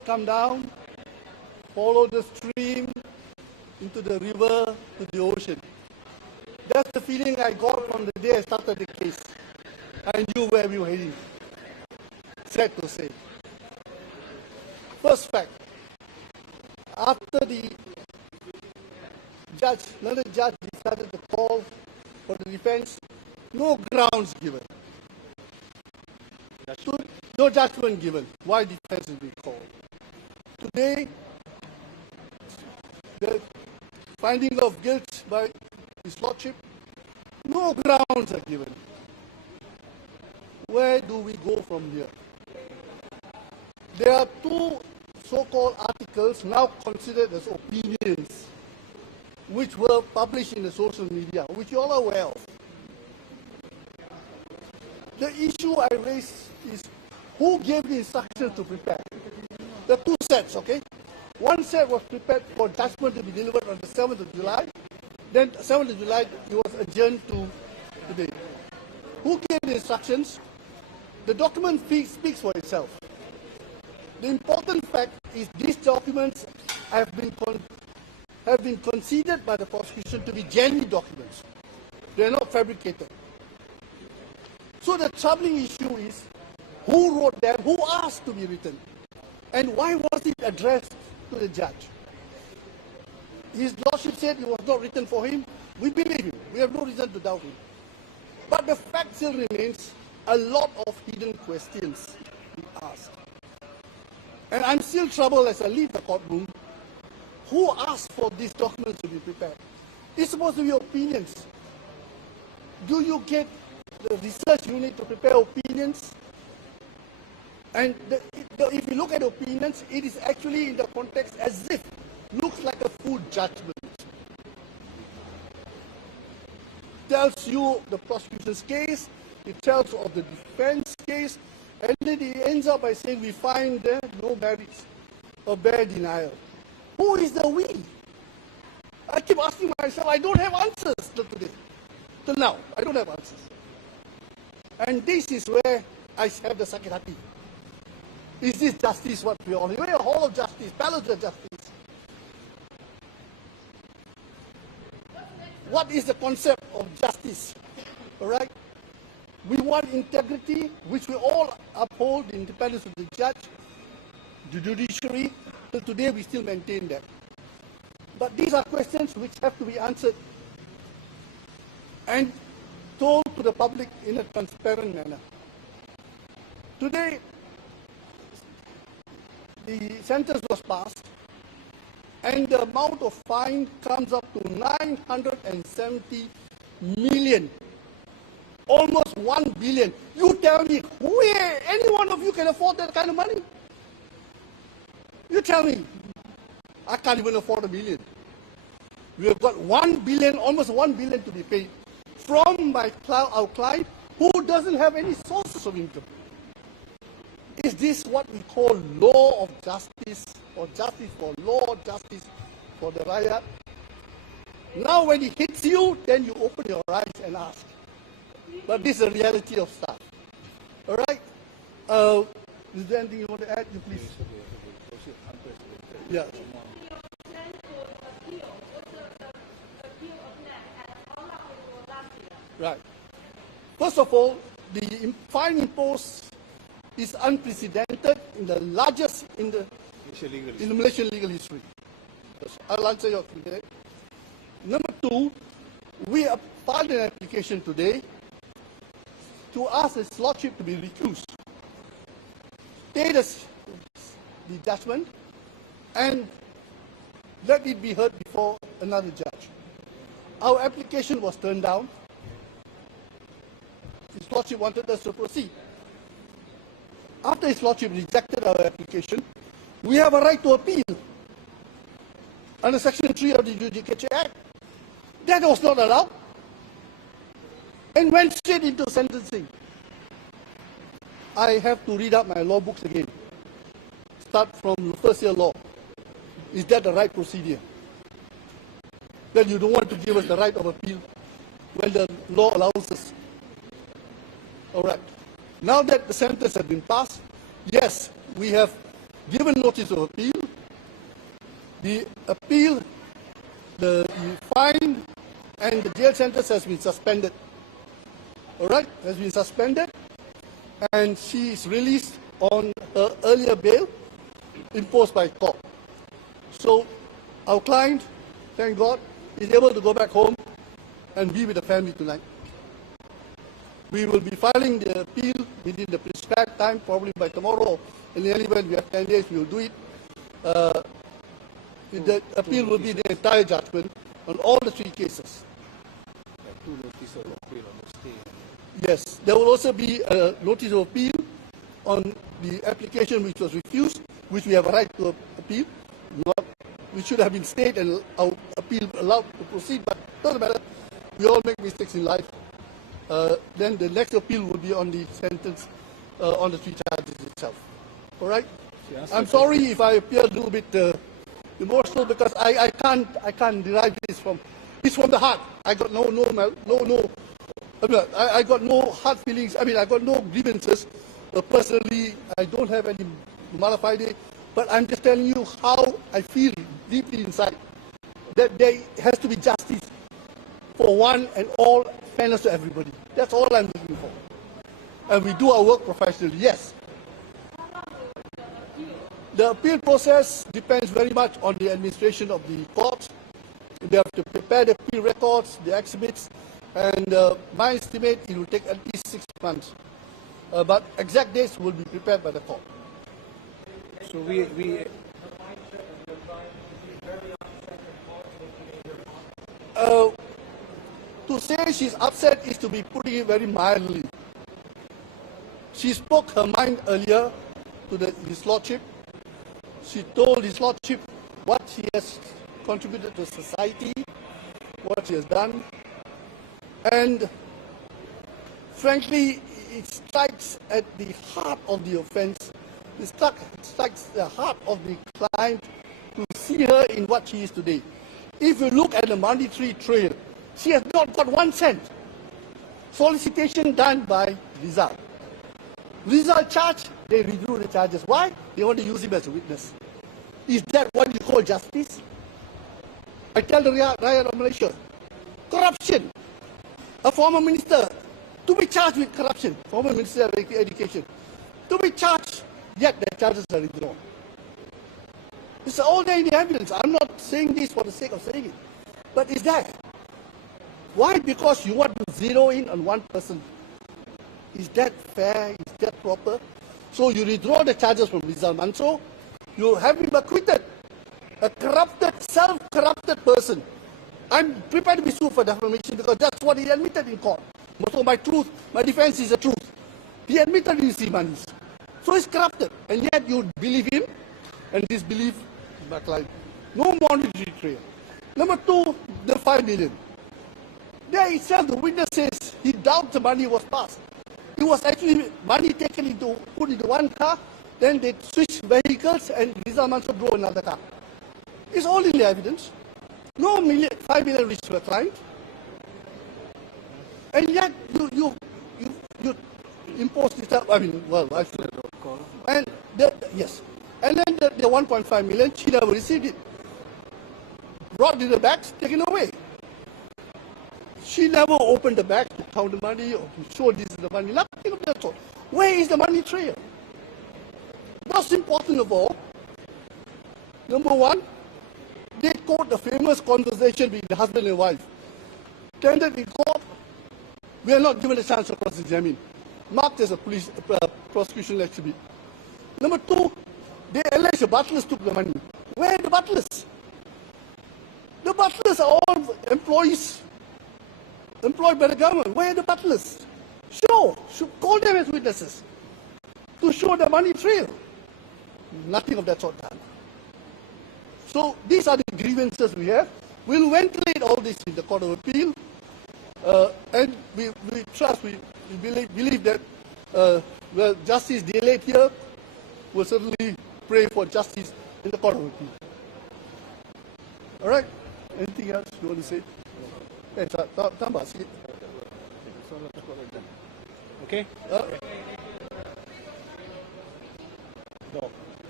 come down, follow the stream into the river, to the ocean. That's the feeling I got from the day I started the case. I knew where we were heading. Sad to say. First fact, after the another judge decided to call for the defense, no grounds given. No judgment given. Why defense will be called? Today, the finding of guilt by His Lordship, no grounds are given. Where do we go from here? There are two so-called articles now considered as opinions, which were published in the social media, which you all are aware of. The issue I raised is who gave the instructions to prepare. There are two sets, okay? One set was prepared for judgment to be delivered on the 7th of July. Then 7th of July, it was adjourned to today. Who gave the instructions? The document speaks for itself. The important fact is these documents have been considered by the prosecution to be genuine documents. They are not fabricated. So the troubling issue is who wrote them, who asked to be written, and why was it addressed to the judge? His Lordship said it was not written for him. We believe him. We have no reason to doubt him. But the fact still remains a lot of hidden questions we ask. And I'm still troubled as I leave the courtroom. Who asked for these documents to be prepared? It's supposed to be opinions. Do you get the research unit to prepare opinions? And if you look at opinions, it is actually in the context as if looks like a full judgment. Tells you the prosecution's case, it tells of the defense case, and then it ends up by saying we find there no merits or bare denial. Who is the we? I keep asking myself, I don't have answers till today. Till now, I don't have answers. And this is where I have the sakit hati. Is this justice what we all need? We're a hall of justice, palace of justice. What is the concept of justice? All right? We want integrity, which we all uphold, the independence of the judge, the judiciary. Till today, we still maintain that. But these are questions which have to be answered and told to the public in a transparent manner. Today, the sentence was passed, and the amount of fine comes up to 970 million, almost 1 billion. You tell me, any one of you can afford that kind of money? You tell me. I can't even afford $1 million. We have got 1 billion, almost 1 billion to be paid from our client who doesn't have any sources of income. Is this what we call law of justice, or justice for law, justice for the riot? Now when it hits you, then you open your eyes and ask. But this is the reality of stuff. All right? Is there anything you want to add? You please. Yeah. Right. First of all, the fine imposed is unprecedented in the largest in the Malaysian legal history. I'll answer your question. Number two, we have filed an application today to ask His Lordship to be recused, stay the judgment, and let it be heard before another judge. Our application was turned down. His Lordship wanted us to proceed. After His Lordship rejected our application, we have a right to appeal under Section 3 of the Judicature Act. That was not allowed and went straight into sentencing. I have to read up my law books again. Start from first year law. Is that the right procedure? Then you don't want to give us the right of appeal when the law allows us. All right. Now that the sentence has been passed, yes, we have given notice of appeal. The appeal, the fine and the jail sentence has been suspended. All right, has been suspended, and she is released on her earlier bail imposed by court. So our client, thank God, is able to go back home and be with the family tonight. We will be filing the appeal within the prescribed time, probably by tomorrow. In the event we have 10 days, we will do it. The appeal will be the entire judgment on all the 3 cases. Two notice of appeal on the stay. Yes, there will also be a notice of appeal on the application which was refused, which we have a right to appeal. We should have been stayed and our appeal allowed to proceed, but it doesn't matter. We all make mistakes in life. Then the next appeal will be on the sentence, on the 3 charges itself. All right? I'm sorry if I appear a little bit emotional because I can't derive this from. It's from the heart. I got I got no hard feelings. I mean, I got no grievances. Personally, I don't have any malafide. But I'm just telling you how I feel deeply inside. That there has to be justice for one and all, fairness to everybody. That's all I'm looking for. And we do our work professionally, yes. The appeal process depends very much on the administration of the court. They have to prepare the appeal records, the exhibits, and my estimate it will take at least 6 months. But exact dates will be prepared by the court. So to say she's upset is to be putting it very mildly. She spoke her mind earlier to His Lordship. She told His Lordship what she has contributed to society, what she has done, and frankly, it strikes at the heart of the offence. It strikes the heart of the client to see her in what she is today. If you look at the monetary trail, she has not got 1 cent. Solicitation done by Rizal. Rizal charged, they withdrew the charges. Why? They want to use him as a witness. Is that what you call justice? I tell the Rakyat of Malaysia, corruption. A former minister to be charged with corruption, former Minister of Education, to be charged, yet the charges are withdrawn. It's all there in the evidence. I'm not saying this for the sake of saying it, but it's there. Why? Because you want to zero in on one person. Is that fair? Is that proper? So you withdraw the charges from Rizal Mansor, you have him acquitted. A corrupted, self-corrupted person. I'm prepared to be sued for defamation because that's what he admitted in court. So my defense is the truth. He admitted he received money. So he's corrupted. And yet you believe him and disbelieve my client. No monetary trail. Number 2, the 5 million. There itself, the witness says he doubts the money was passed. It was actually money taken put into one car, then they switched vehicles and Rizal Mansor drove another car. It's all in the evidence. No 5 million reached to a client. And yet you impose this. I mean, well, I should. And yes, and then the 1.5 million, she never received it. Brought in the bags, taken away. She never opened the bag to count the money or to show this is the money. Nothing of that sort. Where is the money trail? Most important of all, number 1, they quote the famous conversation between the husband and wife. Tendered in court, we are not given a chance to cross-examine. Marked as a prosecution exhibit. Number 2, they allege the butlers took the money. Where are the butlers? The butlers are all employees employed by the government. Where are the butlers? Call them as witnesses to show the money trail. Nothing of that sort done. So these are the grievances we have. We'll ventilate all this in the Court of Appeal, and we trust, we believe that well, justice delayed here. We'll certainly pray for justice in the Court of Appeal. All right. Anything else you want to say? Tambah sikit. Okay? No.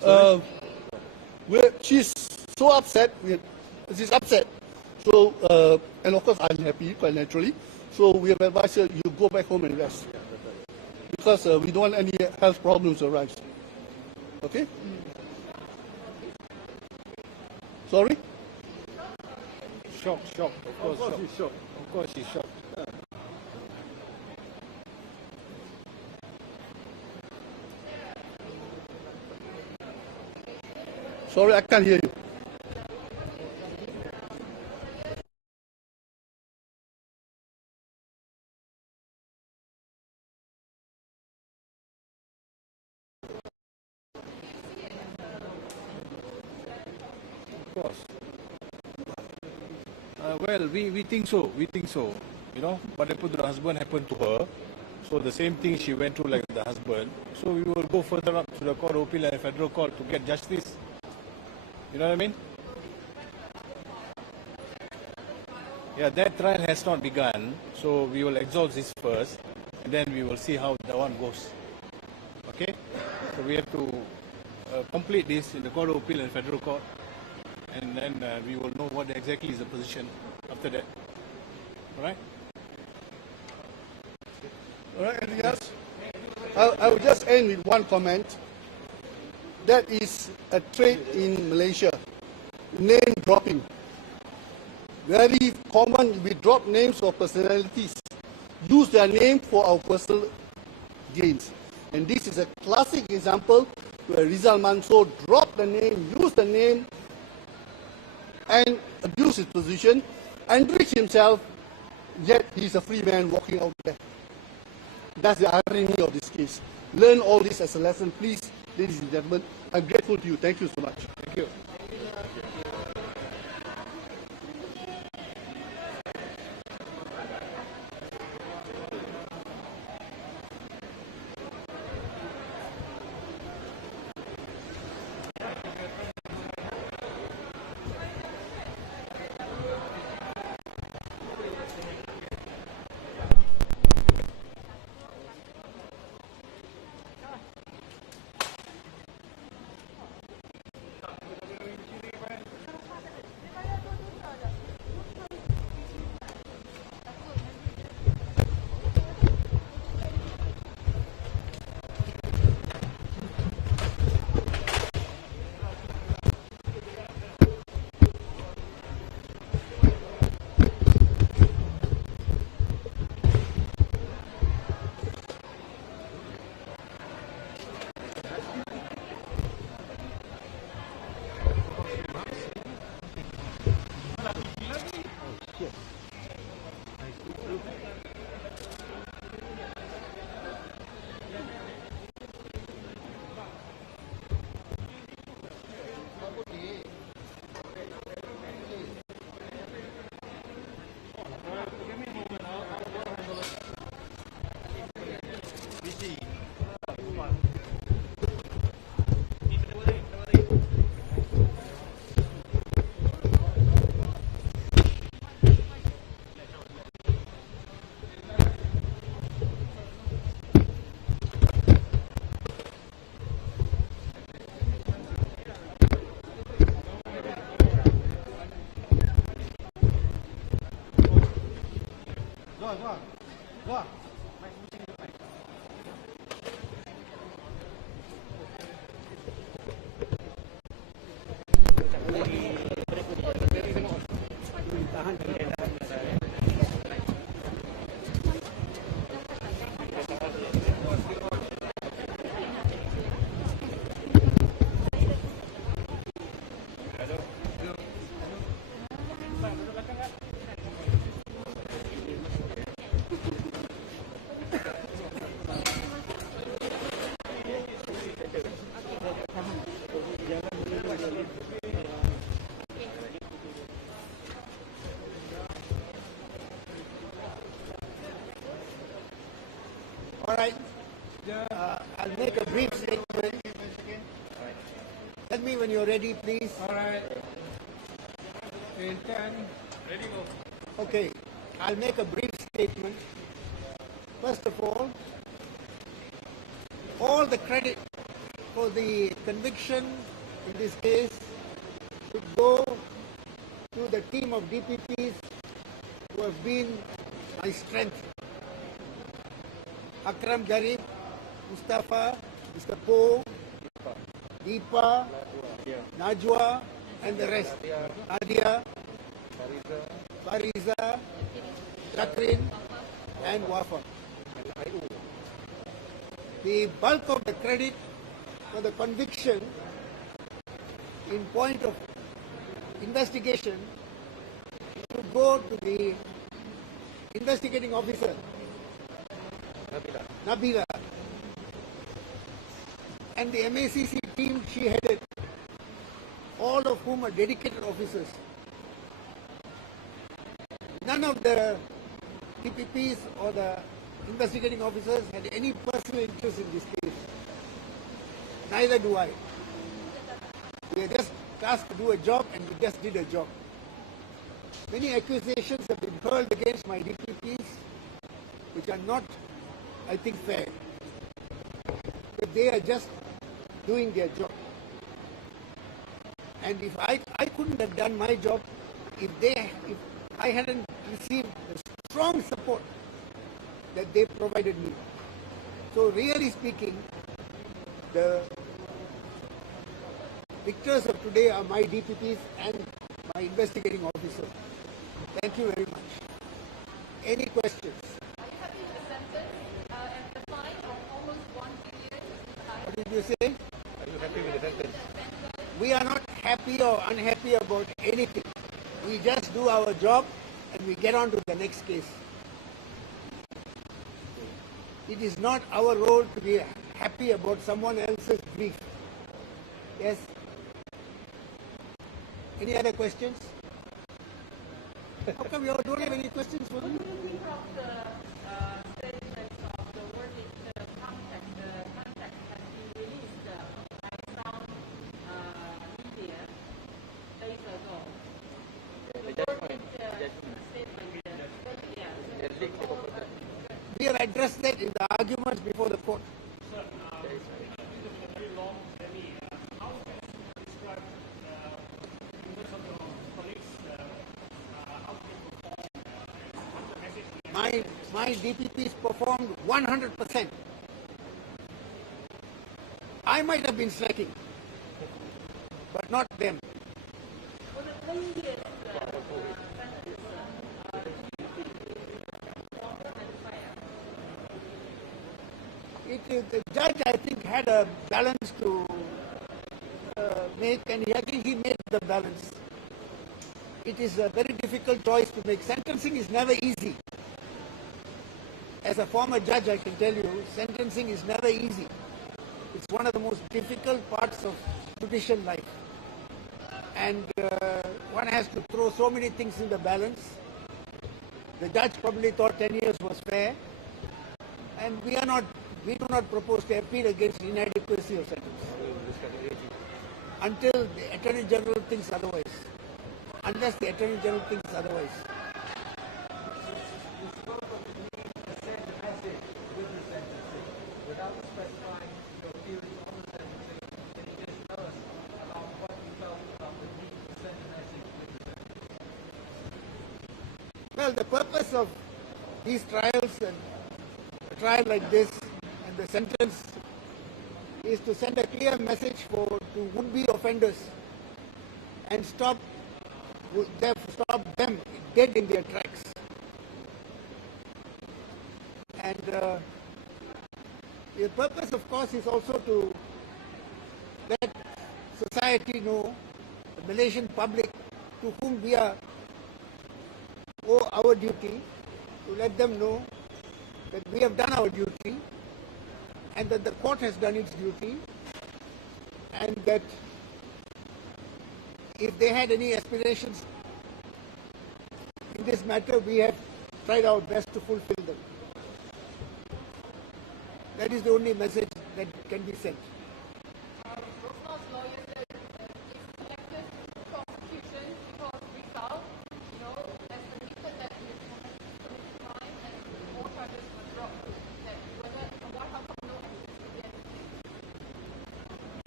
She's so upset. She's upset. So, and of course, I'm happy, quite naturally. So we have advised her, you go back home and rest. Because we don't want any health problems to arise. Okay? Sorry? Shocked. Of course she's shocked. Of course she's shocked. Sorry, I can't hear you. Of course. Well, we think so. We think so. You know, what happened to the husband happened to her. So the same thing she went through like the husband. So we will go further up to the Court of Appeal and Federal Court to get justice. You know what I mean? Yeah, that trial has not begun. So we will exhaust this first. And then we will see how that one goes. Okay? So we have to complete this in the Court of Appeal and Federal Court. And then we will know what exactly is the position after that. All right? All right, anything else? I will just end with one comment. That is a trait in Malaysia, name dropping. Very common, we drop names of personalities, use their name for our personal gains. And this is a classic example where Rizal Mansor dropped the name, used the name, and abused his position, enriched himself, yet he's a free man walking out there. That's the irony of this case. Learn all this as a lesson, please, ladies and gentlemen. I'm grateful to you. Thank you so much. Thank you. All right. I'll make a brief statement. Tell me when you're ready, please. All right. In 10. Ready, go. Okay. I'll make a brief statement. First of all the credit for the conviction in this case should go to the team of DPPs who have been my strength. Akram Garib, Mustafa, Mr. Po, Deepa, Najwa, and the rest. Nadia, Fariza, Zakrin, and Wafa. The bulk of the credit for the conviction in point of investigation should go to the investigating officer, Nabila, and the MACC team she headed, all of whom are dedicated officers. None of the TPPs or the investigating officers had any personal interest in this case. Neither do I. We are just tasked to do a job, and we just did a job. Many accusations have been hurled against my DPPs, which are not, I think, fair. But they are just doing their job. And if I couldn't have done my job if I hadn't received the strong support that they provided me. So really speaking, the victors of today are my DPPs and my investigating officer. Thank you very much. Any questions? Are you happy with the sentence and the fine of almost 1 billion? What did you say? Are you happy with the sentence? We are not happy or unhappy about anything. We just do our job and we get on to the next case. It is not our role to be happy about someone else's grief. Yes? Any other questions? How come you all don't have any questions for me? We brought the statements of the verdict, the contact has been released by some media days ago. The verdict statement, We have addressed that in the arguments before the court. My DPPs performed 100%. I might have been slacking, but not them. The judge, I think, had a balance to make, and I think he made the balance. It is a very difficult choice to make. Sentencing is never easy. As a former judge, I can tell you, sentencing is never easy. It's one of the most difficult parts of judicial life. And one has to throw so many things in the balance. The judge probably thought 10 years was fair. And we do not propose to appeal against inadequacy of sentence until the Attorney General thinks otherwise. Unless the Attorney General thinks otherwise. Well, the purpose of these trials and a trial like this and the sentence is to send a clear message to would-be offenders and stop them dead in their tracks. And the purpose, of course, is also to let society know, the Malaysian public to whom we owe our duty, to let them know that we have done our duty and that the court has done its duty, and that if they had any aspirations in this matter, we have tried our best to fulfill them. That is the only message that can be sent. Rosnau's lawyer said if elected prosecution because we felt, as admitted that he has committed crime and more charges were dropped, that how come no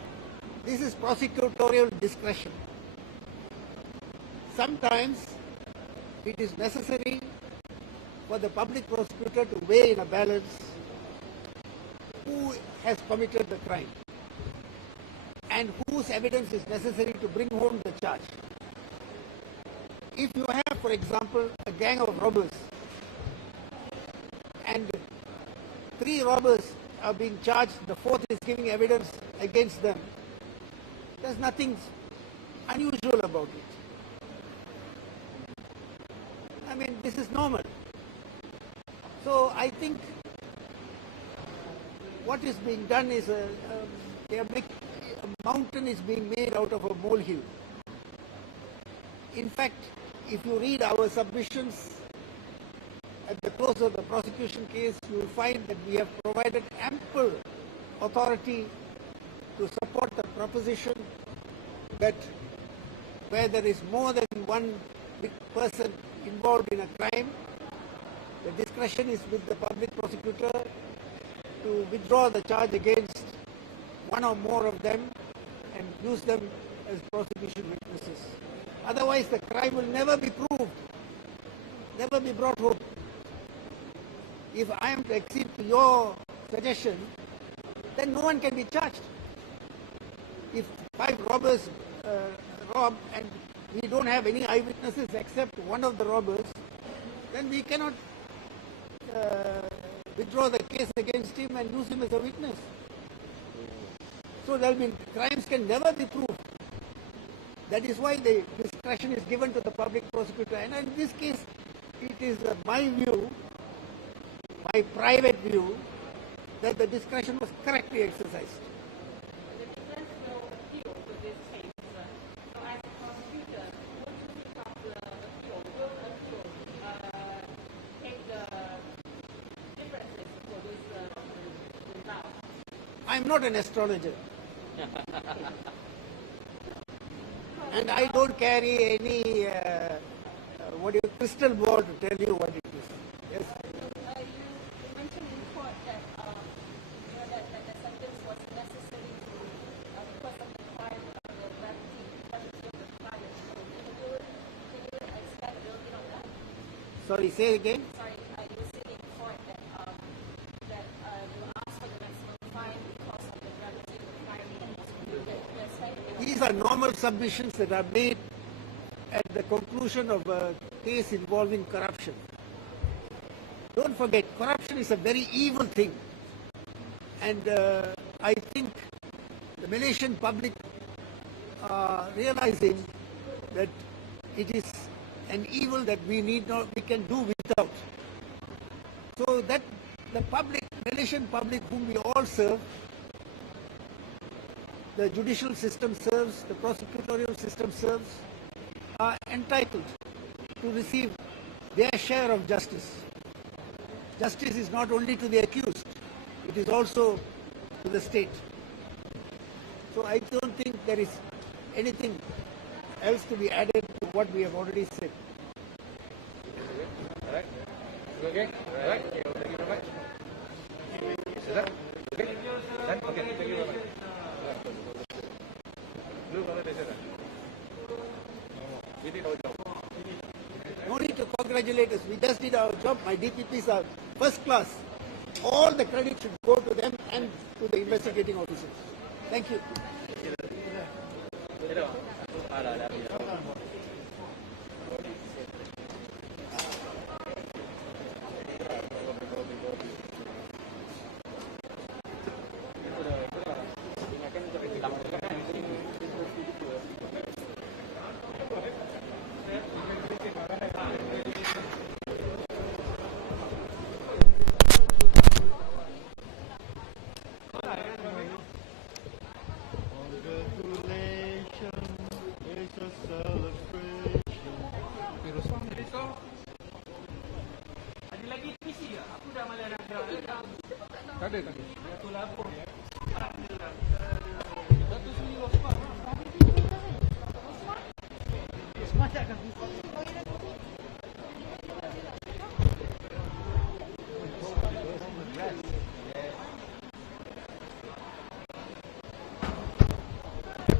This is prosecutorial discretion. Sometimes it is necessary for the public prosecutor to weigh in a balance who has committed the crime and whose evidence is necessary to bring home the charge. If you have, for example, a gang of robbers and 3 robbers are being charged, the 4th is giving evidence against them, there's nothing unusual about it. I mean, this is normal. So I think what is being done is a mountain is being made out of a molehill. In fact, if you read our submissions at the close of the prosecution case, you will find that we have provided ample authority to support the proposition that where there is more than one big person involved in a crime, the discretion is with the public prosecutor to withdraw the charge against one or more of them and use them as prosecution witnesses. Otherwise, the crime will never be proved, never be brought home. If I am to accede to your suggestion, then no one can be charged. If 5 robbers rob and we don't have any eyewitnesses except one of the robbers, then we cannot withdraw the case against him and use him as a witness. So crimes can never be proved. That is why the discretion is given to the public prosecutor. And in this case, it is my view, my private view, that the discretion was correctly exercised. The defense will appeal to this case. So as a prosecutor, what do you think of the appeal? Will appeal take the differences for this result? I'm not an astrologer. And I don't carry any crystal ball to tell you what it is. Yes. You mentioned in court that that the sentence was necessary because of the crime, the gravity of the crime. Can you expand a little bit on that? Sorry, say again. Sorry, you were saying in court that you asked for the maximum fine because of the gravity of the crime. These are normal submissions that are made at the conclusion of a case involving corruption. Don't forget, corruption is a very evil thing. And I think the Malaysian public are realizing that it is an evil that we can do without. So that the Malaysian public whom we all serve, the judicial system serves, the prosecutorial system serves, are entitled to receive their share of justice. Justice is not only to the accused, it is also to the state. So I don't think there is anything else to be added to what we have already said. All right. Okay. All right. Okay. Thank you very much. Is that okay? Done? Okay. Thank you very much. We did our job. No need to congratulate us. We just did our job. My DPPs are first class. All the credit should go to them and to the investigating officers. Thank you.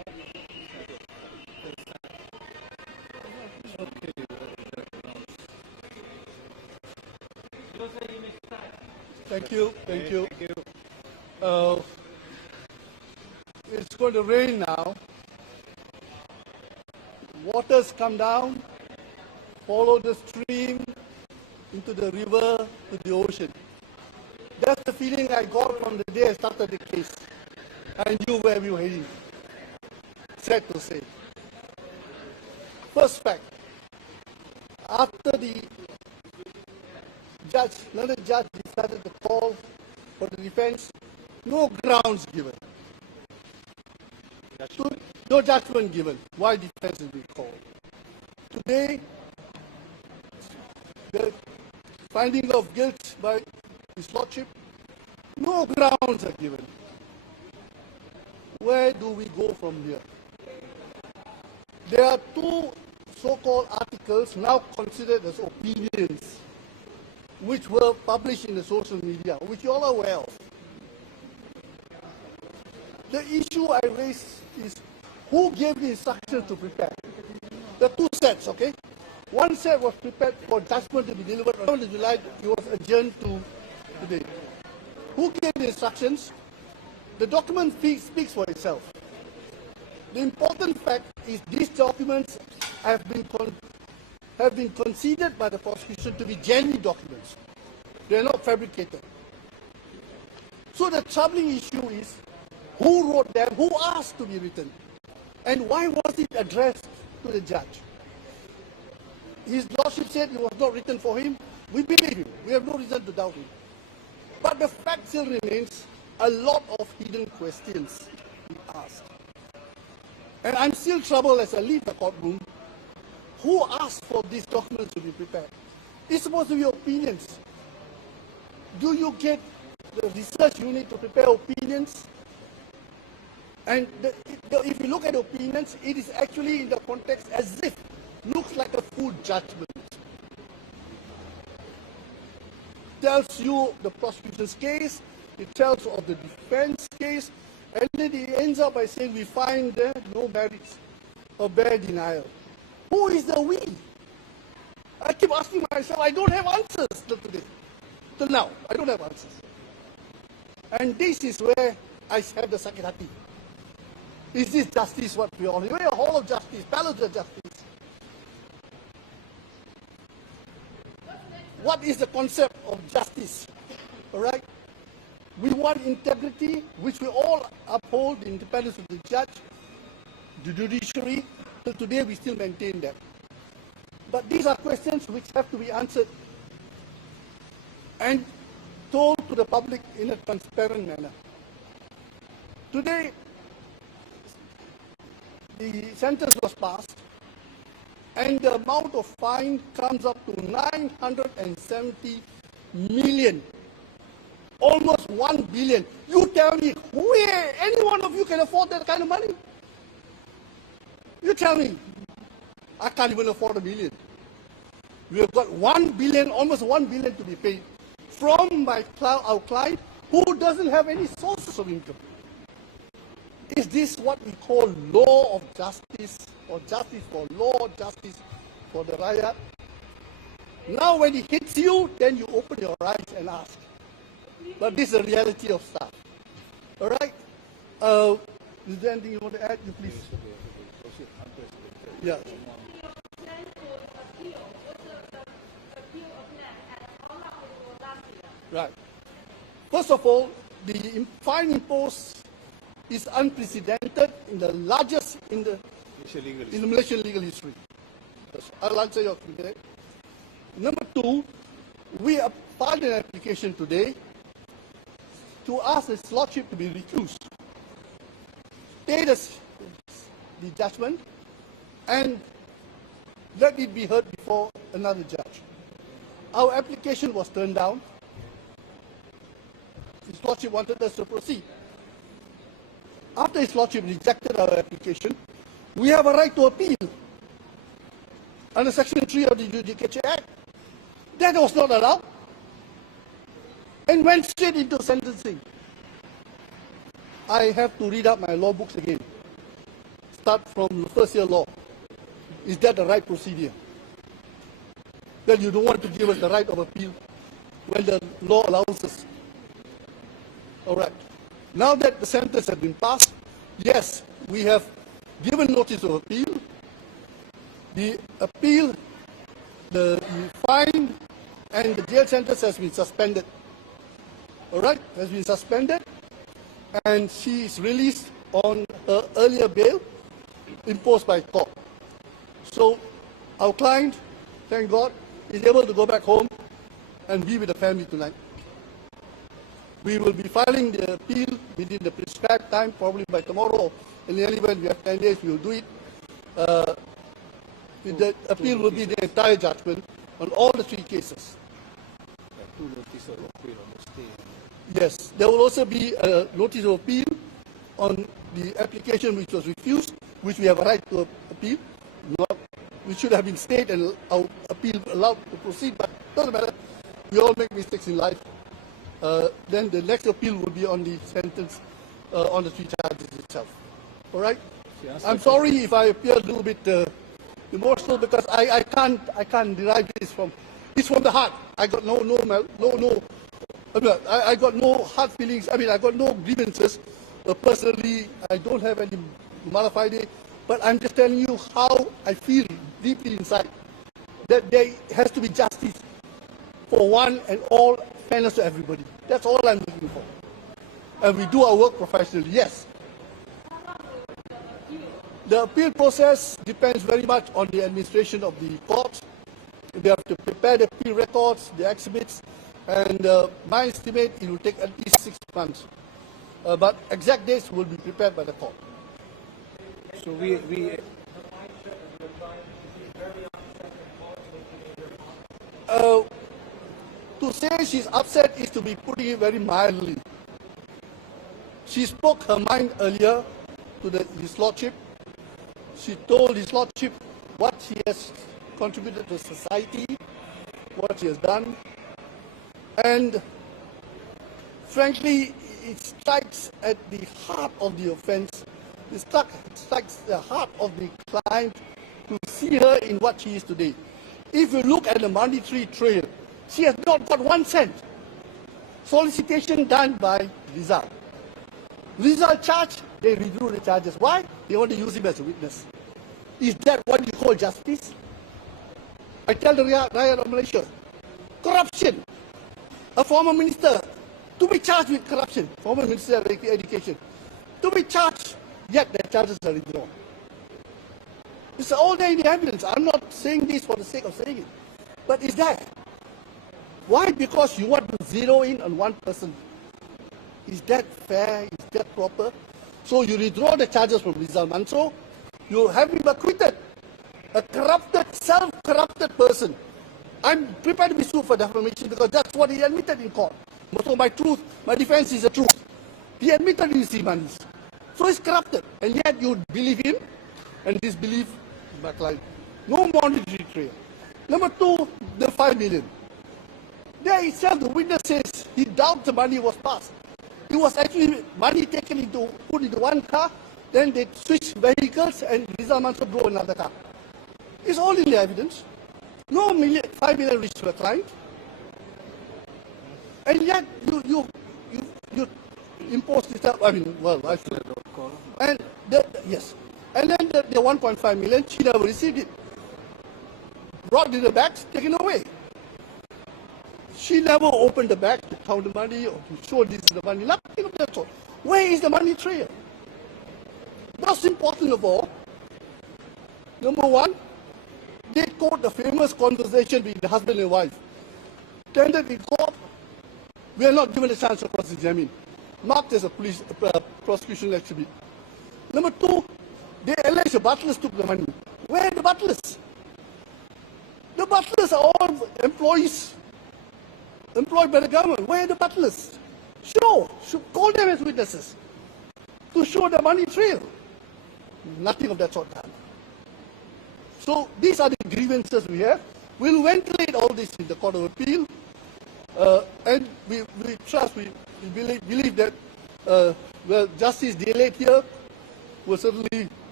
Thank you. Thank you. Thank you. It's going to rain now. Waters come down, follow the stream into the river, to the ocean. That's the feeling I got from the day I started the case. I knew where we were heading. Sad to say. First fact, after the judge, another judge decided to call for the defense, no grounds given. No judgment given. Why defense is being called? Today, the finding of guilt by His Lordship, no grounds are given. Where do we go from here? There are two so-called articles now considered as opinions, which were published in the social media, which you all are aware of. The issue I raised is who gave the instructions to prepare. There are two sets, okay? One set was prepared for judgment to be delivered on 7th July. It was adjourned to today. Who gave the instructions? The document speaks for itself. The important fact is these documents have been considered by the prosecution to be genuine documents. They are not fabricated. So the troubling issue is who wrote them, who asked to be written, and why was it addressed to the judge? His Lordship said it was not written for him. We believe him. We have no reason to doubt him. But the fact still remains a lot of hidden questions he asked. And I'm still troubled as I leave the courtroom. Who asked for these documents to be prepared? It's supposed to be opinions. Do you get the research unit to prepare opinions? And if you look at opinions, it is actually in the context as if looks like a full judgment. Tells you the prosecution's case, it tells of the defense case, and then it ends up by saying we find there no merits or bare denial. Who is the we? I keep asking myself, I don't have answers till today. Till now, I don't have answers. And this is where I have the sakit hati. Is this justice what we all need? We're a hall of justice, palace of justice. What is the concept of justice? All right? We want integrity, which we all uphold, the independence of the judge, the judiciary. Till today, we still maintain that. But these are questions which have to be answered and told to the public in a transparent manner. Today, the sentence was passed, and the amount of fine comes up to 970 million, almost 1 billion. You tell me, any one of you can afford that kind of money? You tell me. I can't even afford $1 million. We have got 1 billion, almost 1 billion to be paid from our client who doesn't have any sources of income. Is this what we call law of justice, or justice for law, justice for the Raya? Now when it hits you, then you open your eyes and ask. But this is the reality of stuff. All right? Is there anything you want to add? You please. Yeah. Right. First of all, the fine imposed is unprecedented in the largest in the Malaysian legal history. I'll answer your question. Number two, we have filed an application today to ask His Lordship to be recused, stay the judgment, and let it be heard before another judge. Our application was turned down. His Lordship wanted us to proceed. After His Lordship rejected our application, we have a right to appeal under Section 3 of the Judicature Act. That was not allowed and went straight into sentencing. I have to read up my law books again. start from the first year law. Is that the right procedure? Then you don't want to give us the right of appeal when the law allows us. All right. Now that the sentence has been passed, yes, we have given notice of appeal. The appeal, the fine, and the jail sentence has been suspended. All right, has been suspended, and she is released on her earlier bail imposed by court. So our client, thank God, is able to go back home and be with the family tonight. We will be filing the appeal within the prescribed time, probably by tomorrow. In the event we have 10 days, we will do it. The appeal will be the entire judgment on all the 3 cases. Two notice of appeal on the stay. Yes, there will also be a notice of appeal on the application which was refused, which we have a right to appeal. We should have been stayed and our appeal allowed to proceed, but doesn't matter. We all make mistakes in life. Then the next appeal will be on the sentence, on the 3 charges itself. All right? I'm sorry if I appear a little bit emotional because I can't derive this from. It's from the heart. I got I got no hard feelings. I mean, I got no grievances. Personally, I don't have any malafide. But I'm just telling you how I feel deeply inside. That there has to be justice for one and all, fairness to everybody. That's all I'm looking for. And we do our work professionally, yes. The appeal process depends very much on the administration of the court. They have to prepare the appeal records, the exhibits, and my estimate it will take at least 6 months. But exact dates will be prepared by the court. So we to say she's upset is to be putting it very mildly. She spoke her mind earlier to His Lordship. She told His Lordship what she has contributed to society, what she has done, and frankly, it strikes at the heart of the offence. It strikes the heart of the client to see her in what she is today. If you look at the monetary trail, she has not got 1 cent. Solicitation done by Rizal. Rizal charged, they withdrew the charges. Why? They want to use him as a witness. Is that what you call justice? I tell the Rakyat of Malaysia, corruption. A former minister to be charged with corruption, former Minister of Education, to be charged, yet their charges are withdrawn. It's all there in the evidence. I'm not saying this for the sake of saying it. But is that? Why? Because you want to zero in on one person. Is that fair? Is that proper? So you withdraw the charges from Rizal Mansor, you have him acquitted. A corrupted, self-corrupted person. I'm prepared to be sued for defamation because that's what he admitted in court. So my defense is the truth. He admitted he received money. So he's corrupted. And yet you believe him and disbelieve my client. No monetary trail. Number 2, the 5 million. There itself, the witness says he doubts the money was passed. It was actually money taken put into one car, then they switched vehicles and Rizal Mansor drove another car. It's all in the evidence. No 5 million reached to the client. And yet you impose this up. I mean, well, I should. And yes. And then the 1.5 million, she never received it. Brought in the bags, taken away. She never opened the bag to count the money or to show this is the money. Nothing of that sort. Where is the money trail? Most important of all, number 1, they quote the famous conversation between the husband and wife. Tendered in court, we are not given a chance to cross-examine. Marked as a prosecution exhibit. Number 2, they allege the butlers took the money. Where are the butlers? The butlers are all employees employed by the government. Where are the butlers? Call them as witnesses to show the money trail. Nothing of that sort happened. So these are the grievances we have. We'll ventilate all this in the Court of Appeal, and we trust, we believe that well, justice delayed here will certainly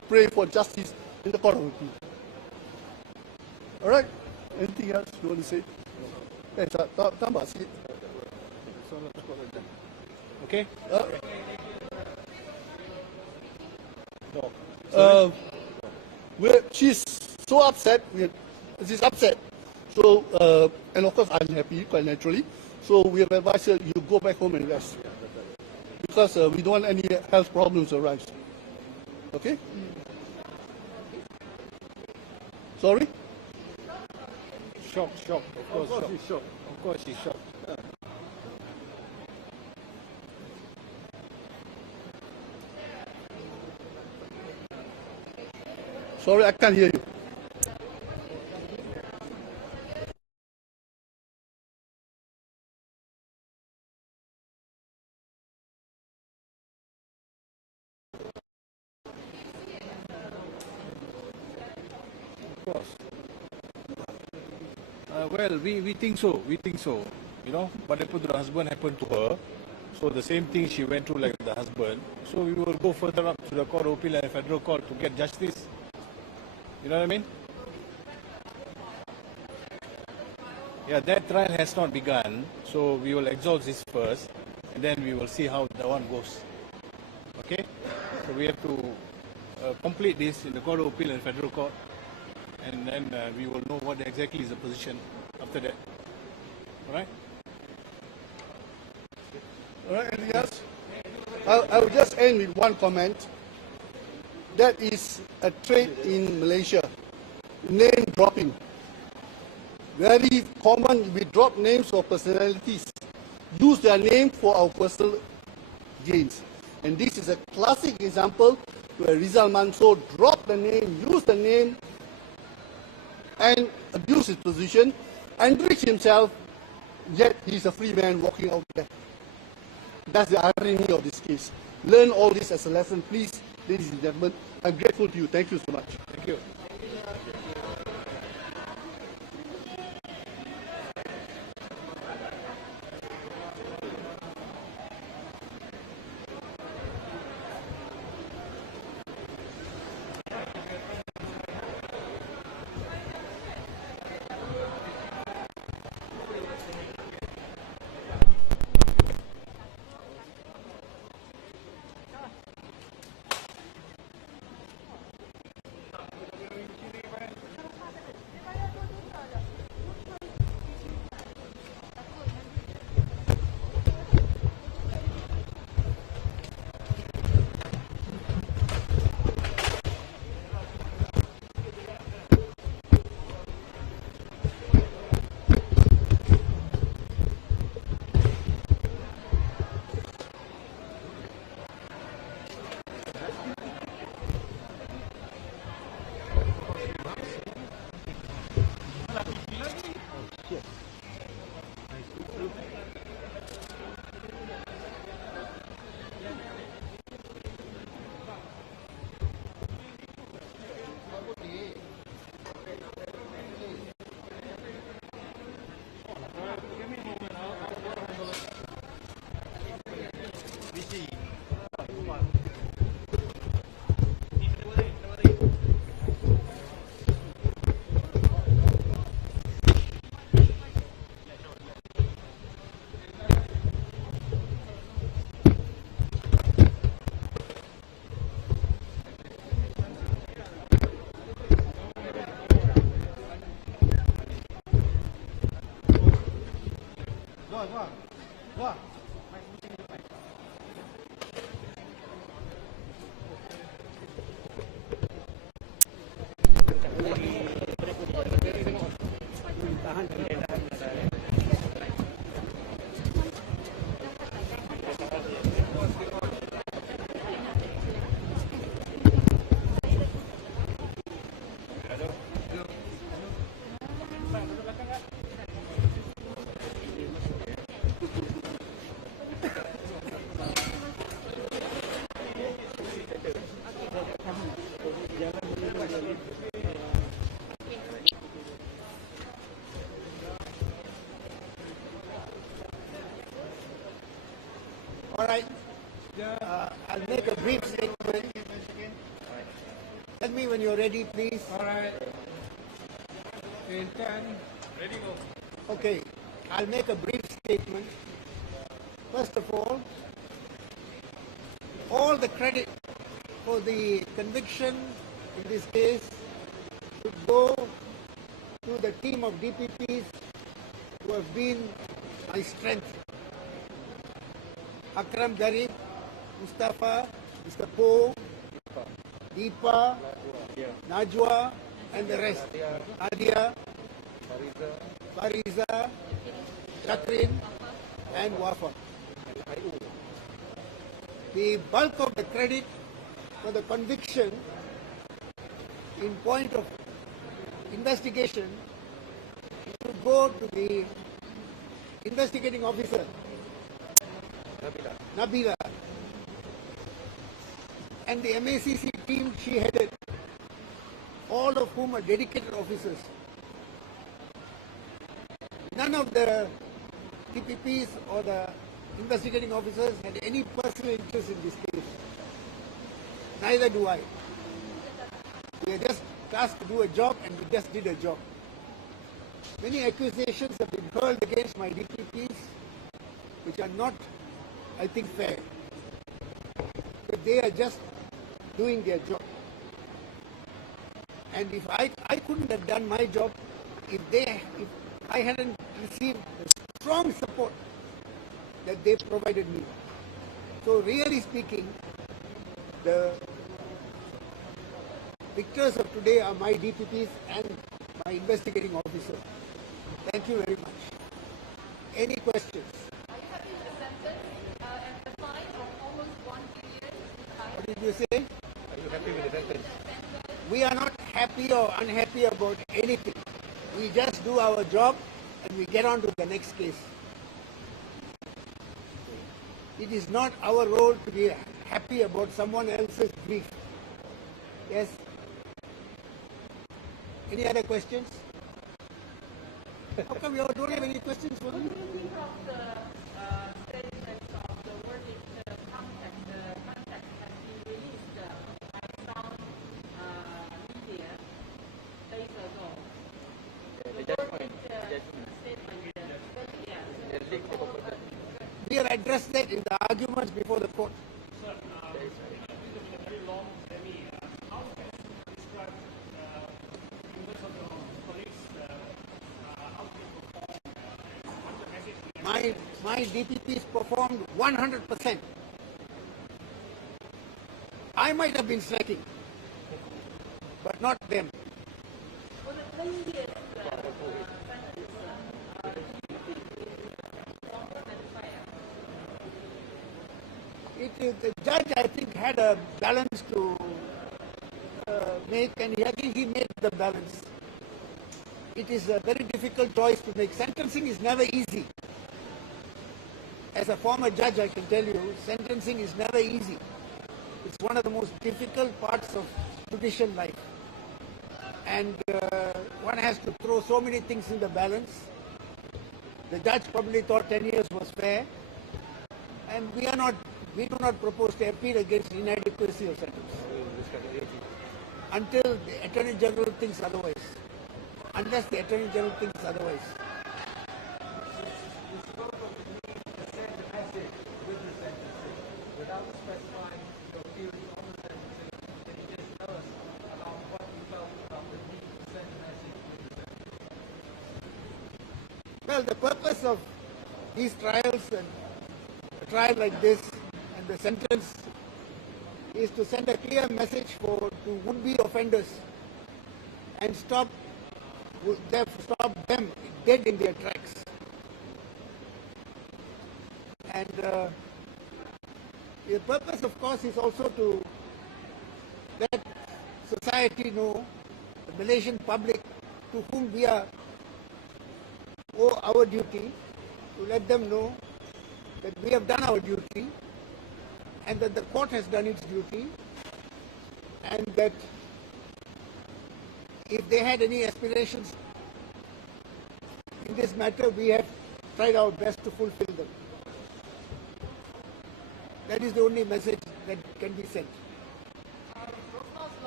pray for justice in the Court of Appeal. All right? Anything else you want to say? Tambah sikit. Okay? She's so upset. She's upset. So, and of course, I'm happy, quite naturally. So, we have advised her, you go back home and rest. Because we don't want any health problems arise. Okay? Sorry? Shock. Of course she's shocked. Of course she's shocked. Sorry, I can't hear you. Of course. Well, we think so. You know, what happened to the husband happened to her. So the same thing she went through like the husband. So we will go further up to the Court of Appeal and Federal Court to get justice. You know what I mean? Yeah, that trial has not begun. So we will exhaust this first. And then we will see how that one goes. Okay? So we have to complete this in the Court of Appeal and Federal Court. And then we will know what exactly is the position after that. All right? All right, anything else? I will just end with one comment. That is a trait in Malaysia. Name dropping. Very common, we drop names of personalities. Use their name for our personal gains. And this is a classic example where Rizal Mansor dropped the name, used the name, and abused his position, enriched himself, yet he's a free man walking out there. That's the irony of this case. Learn all this as a lesson, please, ladies and gentlemen. I'm grateful to you. Thank you so much. Thank you. All right. I'll make a brief statement. Tell me when you're ready, please. All right. In 10. Okay, I'll make a brief statement. First of all the credit for the conviction in this case should go to the team of DPPs who have been my strength. Akram Garib, Mustafa, Mr. Po, Deepa, Najwa, and the rest. Nadia, Fariza, Shakrin, and Wafa. The bulk of the credit for the conviction in point of investigation should go to the investigating officer, Nabila, and the MACC team she headed, all of whom are dedicated officers. None of the TPPs or the investigating officers had any personal interest in this case. Neither do I. We are just tasked to do a job, and we just did a job. Many accusations have been hurled against my DPPs, which are not, I think, fair. But they are just doing their job. And if I couldn't have done my job if I hadn't received the strong support that they provided me. So really speaking, the victors of today are my DPPs and my investigating officer. Thank you very much. Any questions? Are you happy with the sentence and the fine of almost 1 billion? What did you say? Are you happy with the sentence? We are not happy or unhappy about anything. We just do our job and we get on to the next case. It is not our role to be happy about someone else's grief. Yes? Any other questions? How come you all don't have any questions for me? What do you think of the statements of the verdict context has been released by some media days ago? The verdict statement, We have addressed that in the arguments before the court. My DPPs performed 100%. I might have been slacking, but not them. for the previous The judge, I think, had a balance to make, and he made the balance. It is a very difficult choice to make. Sentencing is never easy. As a former judge, I can tell you, sentencing is never easy. It's one of the most difficult parts of judicial life. And one has to throw so many things in the balance. The judge probably thought 10 years was fair. And we do not propose to appeal against inadequacy of sentence until the Attorney General thinks otherwise. Unless the Attorney General thinks otherwise. Well, the purpose of these trials and a trial like this and the sentence is to send a clear message to would-be offenders and stop them dead in their tracks. And the purpose, of course, is also to let society know, the Malaysian public to whom we owe our duty, to let them know that we have done our duty and that the court has done its duty, and that if they had any aspirations in this matter, we have tried our best to fulfill them. That is the only message that can be sent. Rosnaw's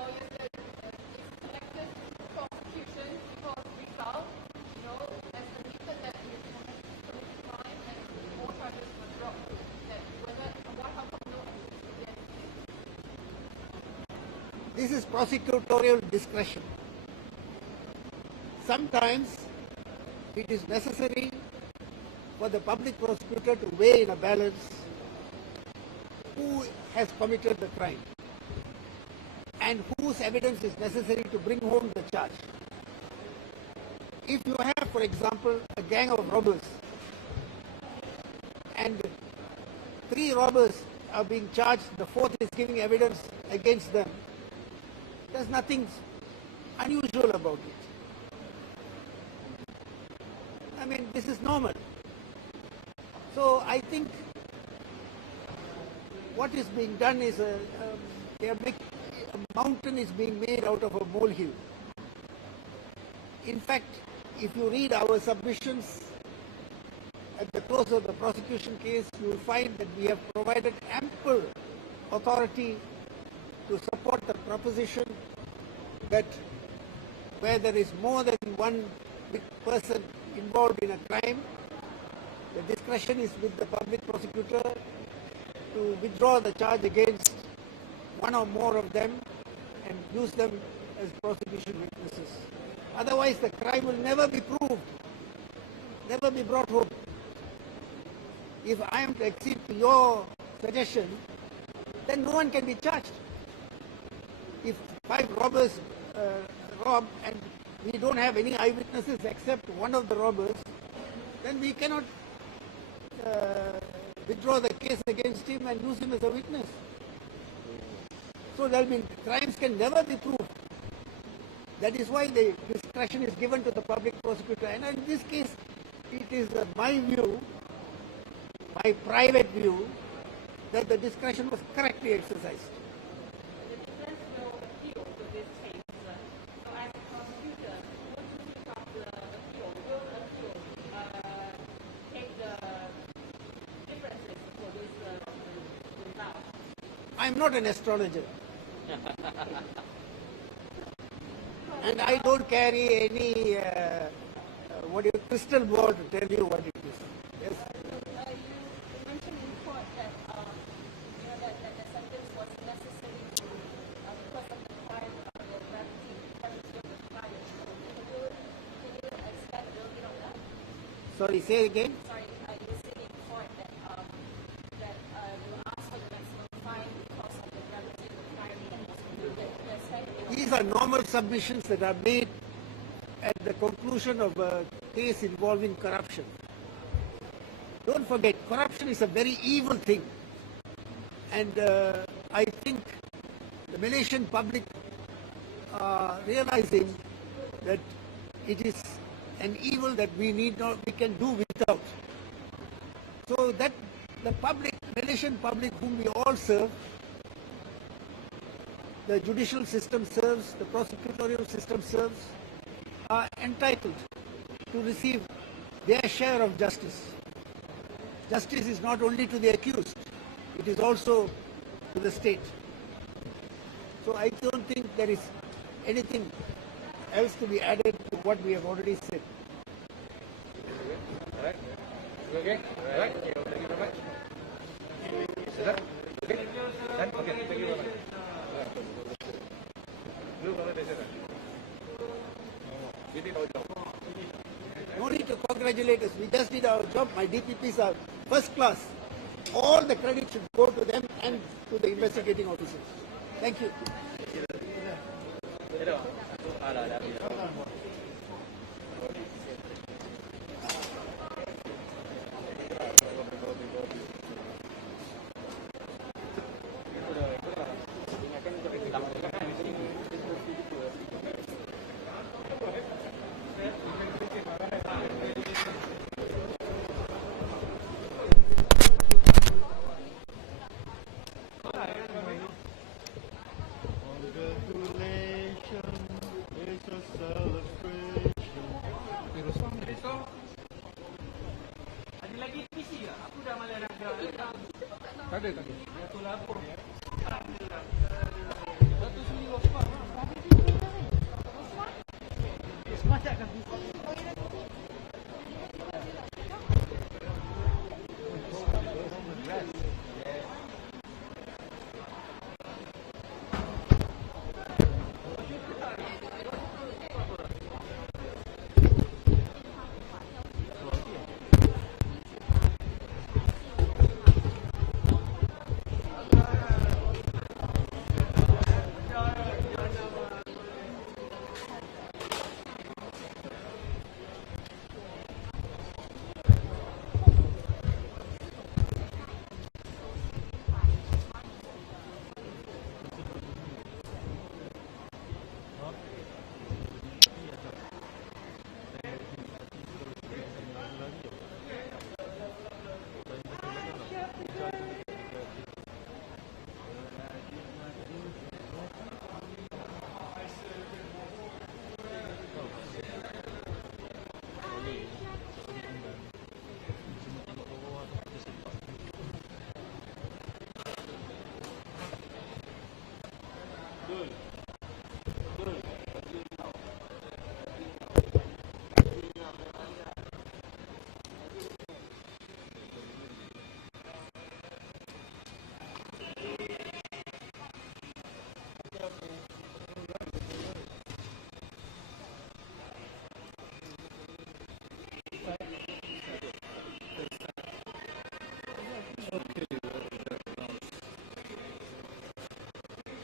lawyers that it's selected prosecution because we felt, as admitted that we committed crime and more charges were dropped, that whether how come no again? This is prosecutorial discretion. Sometimes it is necessary for the public prosecutor to weigh in a balance who has committed the crime and whose evidence is necessary to bring home the charge. If you have, for example, a gang of robbers and 3 robbers are being charged, the 4th is giving evidence against them, there's nothing unusual about it. I mean, this is normal. So I think what is being done is a mountain is being made out of a molehill. In fact, if you read our submissions at the close of the prosecution case, you will find that we have provided ample authority to support the proposition that where there is more than one person involved in a crime, the discretion is with the public prosecutor to withdraw the charge against one or more of them and use them as prosecution witnesses. Otherwise, the crime will never be proved, never be brought home. If I am to accede to your suggestion, then no one can be charged. If 5 robbers rob and we don't have any eyewitnesses except one of the robbers, then we cannot withdraw the case against him and use him as a witness. So crimes can never be proved. That is why the discretion is given to the public prosecutor. And in this case, it is my view, my private view, that the discretion was correctly exercised. The defense will appeal to this case. So as a prosecutor, what do you think of the appeal? Will appeal take the differences for this result? I'm not an astrologer. And I don't carry any crystal ball to tell you what it is. Yes. You mentioned in court that that the sentence was necessary because of the crime of the gravity of the crime. Can you expand a little bit on that? Sorry, say again. Sorry, you said in court that you asked for the maximum fine because of the gravity of the crime. These are normal submissions that are made at the conclusion of a case involving corruption. Don't forget, corruption is a very evil thing. And I think the Malaysian public are realizing that it is an evil that we can do without. So that the Malaysian public whom we all serve, the judicial system serves, the prosecutorial system serves, are entitled to receive their share of justice. Justice is not only to the accused, it is also to the state. So I don't think there is anything else to be added to what we have already said. All right. Okay. All right. Thank you very much. Is that okay? Okay. Thank you very much. We did our job. No need to congratulate us. We just did our job. My DPPs are first class. All the credit should go to them and to the investigating officers. Thank you. Tak ada. Kuala Lampur. Alhamdulillah. 100 mil of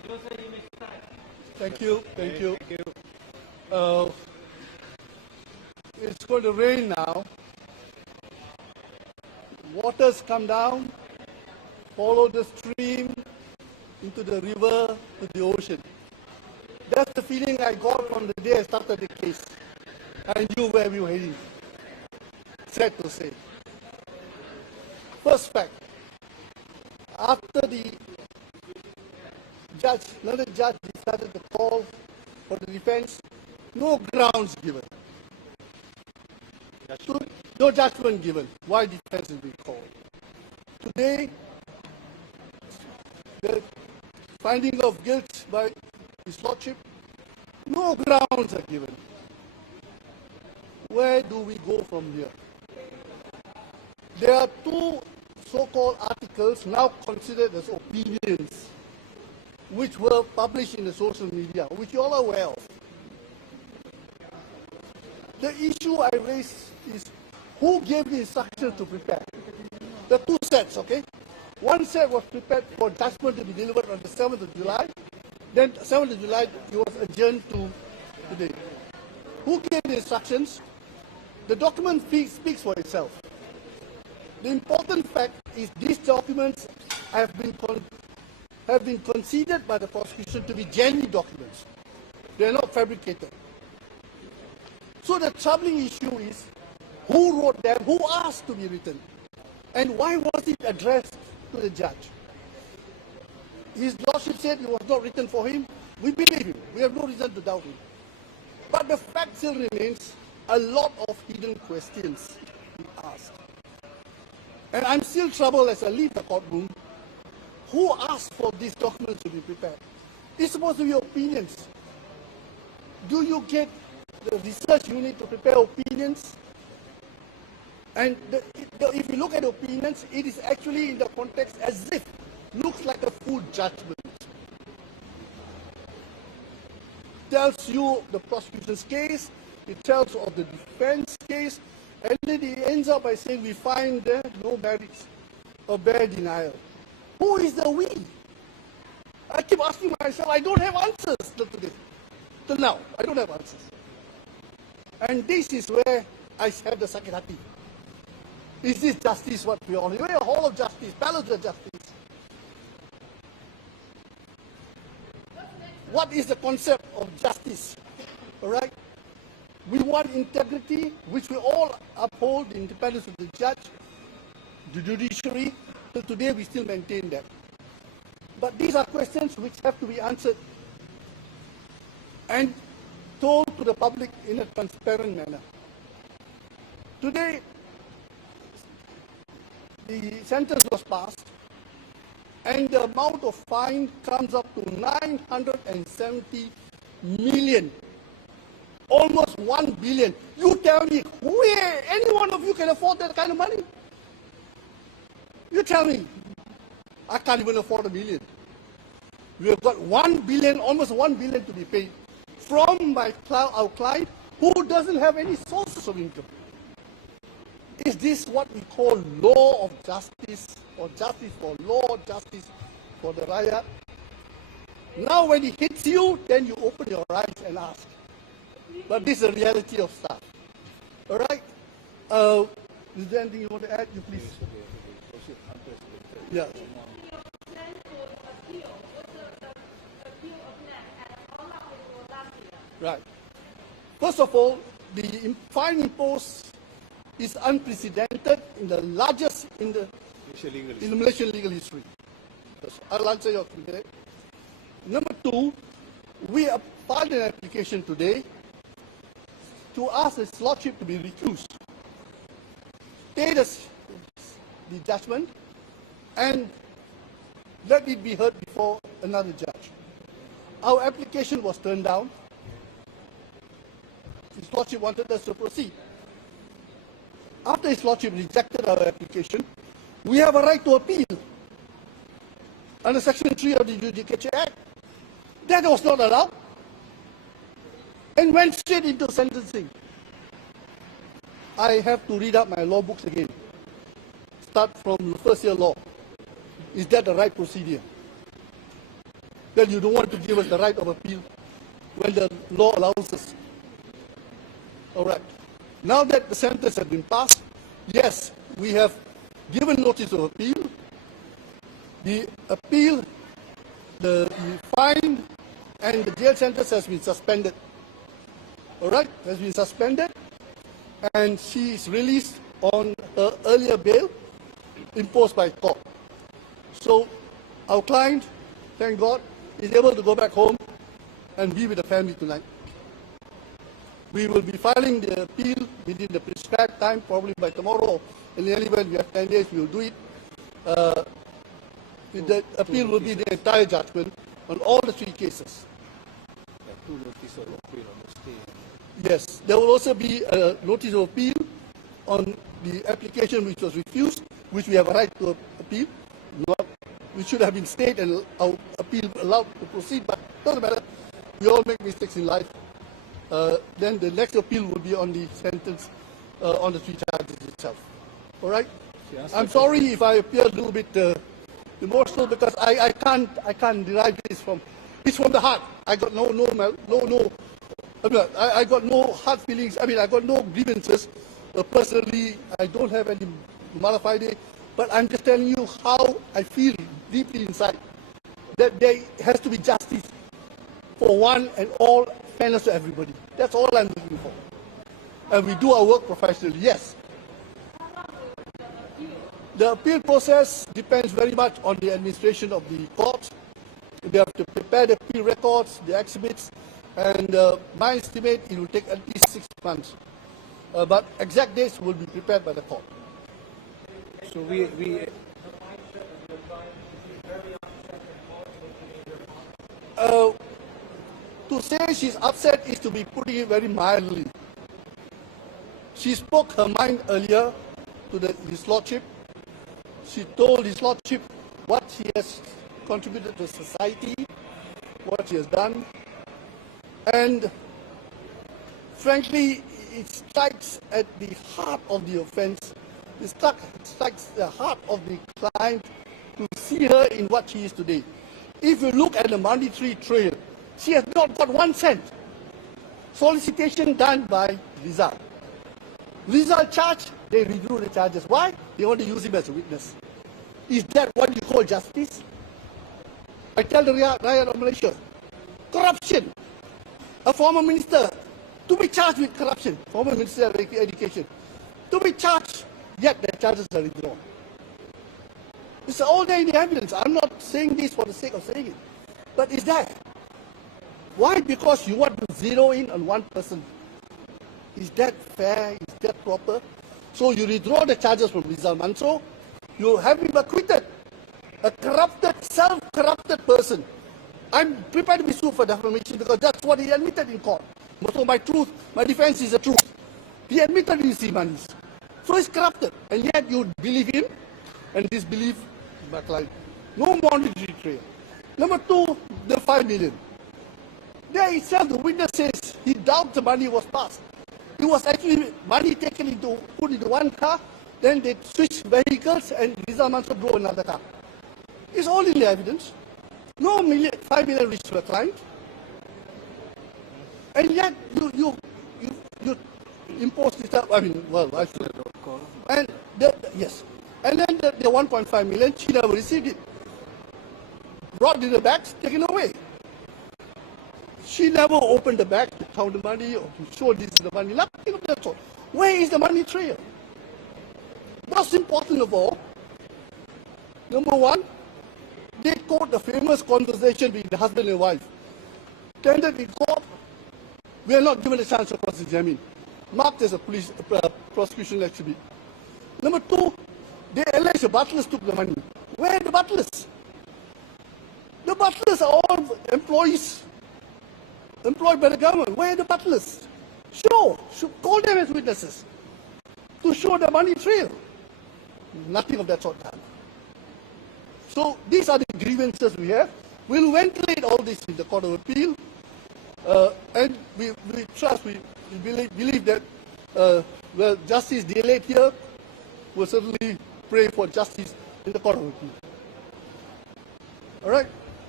Thank you. Thank you. It's going to rain now. Waters come down, follow the stream into the river, to the ocean. That's the feeling I got from the day I started the case. I knew where we were heading. Sad to say. First fact, after the another judge decided to call for the defense, no grounds given. No judgment given. Why defense is being called? Today, the finding of guilt by His Lordship, no grounds are given. Where do we go from here? There are two so-called articles now considered as opinions, which were published in the social media, which you all are aware of. The issue I raised is who gave the instruction to prepare. The two sets, okay? One set was prepared for judgment to be delivered on the 7th of July. Then 7th of July, it was adjourned to today. Who gave the instructions? The document speaks for itself. The important fact is these documents have been considered by the prosecution to be genuine documents. They are not fabricated. So the troubling issue is who wrote them, who asked to be written, and why was it addressed to the judge? His Lordship said it was not written for him. We believe him. We have no reason to doubt him. But the fact still remains a lot of hidden questions to be asked. And I'm still troubled as I leave the courtroom. Who asked for these documents to be prepared? It's supposed to be opinions. Do you get the research unit to prepare opinions? And if you look at opinions, it is actually in the context as if looks like a full judgment. Tells you the prosecution's case, it tells of the defense case, and then it ends up by saying we find there no merits or bare denial. Who is the we? I keep asking myself, I don't have answers till today. Till now, I don't have answers. And this is where I have the sakit hati. Is this justice what we all need? We're a hall of justice, palace of justice. What is the concept of justice? All right? We want integrity, which we all uphold, the independence of the judge, the judiciary. Till today, we still maintain that. But these are questions which have to be answered and told to the public in a transparent manner. Today, the sentence was passed, and the amount of fine comes up to 970 million. Almost 1 billion. You tell me, where any one of you can afford that kind of money? You tell me. I can't even afford $1 million. We have got 1 billion, almost 1 billion to be paid from our client who doesn't have any sources of income. Is this what we call law of justice, or justice for law, justice for the Raya? Now when it hits you, then you open your eyes and ask. But this is the reality of stuff. All right? Is there anything you want to add? You please. Yeah. Right. First of all, the fine imposed is unprecedented in the largest in the Malaysian legal history. I'll answer your question. Number two, we have filed an application today to ask His Lordship to be recused, stay the judgment, and let it be heard before another judge. Our application was turned down. His Lordship wanted us to proceed. After His Lordship rejected our application, we have a right to appeal under Section 3 of the Judicature Act. That was not allowed, and went straight into sentencing. I have to read out my law books again. Start from the first year law. Is that the right procedure? that you don't want to give us the right of appeal when the law allows us. All right. Now that the sentence has been passed, yes, we have given notice of appeal. The appeal, the fine, and the jail sentence has been suspended. All right, has been suspended, and she is released on her earlier bail imposed by court. So our client, thank God, is able to go back home and be with the family tonight. We will be filing the appeal within the prescribed time, probably by tomorrow. In the event we have 10 days, we will do it. The appeal will be the entire judgment on all the 3 cases. Two notice of appeal on the stay. Yes, there will also be a notice of appeal on the application which was refused, which we have a right to appeal. We should have been stayed and our appeal allowed to proceed, but it doesn't matter. We all make mistakes in life. Then the next appeal will be on the sentence, on the 3 charges itself. All right? I'm sorry if I appear a little bit emotional because I can't derive this from. It's from the heart. I got I got no hard feelings. I mean, I got no grievances. Personally, I don't have any malafide, but I'm just telling you how I feel deeply inside. That there has to be justice for one and all, fairness to everybody. That's all I'm looking for. And we do our work professionally, yes. The appeal process depends very much on the administration of the court. They have to prepare the appeal records, the exhibits, and my estimate it will take at least 6 months. But exact dates will be prepared by the court. So we to say she's upset is to be putting it very mildly. She spoke her mind earlier to His Lordship. She told His Lordship what she has contributed to society, what she has done, and frankly, it strikes at the heart of the offence. It strikes the heart of the client to see her in what she is today. If you look at the monetary trail, she has not got 1 cent. Solicitation done by Rizal. Rizal charged, they withdrew the charges. Why? They want to use him as a witness. Is that what you call justice? I tell the Rakyat of Malaysia, corruption. A former minister to be charged with corruption, former Minister of Education, to be charged, yet the charges are withdrawn. It's all there in the evidence. I'm not saying this for the sake of saying it. But is that? Why? Because you want to zero in on one person. Is that fair? Is that proper? So you withdraw the charges from Rizal Mansor, you have him acquitted. A corrupted, self-corrupted person. I'm prepared to be sued for defamation because that's what he admitted in court. So my defense is the truth. He admitted he received money. So he's corrupted. And yet you believe him and disbelieve my client. No monetary trail. Number 2, the 5 million. There itself, the witness says he doubts the money was passed. It was actually money taken put into one car, then they switched vehicles and Rizal Mansor drove another car. It's all in the evidence. No 5 million reached to the client. And yet you impose this up. I mean, well, I should. And yes. And then the 1.5 million, she never received it. Brought in the bags, taken away. She never opened the bag to count the money or to show this is the money. Nothing of that sort. Where is the money trail? What's important of all? Number 1, they quote the famous conversation between the husband and wife. Tendered in court, we are not given a chance to cross-examine. Marked as a prosecution exhibit. Number 2, they allege the butlers took the money. Where are the butlers? The butlers are all employees employed by the government. Where are the butlers? Call them as witnesses to show the money trail. Nothing of that sort done. So these are the grievances we have. We'll ventilate all this in the Court of Appeal, and we trust, we believe that well, justice delayed here. We'll certainly pray for justice in the Court of Appeal. All right.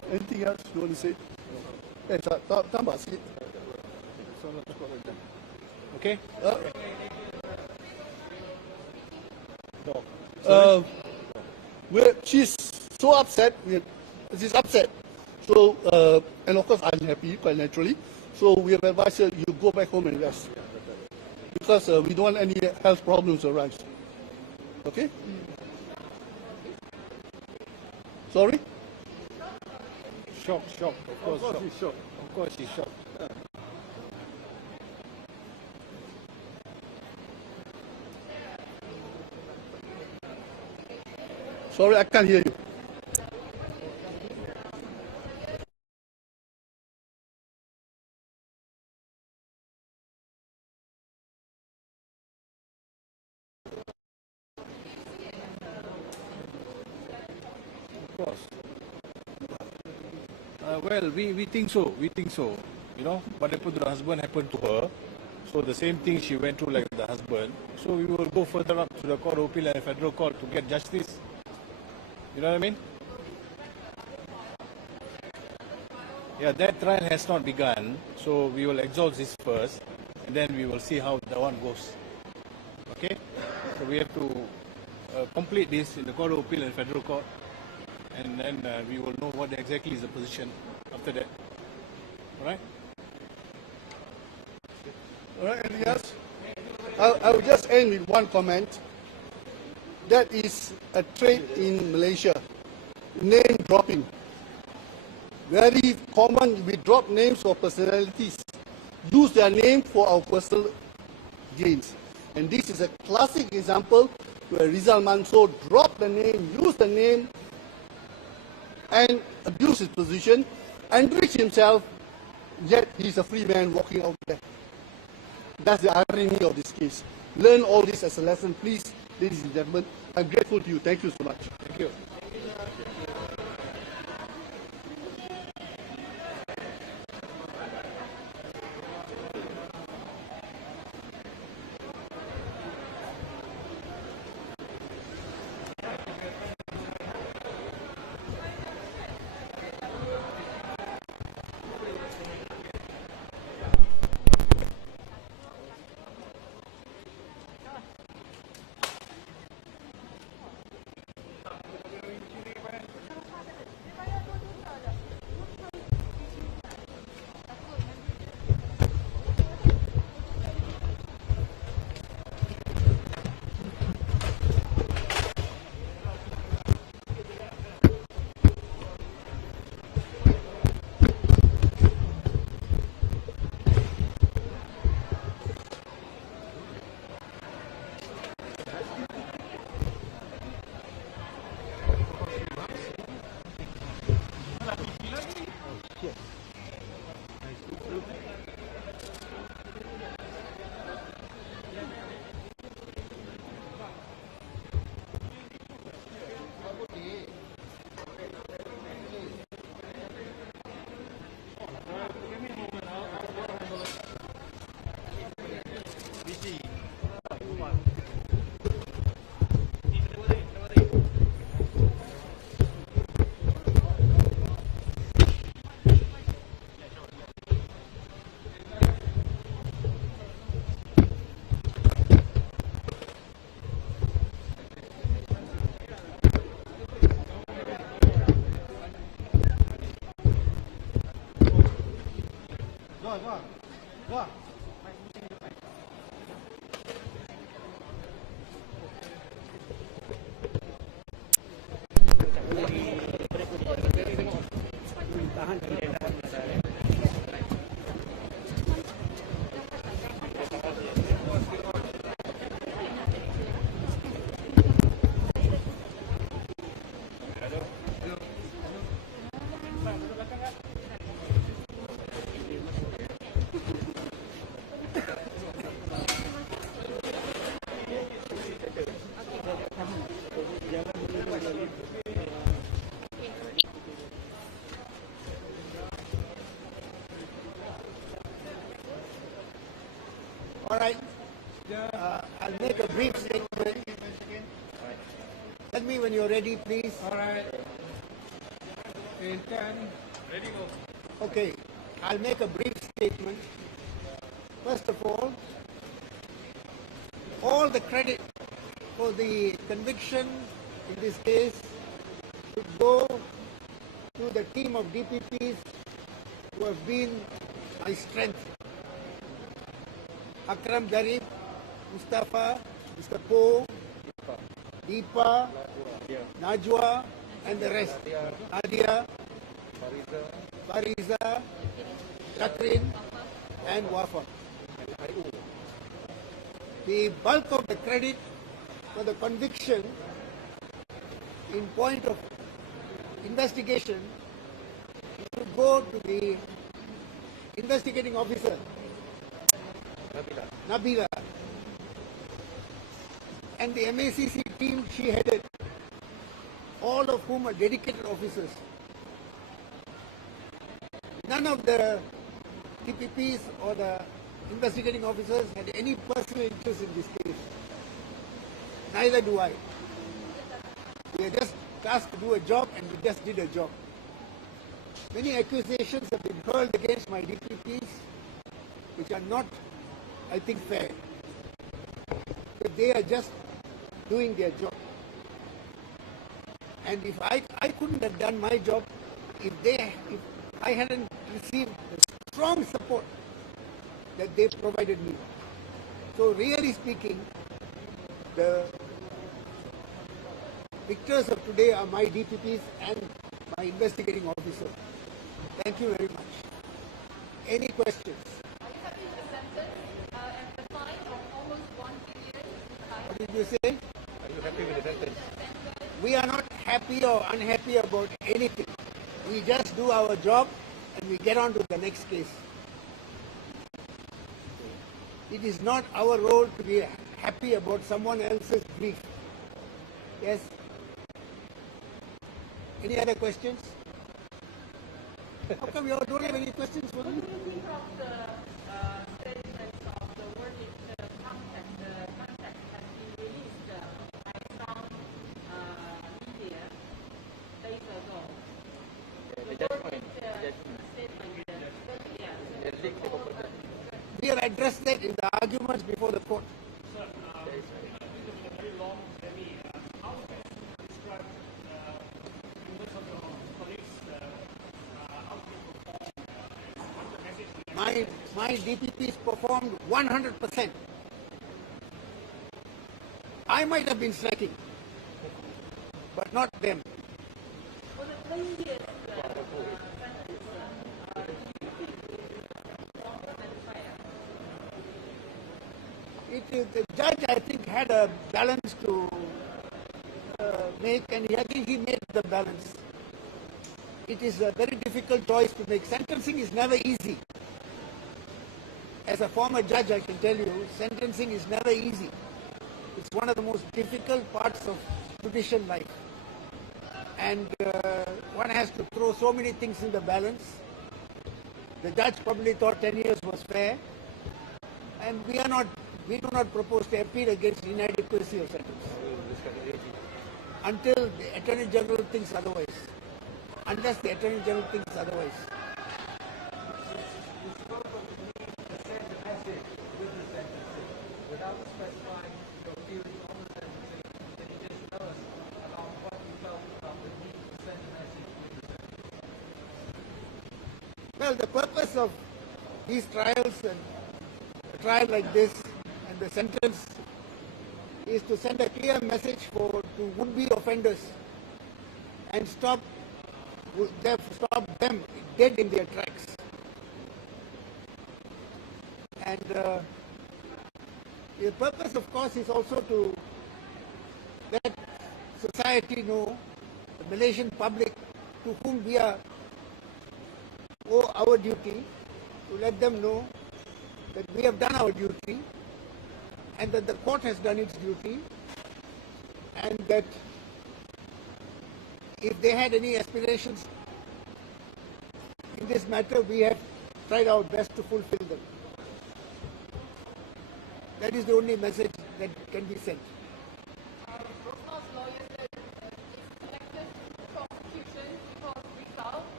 Anything else you want to say? Tambah sikit. Okay? She's so upset. She's upset. So, and of course, I'm happy, quite naturally. So, we have advised her, you go back home and rest. Because we don't want any health problems to arise. Okay? Sorry? Shock. Of course she's shocked. Of course she's shocked. Sorry, I can't hear you. Of course. Well, we think so. You know, what happened to the husband happened to her. So the same thing she went through like the husband. So we will go further up to the Court of Appeal and Federal Court to get justice. You know what I mean? Yeah, that trial has not begun. So we will exhaust this first. And then we will see how that one goes. Okay? So we have to complete this in the Court of Appeal and Federal Court. And then we will know what exactly is the position after that. Alright? All right, anything else? I will just end with one comment. That is a trait in Malaysia, name dropping. Very common, we drop names of personalities, use their name for our personal gains. And this is a classic example where Rizal Mansor dropped the name, used the name, and abused his position, enriched himself, yet he's a free man walking out there. That's the irony of this case. Learn all this as a lesson, please, ladies and gentlemen. I'm grateful to you. Thank you so much. Thank you. All right. I'll make a brief statement. Tell me when you're ready, please. All right. Okay, I'll make a brief statement. First of all the credit for the conviction in this case should go to the team of DPPs who have been my strength. Akram Garib, Mustafa, Mr. Po, Deepa, Najwa, and the rest. Nadia, Fariza, Catherine, and Wafa. The bulk of the credit for the conviction in point of investigation should go to the investigating officer, Nabila, and the MACC team she headed, all of whom are dedicated officers. None of the TPPs or the investigating officers had any personal interest in this case. Neither do I. We are just tasked to do a job, and we just did a job. Many accusations have been hurled against my DPPs, which are not, I think, fair. But they are just doing their job. And if I couldn't have done my job if I hadn't received the strong support that they provided me. So really speaking, the victors of today are my DPPs and my investigating officer. Thank you very much. Any questions? Are you happy with the sentence and the fine of almost 1 billion? What did you say? Are you happy with the sentence? We are not happy or unhappy about anything. We just do our job and we get on to the next case. It is not our role to be happy about someone else's grief. Yes? Any other questions? How come you all don't have any questions for me? What do you think of the statements of the verdict context? The context has been released by some media days ago. The verdict statement. We have addressed that in the arguments before the court. My DPPs performed 100%. I might have been slacking, but not them. For the previous The judge, I think, had a balance to make, and I think he made the balance. It is a very difficult choice to make. Sentencing is never easy. As a former judge, I can tell you, sentencing is never easy. It's one of the most difficult parts of judicial life. And one has to throw so many things in the balance. The judge probably thought 10 years was fair. And we do not propose to appeal against inadequacy of sentence until the Attorney General thinks otherwise. Unless the Attorney General thinks otherwise. Well, the purpose of these trials and a trial like this and the sentence is to send a clear message to would-be offenders and stop them dead in their tracks. And the purpose, of course, is also to let society know, the Malaysian public to whom we owe our duty, to let them know that we have done our duty and that the court has done its duty, and that if they had any aspirations in this matter, we have tried our best to fulfill them. That is the only message that can be sent. Rosnau's lawyer said it's collective prosecution because without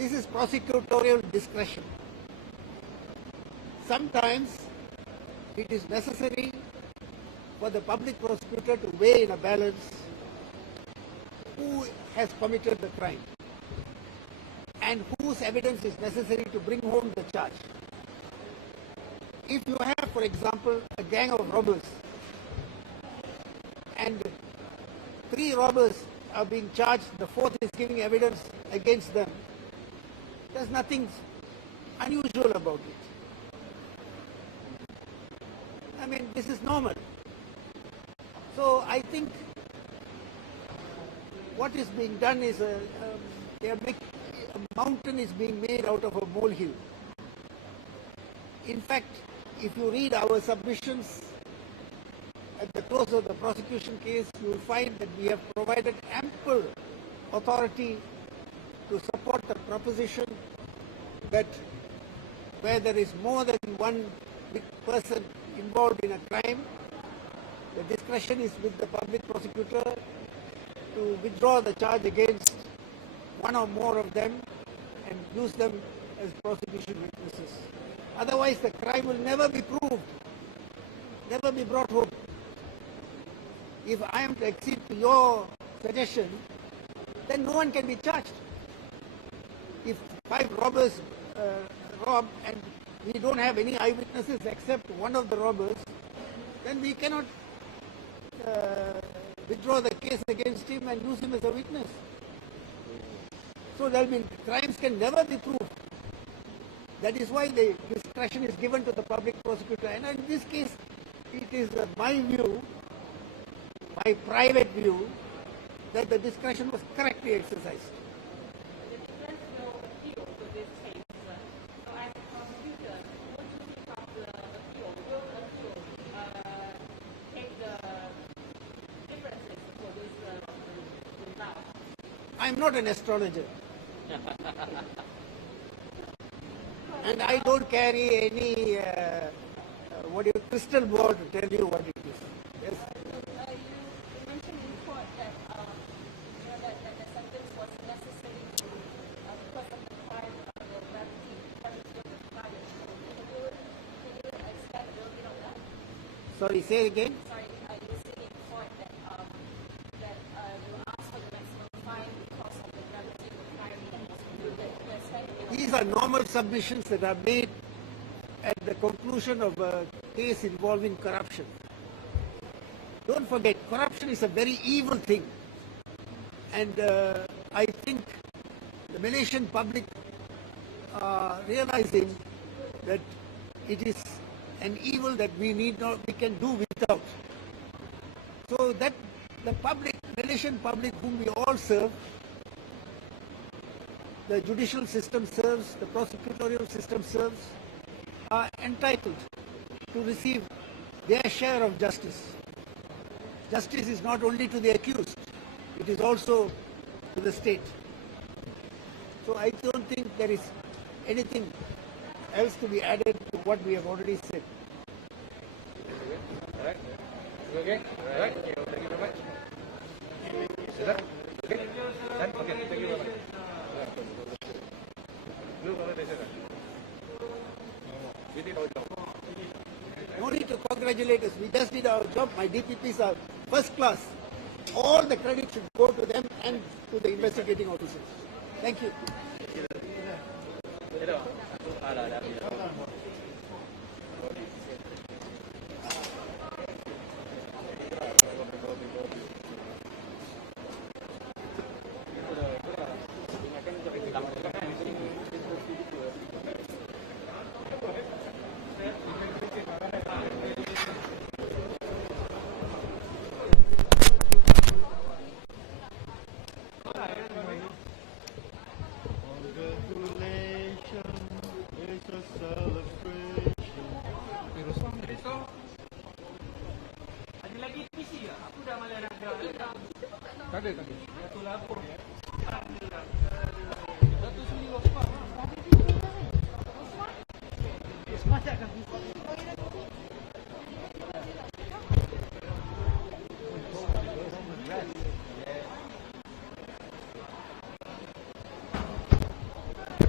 This is prosecutorial discretion. Sometimes it is necessary for the public prosecutor to weigh in a balance who has committed the crime and whose evidence is necessary to bring home the charge. If you have, for example, a gang of robbers and 3 robbers are being charged, the 4th is giving evidence against them, there's nothing unusual about it. I mean, this is normal. So I think what is being done is a mountain is being made out of a molehill. In fact, if you read our submissions at the close of the prosecution case, you will find that we have provided ample authority to support the proposition that where there is more than one person involved in a crime, the discretion is with the public prosecutor to withdraw the charge against one or more of them and use them as prosecution witnesses. Otherwise, the crime will never be proved, never be brought home. If I am to accede to your suggestion, then no one can be charged. If 5 robbers rob and we don't have any eyewitnesses except one of the robbers, then we cannot withdraw the case against him and use him as a witness. So there will be crimes can never be proved. That is why the discretion is given to the public prosecutor. And in this case, it is my view, my private view, that the discretion was correctly exercised. The defense will appeal to this case. So as a prosecutor, what do you think of the appeal? Will appeal take the differences for this result? I am not an astrologer. And I don't carry any crystal ball to tell you what it is. Yes. You mentioned in court that that the sentence was necessary because of the crime, the gravity, of the crime. Can you expand a little bit on that? Sorry, say again. Sorry, you said in court that you asked for the maximum fine because of the gravity of the crime. These are normal submissions that are made at the conclusion of a case involving corruption. Don't forget, corruption is a very evil thing. And I think the Malaysian public are realizing that it is an evil that we can do without. So that the Malaysian public whom we all serve, the judicial system serves, the prosecutorial system serves, are entitled to receive their share of justice. Justice is not only to the accused, it is also to the state. So I don't think there is anything else to be added to what we have already said. All right. Okay. All right. Okay. Thank you very much. Is that okay? Done? Okay. Thank you very much. We did our job. No need to congratulate us. We just did our job. My DPPs are first class. All the credit should go to them and to the investigating officers. Thank you.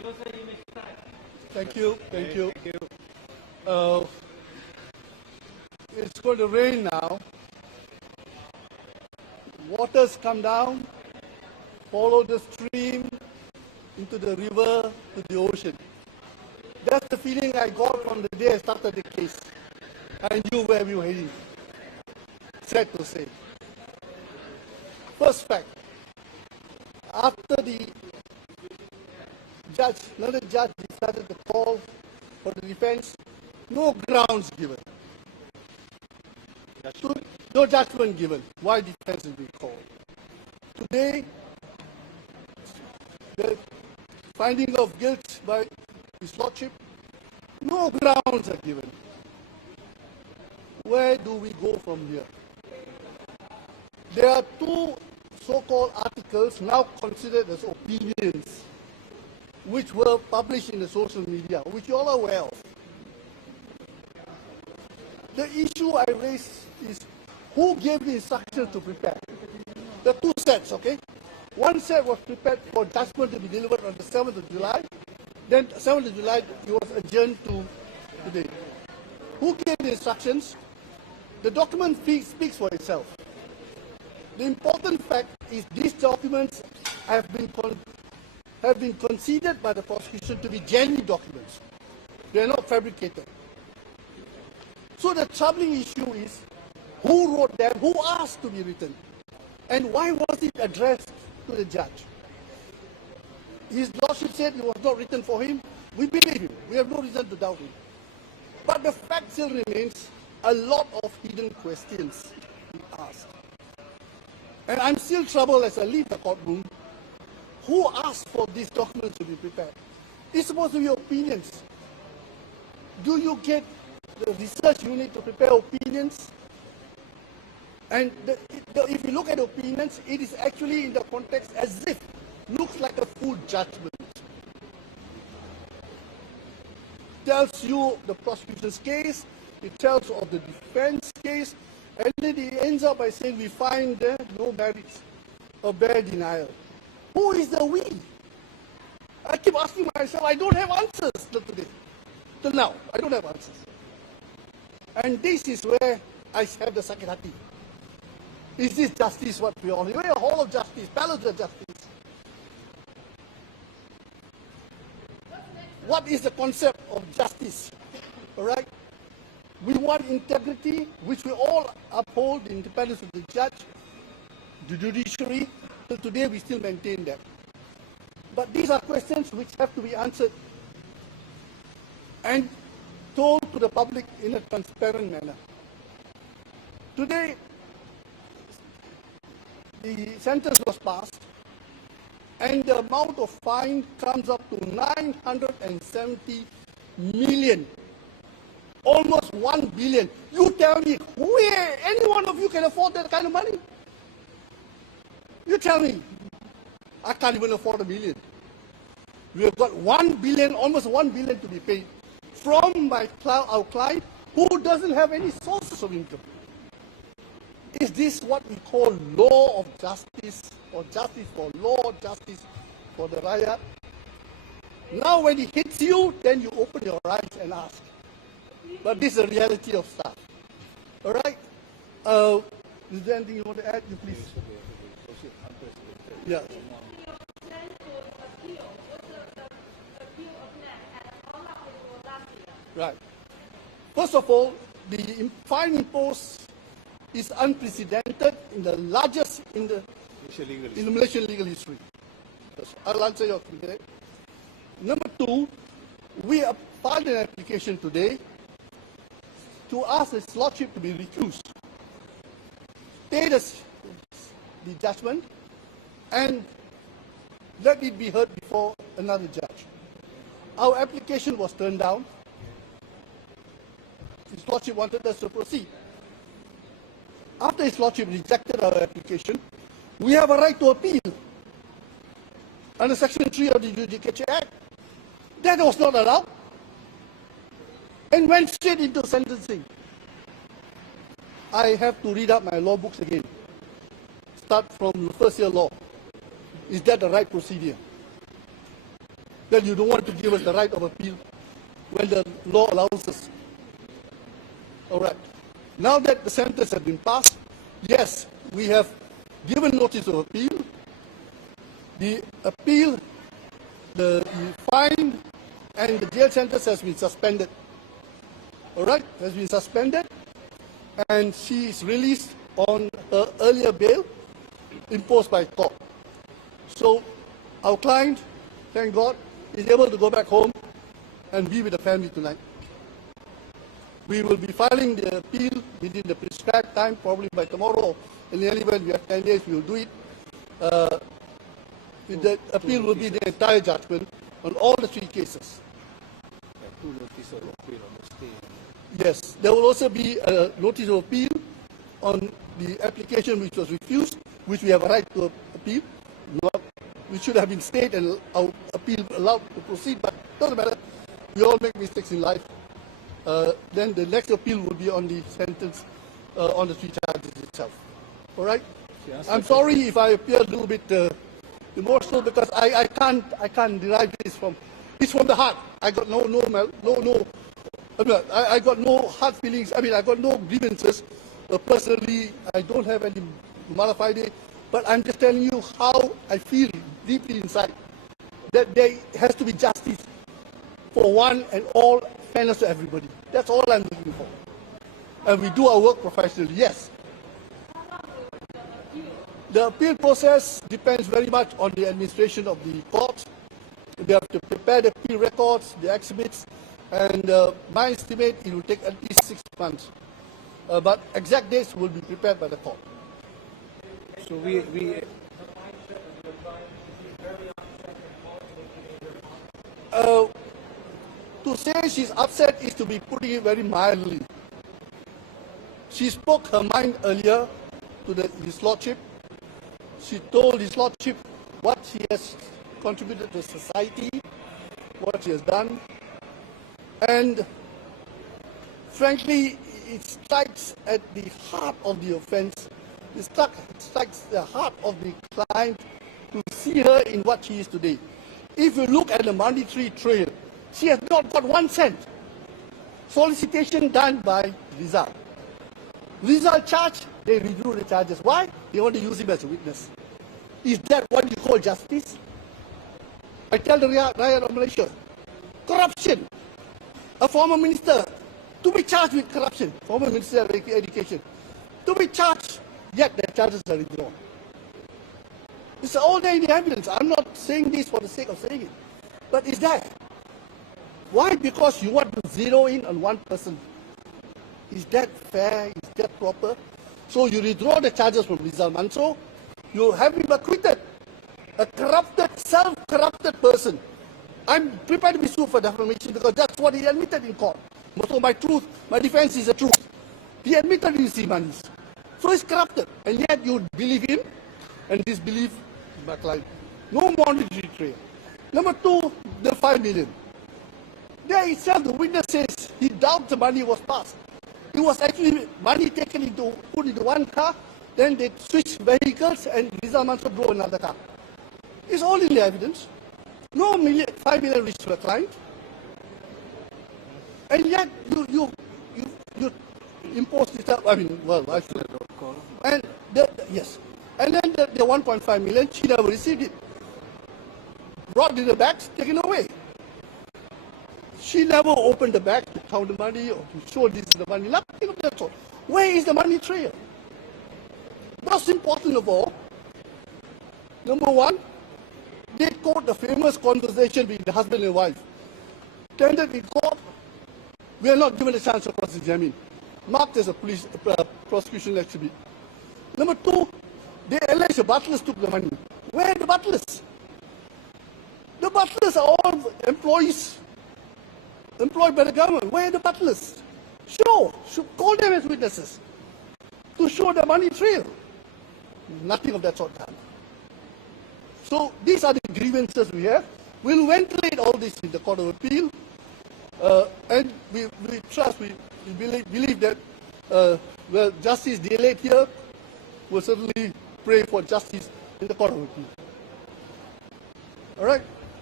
Thank you. Thank you. It's going to rain now. Waters come down, follow the stream into the river, to the ocean. That's the feeling I got from the day I started the case. I knew where we were heading. Sad to say. First fact, after the judge, another judge decided to call for the defense, no grounds given. No judgment given. Why defense is being called? Today, the finding of guilt by His Lordship, no grounds are given. Where do we go from here? There are two so-called articles now considered as opinions, which were published in the social media, which you all are aware of. The issue I raised is who gave the instructions to prepare. There are two sets, okay? One set was prepared for judgment to be delivered on the 7th of July. Then 7th of July, it was adjourned to today. Who gave the instructions? The document speaks for itself. The important fact is these documents have been considered by the prosecution to be genuine documents. They are not fabricated. So the troubling issue is who wrote them, who asked to be written, and why was it addressed to the judge? His Lordship said it was not written for him. We believe him. We have no reason to doubt him. But the fact still remains a lot of hidden questions he asked. And I'm still troubled as I leave the courtroom. Who asked for these documents to be prepared? It's supposed to be opinions. Do you get the research unit to prepare opinions? And if you look at opinions, it is actually in the context as if looks like a full judgment. Tells you the prosecution's case, it tells you of the defense case, and then it ends up by saying we find there no merits or bare denial. Who is the we? I keep asking myself, I don't have answers till today. Till now, I don't have answers. And this is where I have the sakit hati. Is this justice what we all need? We're a hall of justice, palace of justice. What is the concept of justice? All right? We want integrity, which we all uphold, the independence of the judge, the judiciary. Till today, we still maintain that. But these are questions which have to be answered and told to the public in a transparent manner. Today, the sentence was passed, and the amount of fine comes up to 970 million, almost 1 billion. You tell me, where any one of you can afford that kind of money? You tell me. I can't even afford $1 million. We have got 1 billion, almost 1 billion to be paid from our client who doesn't have any sources of income. Is this what we call law of justice, or justice for law, justice for the riot? Now when it hits you, then you open your eyes and ask. But this is the reality of stuff. All right? Is there anything you want to add? You please. Yeah. Right. First of all, the fine imposed is unprecedented in the largest in the Malaysian legal history. I'll answer your question. Number two, we have filed an application today to ask His Lordship to be recused, stay the judgment, and let it be heard before another judge. Our application was turned down. His Lordship wanted us to proceed. After His Lordship rejected our application, we have a right to appeal under Section 3 of the Judicature Act. That was not allowed and went straight into sentencing. I have to read up my law books again. Start from the first year law. Is that the right procedure? that you don't want to give us the right of appeal when the law allows us. All right. Now that the sentence has been passed, yes, we have given notice of appeal. The appeal, the fine, and the jail sentence has been suspended. All right, has been suspended, and she is released on her earlier bail imposed by court. So our client, thank God, is able to go back home and be with the family tonight. We will be filing the appeal within the prescribed time, probably by tomorrow. In the event we have 10 days, we will do it. The appeal will be the entire judgment on all the 3 cases. Two notice of appeal on the stay. Yes, there will also be a notice of appeal on the application which was refused, which we have a right to appeal. We should have been stayed and our appeal allowed to proceed, but it doesn't matter. We all make mistakes in life. Then the next appeal will be on the sentence, on the 3 charges itself. All right? I'm sorry if I appear a little bit emotional because I can't derive this from. It's from the heart. I got I got no hard feelings. I mean, I got no grievances. Personally, I don't have any malafide, but I'm just telling you how I feel deeply inside that there has to be justice for one and all, fairness to everybody. That's all I'm looking for. And we do our work professionally, yes. The appeal process depends very much on the administration of the court. They have to prepare the appeal records, the exhibits, and my estimate it will take at least 6 months. But exact dates will be prepared by the court. So we to say she's upset is to be putting it very mildly. She spoke her mind earlier to His Lordship. She told His Lordship what she has contributed to society, what she has done. And frankly, it strikes at the heart of the offense. It strikes the heart of the client to see her in what she is today. If you look at the monetary trail, she has not got 1 cent. Solicitation done by Rizal. Rizal charged, they withdrew the charges. Why? They want to use him as a witness. Is that what you call justice? I tell the Rakyat of Malaysia, corruption. A former minister to be charged with corruption, former Minister of Education, to be charged, yet the charges are withdrawn. It's all there in the evidence. I'm not saying this for the sake of saying it, but it's there. Why? Because you want to zero in on one person. Is that fair? Is that proper? So you withdraw the charges from Rizal Mansor, you have him acquitted. A corrupted, self-corrupted person. I'm prepared to be sued for defamation because that's what he admitted in court. So my defense is the truth. He admitted he received money. So he's corrupted. And yet you believe him and disbelieve my client. No monetary trail. Number 2, the 5 million. There itself, the witness says he doubts the money was passed. It was actually money taken put into one car, then they switched vehicles and Rizal Mansor drove another car. It's all in the evidence. No 5 million reached to the client. And yet you impose this up. I mean, well, I should. And yes. And then the 1.5 million, she never received it. Brought in the bags, taken away. She never opened the bag to count the money or to show this is the money. Nothing of that sort. Where is the money trail? Most important of all, number 1, they quote the famous conversation between the husband and wife. Tendered in court, we are not given a chance to cross-examine. Marked as a prosecution exhibit. Number 2, they allege the butlers took the money. Where are the butlers? The butlers are all employees employed by the government. Where are the butlers? Should call them as witnesses to show the money trail. Nothing of that sort done. So these are the grievances we have. We'll ventilate all this in the Court of Appeal, and we trust, we believe that well, justice delayed here. We'll certainly pray for justice in the Court of Appeal. All right.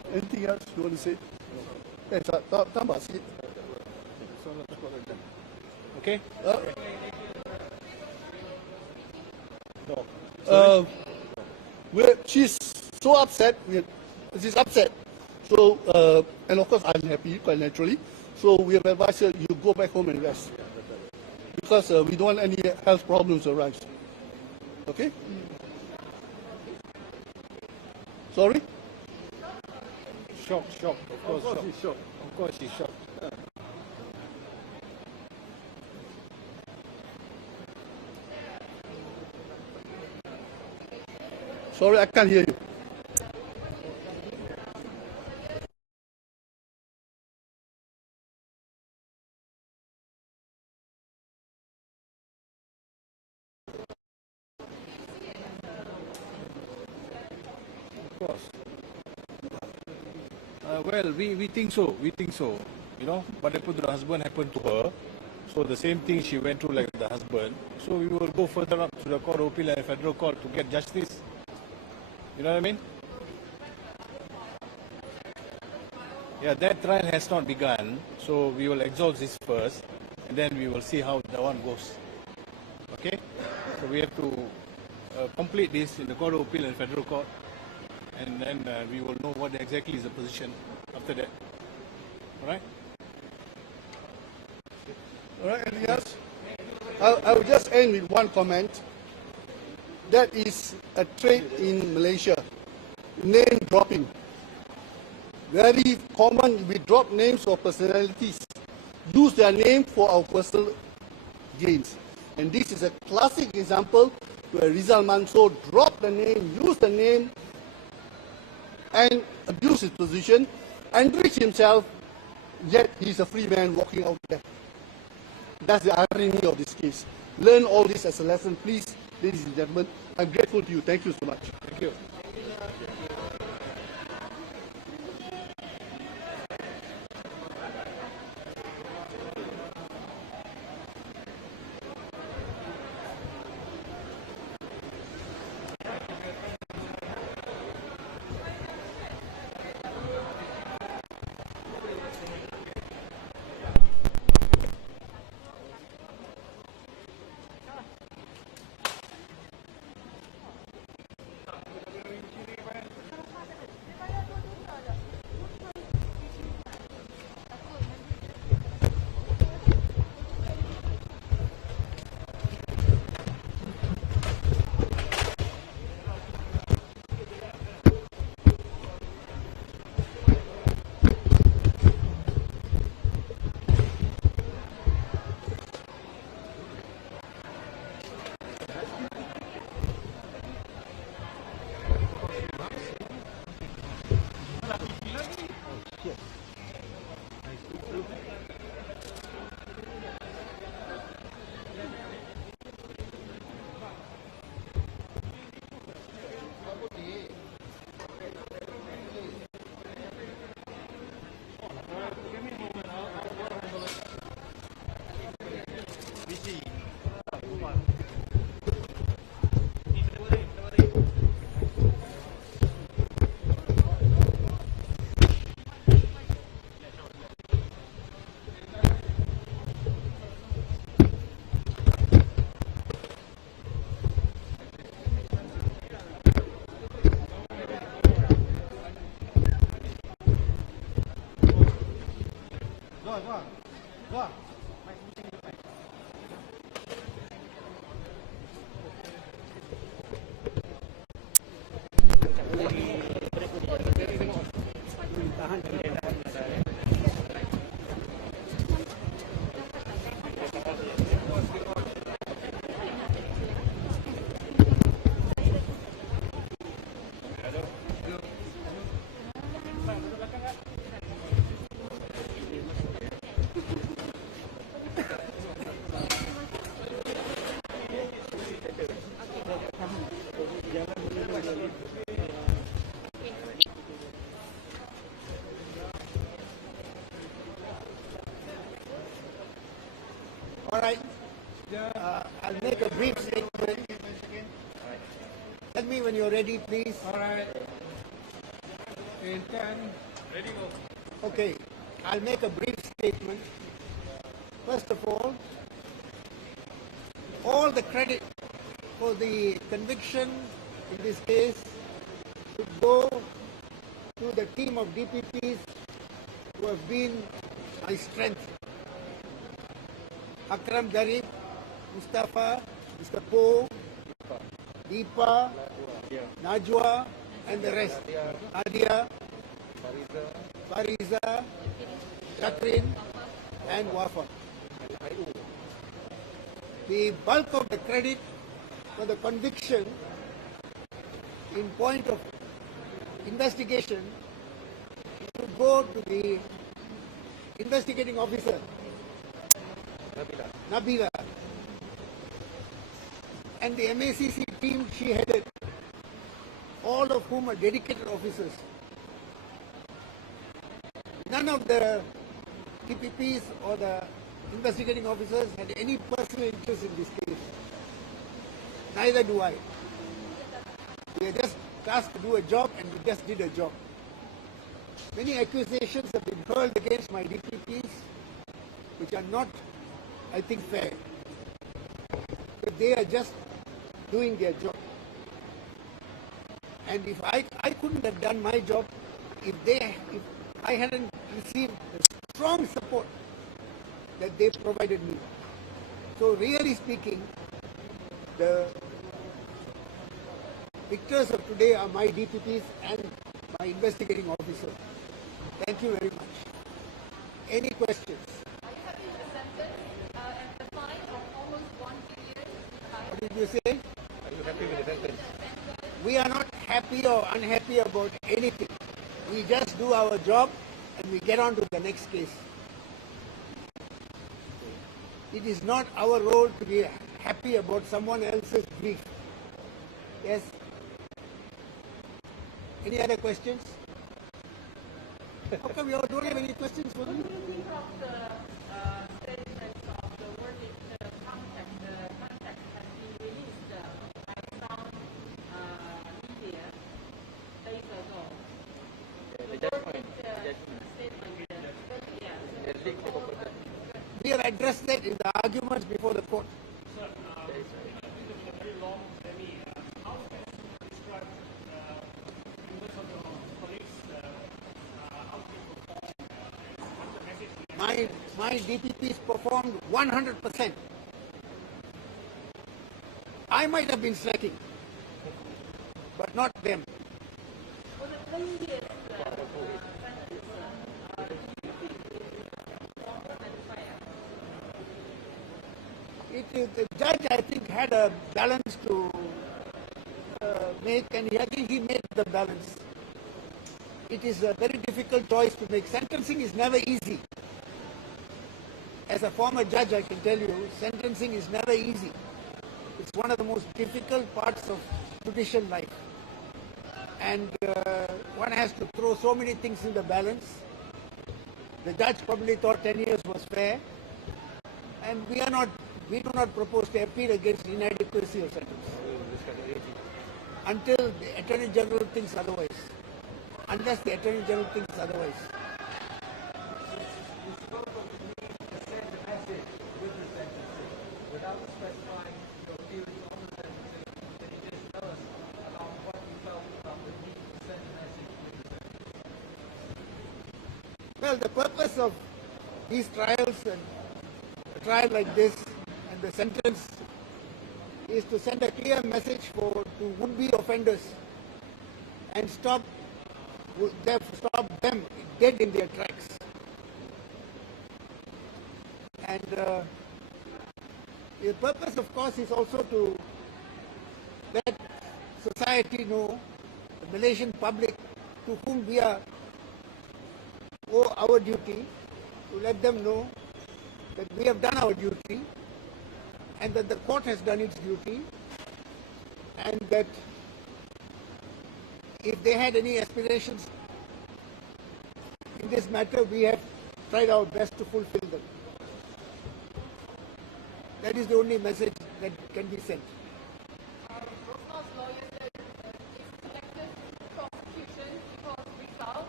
Anything else you want to say? Tambah sikit. Okay? She's so upset. She's upset. So, and of course, I'm happy, quite naturally. So, we have advised her, you go back home and rest. Because we don't want any health problems arise. Okay? Sorry? Shock. Of course she's shocked. Of course she's shocked. Sorry, I can't hear you. Of course. Well, we think so. You know, what happened to the husband happened to her. So the same thing she went through like the husband. So we will go further up to the Court of Appeal and Federal Court to get justice. You know what I mean? Yeah, that trial has not begun. So we will exhaust this first, and then we will see how that one goes. Okay? So we have to complete this in the Court of Appeal and Federal Court, and then we will know what exactly is the position after that. All right? All right, anything else? I will just end with one comment. That is a trait in Malaysia, name dropping. Very common, we drop names of personalities, use their name for our personal gains. And this is a classic example where Rizal Mansor dropped the name, used the name, and abused his position, enriched himself, yet he's a free man walking out there. That's the irony of this case. Learn all this as a lesson, please, ladies and gentlemen. I'm grateful to you. Thank you so much. Thank you. All right. I'll make a brief statement. Tell me when you're ready, please. All right. In 10, Okay, I'll make a brief statement. First of all the credit for the conviction in this case should go to the team of DPPs who have been my strength. Akram Garib, Mustafa, Mr. Poe, Deepa, Najwa, and the rest. Nadia, Fariza, Shakrin, and Wafa. The bulk of the credit for the conviction in point of investigation should go to the investigating officer, Nabila, and the MACC team she headed, all of whom are dedicated officers. None of the TPPs or the investigating officers had any personal interest in this case. Neither do I. We are just tasked to do a job, and we just did a job. Many accusations have been hurled against my DPPs, which are not, I think, fair. But they are just doing their job. And if I couldn't have done my job if I hadn't received the strong support that they provided me. So really speaking, the victors of today are my DPPs and my investigating officers. Thank you very much. Any questions? Are you happy with the sentence and the fine of almost 1 billion? What did you say? Are you happy with the sentence? We are not happy or unhappy about anything. We just do our job and we get on to the next case. It is not our role to be happy about someone else's grief. Yes? Any other questions? How come you all don't have any questions for me? What do you think of the statements of the verdict, the contact has been released by some media days ago? The verdict statement, We have addressed that in the arguments before the court. My DPPs performed 100%. I might have been slacking, but not them. for the previous The judge, I think, had a balance to make, and I think he made the balance. It is a very difficult choice to make. Sentencing is never easy. As a former judge, I can tell you, sentencing is never easy. It's one of the most difficult parts of judicial life. And one has to throw so many things in the balance. The judge probably thought 10 years was fair. And we do not propose to appeal against inadequacy of sentence until the Attorney General thinks otherwise. Unless the Attorney General thinks otherwise. Well, the purpose of these trials and a trial like this and the sentence is to send a clear message to would-be offenders and stop them dead in their tracks. And the purpose, of course, is also to let society know, the Malaysian public to whom we owe our duty, to let them know that we have done our duty and that the court has done its duty, and that if they had any aspirations in this matter, we have tried our best to fulfill them. That is the only message that can be sent. Rosnau's lawyer said it's selective prosecution because without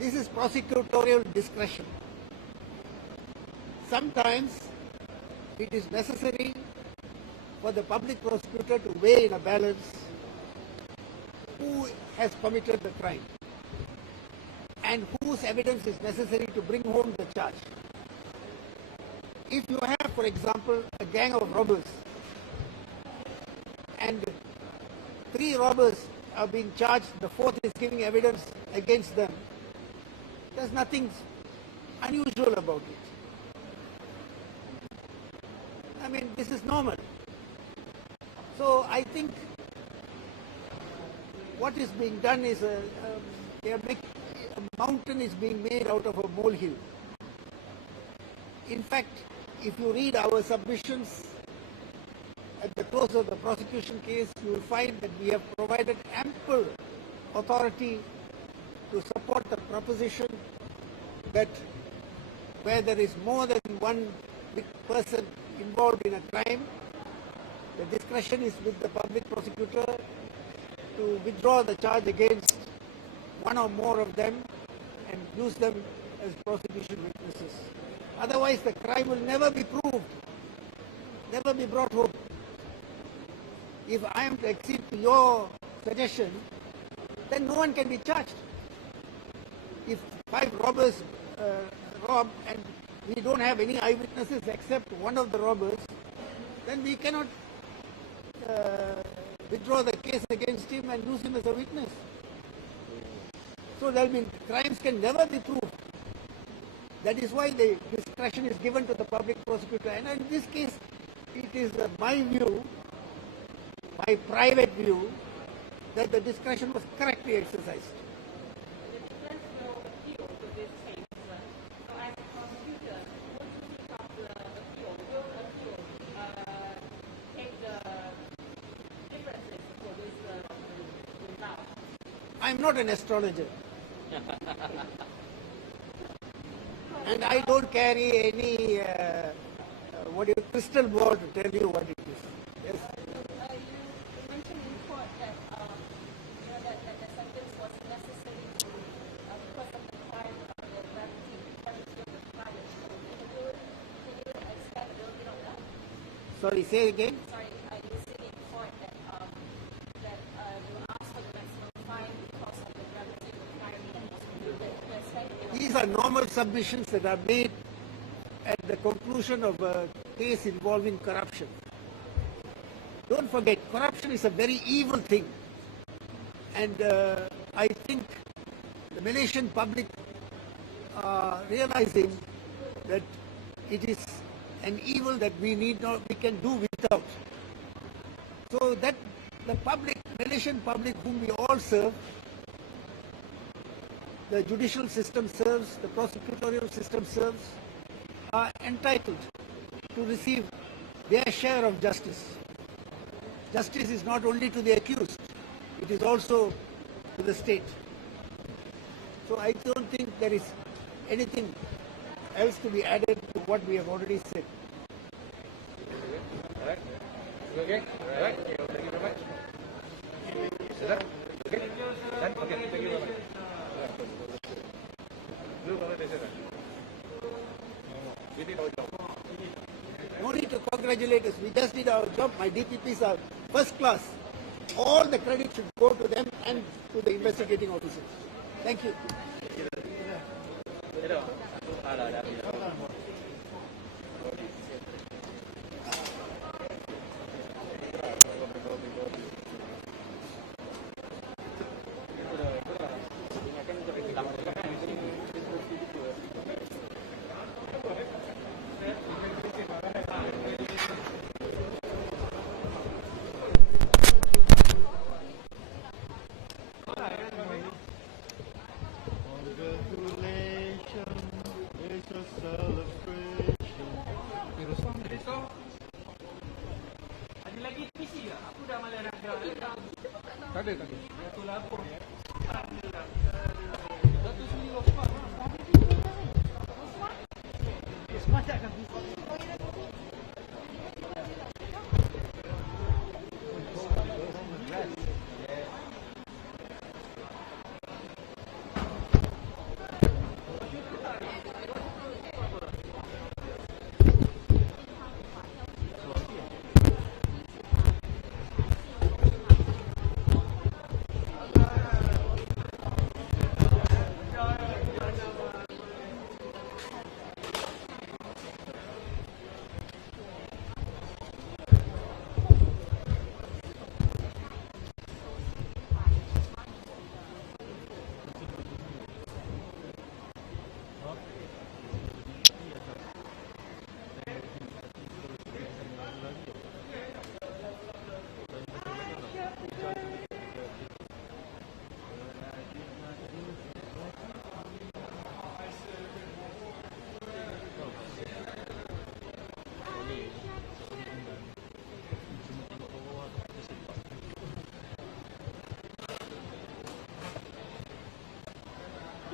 This is prosecutorial discretion. Sometimes it is necessary for the public prosecutor to weigh in a balance who has committed the crime and whose evidence is necessary to bring home the charge. If you have, for example, a gang of robbers and 3 robbers are being charged, the 4th is giving evidence against them, there's nothing unusual about it. I mean, this is normal. So I think what is being done is a mountain is being made out of a molehill. In fact, if you read our submissions at the close of the prosecution case, you will find that we have provided ample authority to support the proposition that where there is more than one person involved in a crime, the discretion is with the public prosecutor to withdraw the charge against one or more of them and use them as prosecution witnesses. Otherwise, the crime will never be proved, never be brought home. If I am to accede to your suggestion, then no one can be charged. If 5 robbers rob and we don't have any eyewitnesses except one of the robbers, then we cannot withdraw the case against him and use him as a witness. So crimes can never be proved. That is why the discretion is given to the public prosecutor. And in this case, it is my view, my private view, that the discretion was correctly exercised. The defense will appeal to this case. So as a prosecutor, what do you think of the appeal? Will appeal take the differences for this result? I'm not an astrologer. And I don't carry any crystal ball to tell you what it is. Yes. You mentioned in court that that the sentence was necessary because of the crime, the gravity, gravity of the crime. Can you expand a little bit on that? Sorry, say again. Sorry, you said in court that you asked for the maximum fine because of the gravity of the crime that was committed. Can you expand a little? These are normal submissions that are made at the conclusion of a case involving corruption. Don't forget, corruption is a very evil thing. And I think the Malaysian public are realizing that it is an evil that we can do without. So that the Malaysian public whom we all serve, the judicial system serves, the prosecutorial system serves, are entitled to receive their share of justice. Justice is not only to the accused, it is also to the state. So I don't think there is anything else to be added to what we have already said. All right. Okay. All right. Okay. Thank you very much. Is that okay? Done? Okay. Thank you very much. We did our job. No need to congratulate us. We just did our job. My DPPs are first class. All the credit should go to them and to the investigating officers. Thank you.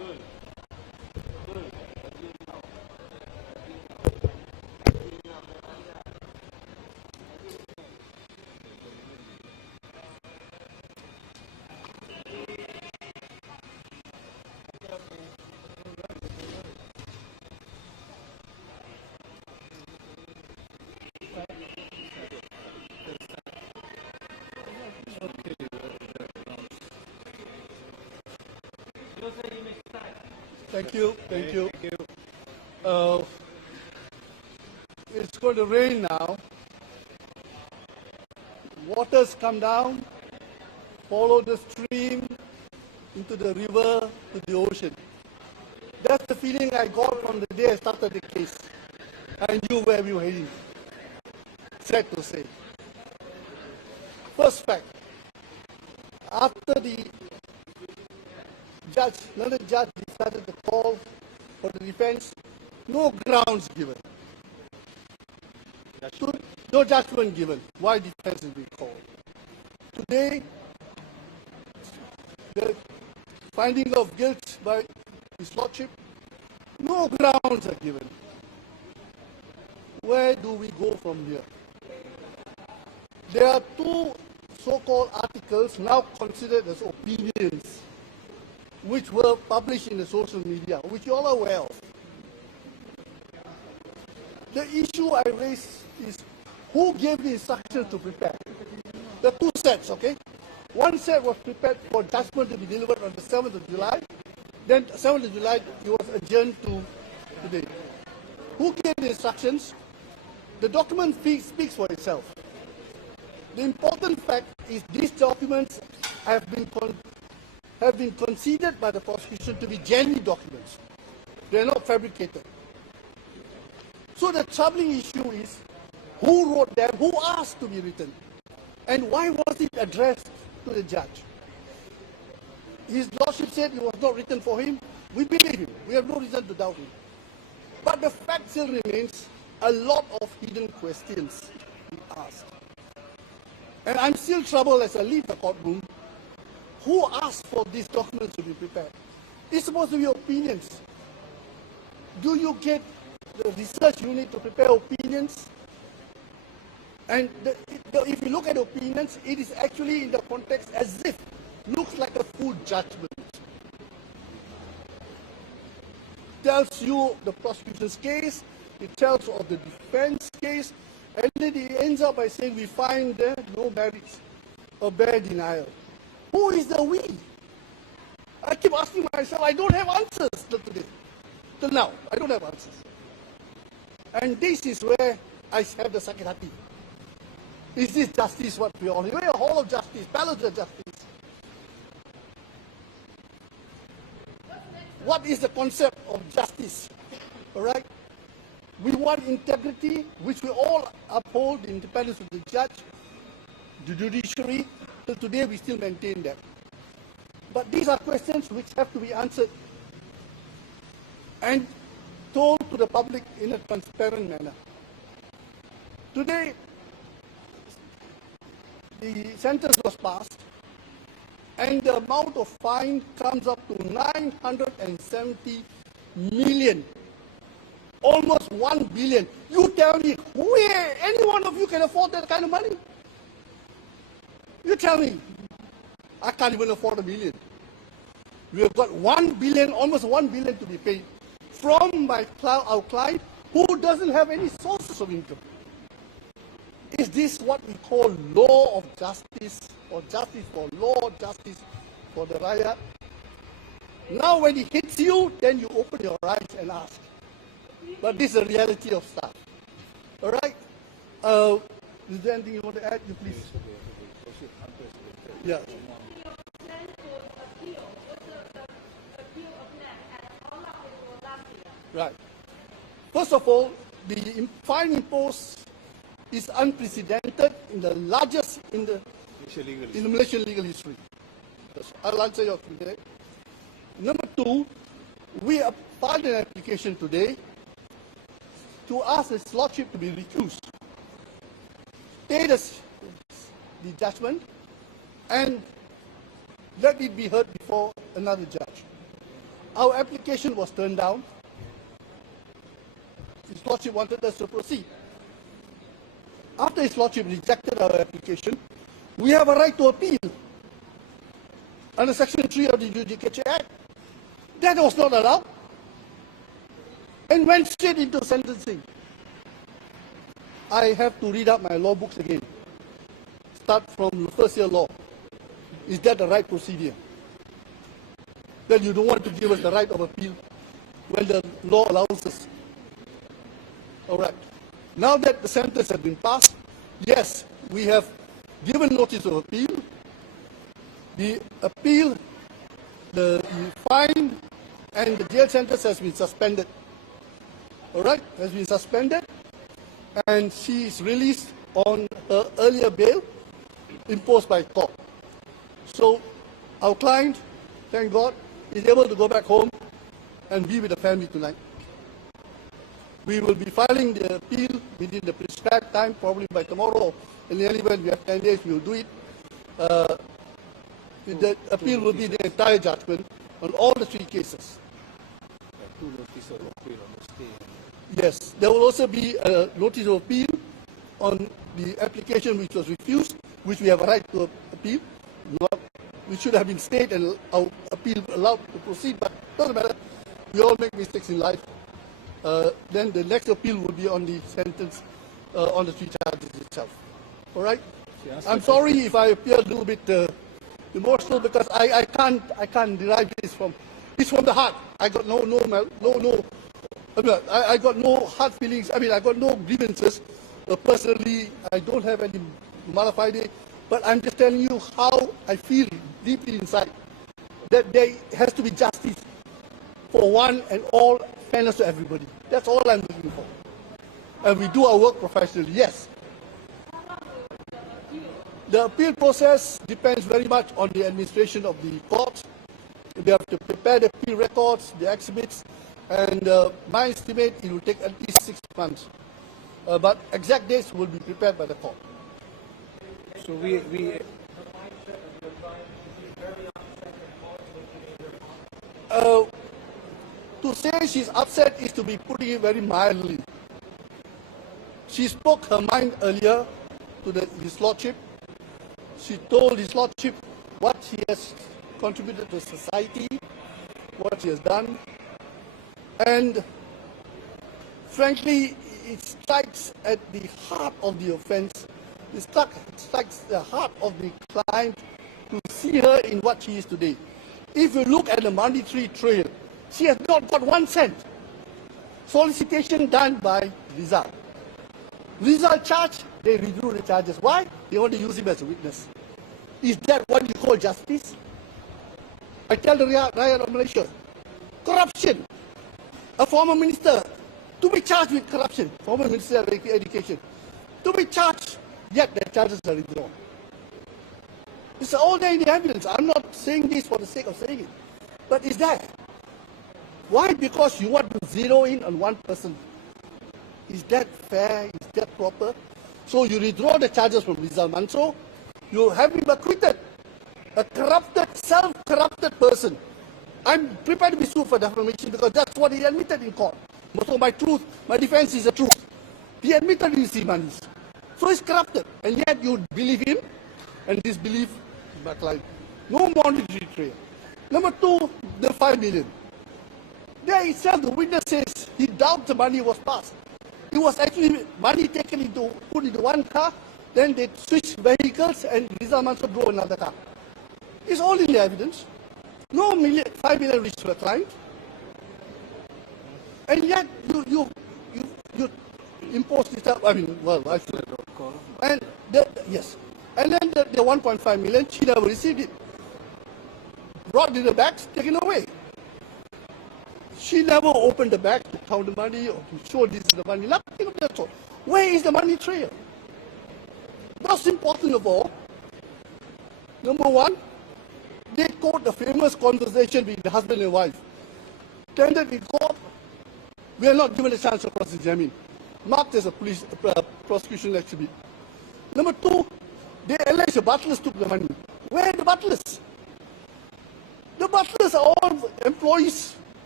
Thank you. Thank you. It's going to rain now. Waters come down, follow the stream into the river, to the ocean. That's the feeling I got from the day I started the case. I knew where we were heading. Sad to say. First fact, after the another judge decided to call for the defense, no grounds given. No judgment given why defense has been called. Today, the finding of guilt by His Lordship, no grounds are given. Where do we go from here? There are two so-called articles now considered as opinions, which were published in the social media, which you all are aware of. The issue I raised is who gave the instructions to prepare. The two sets, okay? One set was prepared for judgment to be delivered on the 7th of July. Then 7th of July, it was adjourned to today. Who gave the instructions? The document speaks for itself. The important fact is these documents have been considered by the prosecution to be genuine documents. They are not fabricated. So the troubling issue is who wrote them, who asked to be written, and why was it addressed to the judge? His Lordship said it was not written for him. We believe him. We have no reason to doubt him. But the fact still remains a lot of hidden questions he asked. And I'm still troubled as I leave the courtroom. Who asked for these documents to be prepared? It's supposed to be opinions. Do you get the research unit to prepare opinions? And if you look at opinions, it is actually in the context as if looks like a full judgment. Tells you the prosecution's case, it tells you of the defense case, and then it ends up by saying we find there no merits or bare denial. Who is the we? I keep asking myself, I don't have answers till today. Till now, I don't have answers. And this is where I have the sakit hati. Is this justice what we all need? We're a hall of justice, palace of justice. What is the concept of justice? All right? We want integrity, which we all uphold, the independence of the judge, the judiciary. Till today, we still maintain that. But these are questions which have to be answered and told to the public in a transparent manner. Today, the sentence was passed, and the amount of fine comes up to 970 million, almost 1 billion. You tell me, where any one of you can afford that kind of money? You tell me. I can't even afford 1 million. We have got 1 billion, almost 1 billion to be paid from our client who doesn't have any sources of income. Is this what we call law of justice, or justice for law, justice for the riot? Now when it hits you, then you open your eyes and ask. But this is the reality of stuff. All right? Is there anything you want to add? You please. Yeah. Right. First of all, the fine imposed is unprecedented in the largest in the Malaysian legal history. I'll answer your question. Number two, we filed an application today to ask His Lordship to be recused, stay the judgment, and let it be heard before another judge. our application was turned down. His Lordship wanted us to proceed. After His Lordship rejected our application, we have a right to appeal under Section 3 of the Judicature Act. That was not allowed and went straight into sentencing. I have to read out my law books again. Start from first year law. Is that the right procedure? Then you don't want to give us the right of appeal when the law allows us. All right. Now that the sentence has been passed, yes, we have given notice of appeal. The appeal, the fine, and the jail sentence has been suspended. All right, has been suspended, and she is released on her earlier bail imposed by court. So our client, thank God, is able to go back home and be with the family tonight. We will be filing the appeal within the prescribed time, probably by tomorrow. In the event we have 10 days, we will do it. The appeal will be the entire judgment on all the 3 cases. Two notices of appeal on the stay. Yes, there will also be a notice of appeal on the application which was refused, which we have a right to appeal. We should have been stayed and our appeal allowed to proceed, but it doesn't matter. We all make mistakes in life. Then the next appeal will be on the sentence, on the 3 charges itself. All right? I'm sorry if I appear a little bit emotional because I can't derive this from. It's from the heart. I got I got no hard feelings. I mean, I got no grievances. Personally, I don't have any malafide. But I'm just telling you how I feel deeply inside. That there has to be justice for one and all, fairness to everybody. That's all I'm looking for. And we do our work professionally, yes. The appeal process depends very much on the administration of the court. We have to prepare the appeal records, the exhibits, and my estimate it will take at least 6 months. But exact dates will be prepared by the court. So we to say she's upset is to be putting it very mildly. She spoke her mind earlier to His Lordship. She told His Lordship what she has contributed to society, what she has done, and frankly, it strikes at the heart of the offence. It strikes the heart of the client to see her in what she is today. If you look at the monetary trail, she has not got 1 cent. Solicitation done by Rizal. Rizal charged, they withdrew the charges. Why? They want to use him as a witness. Is that what you call justice? I tell the Rakyat of Malaysia, corruption. A former minister to be charged with corruption, former Minister of Education, to be charged, yet the charges are withdrawn. It's all there in the evidence. I'm not saying this for the sake of saying it, but it's there. Why? Because you want to zero in on one person. Is that fair? Is that proper? So you withdraw the charges from Rizal Mansor, you have him acquitted. A corrupted, self-corrupted person. I'm prepared to be sued for defamation because that's what he admitted in court. So my defense is the truth. He admitted he received money. So he's corrupted. And yet you believe him and disbelieve my client. No monetary trail. Number 2, the 5 million. There itself, the witness says he doubts the money was passed. It was actually money taken put into one car, then they switched vehicles and Rizal Mansor drove another car. It's all in the evidence. No 5 million reached to the client. And yet you impose this up. I mean, well, I should. And yes. And then the 1.5 million, she never received it. Brought in the bags, taken away. She never opened the bag to count the money or to show this is the money. Nothing of that sort. Where is the money trail? Most important of all, number 1, they quote the famous conversation between the husband and wife. Tendered in court, we are not given a chance to cross-examine. Marked as a prosecution exhibit. Number 2, they allege the butlers took the money. Where are the butlers? The butlers are all employees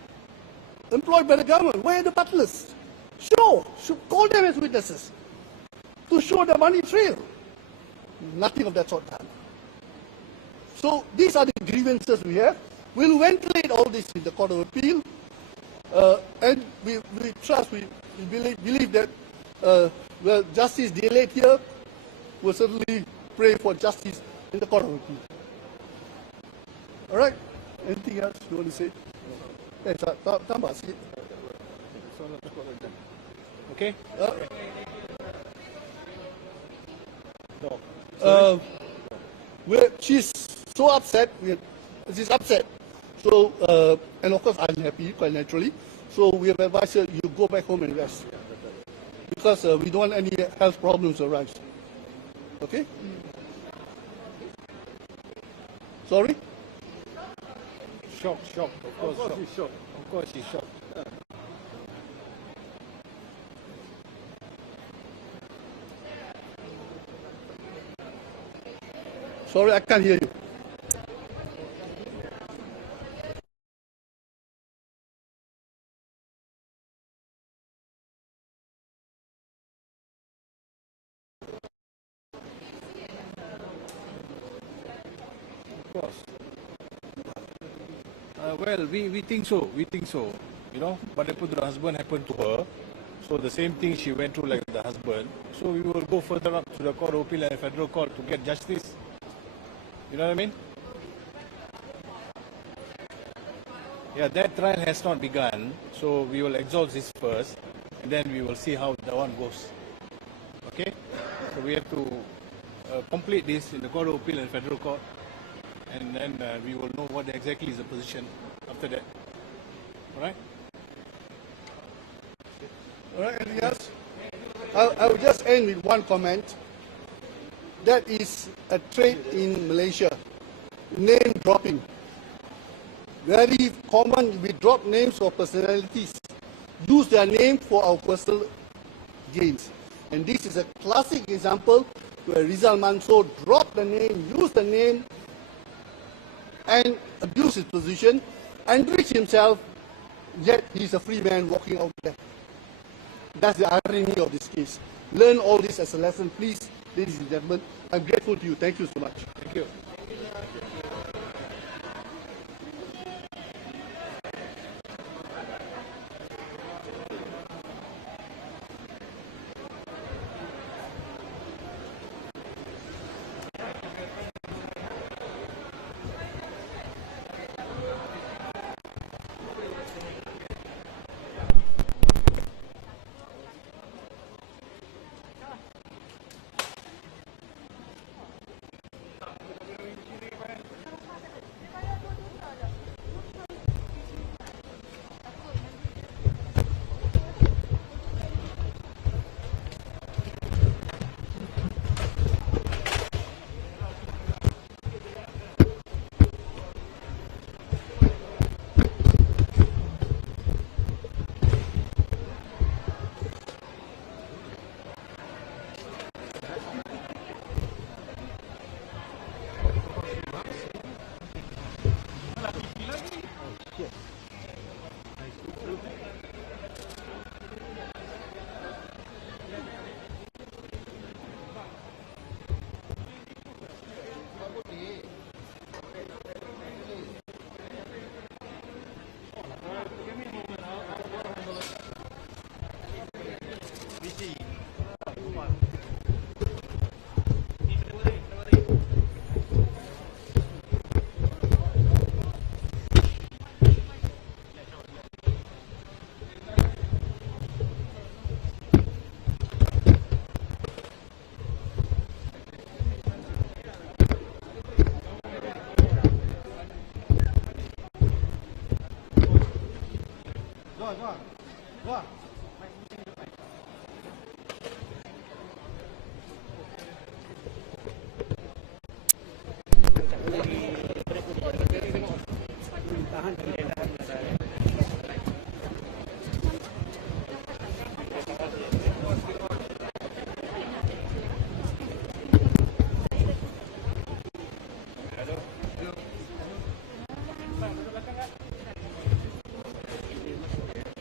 employed by the government. Where are the butlers? Should call them as witnesses to show the money trail. Nothing of that sort done. So these are the grievances we have. We'll ventilate all this in the Court of Appeal, and we trust, we believe that well, justice delayed here. We'll certainly pray for justice in the Court of Appeal. All right. Anything else you want to say? Tambah sikit. Okay? She's so upset. She's upset. So, and of course, I'm happy, quite naturally. So, we have advised her, you go back home and rest. Because we don't want any health problems to arise. Okay? Sorry? Shocked. Of course she's shocked. Of course she's shocked. Sorry, I can't hear you. Of course. Well, we think so. You know, what happened to the husband happened to her. So the same thing she went through like the husband. So we will go further up to the Court of Appeal and Federal Court to get justice. You know what I mean? Yeah, that trial has not begun. So we will exhaust this first, and then we will see how that one goes. Okay? So we have to complete this in the Court of Appeal and Federal Court, and then we will know what exactly is the position after that. All right? All right, anything else? I will just end with one comment. That is a trait in Malaysia, name dropping. Very common, we drop names of personalities, use their name for our personal gains. And this is a classic example where Rizal Mansor dropped the name, used the name, and abused his position, enriched himself, yet he's a free man walking out there. That's the irony of this case. Learn all this as a lesson, please, ladies and gentlemen. I'm grateful to you. Thank you so much. Thank you.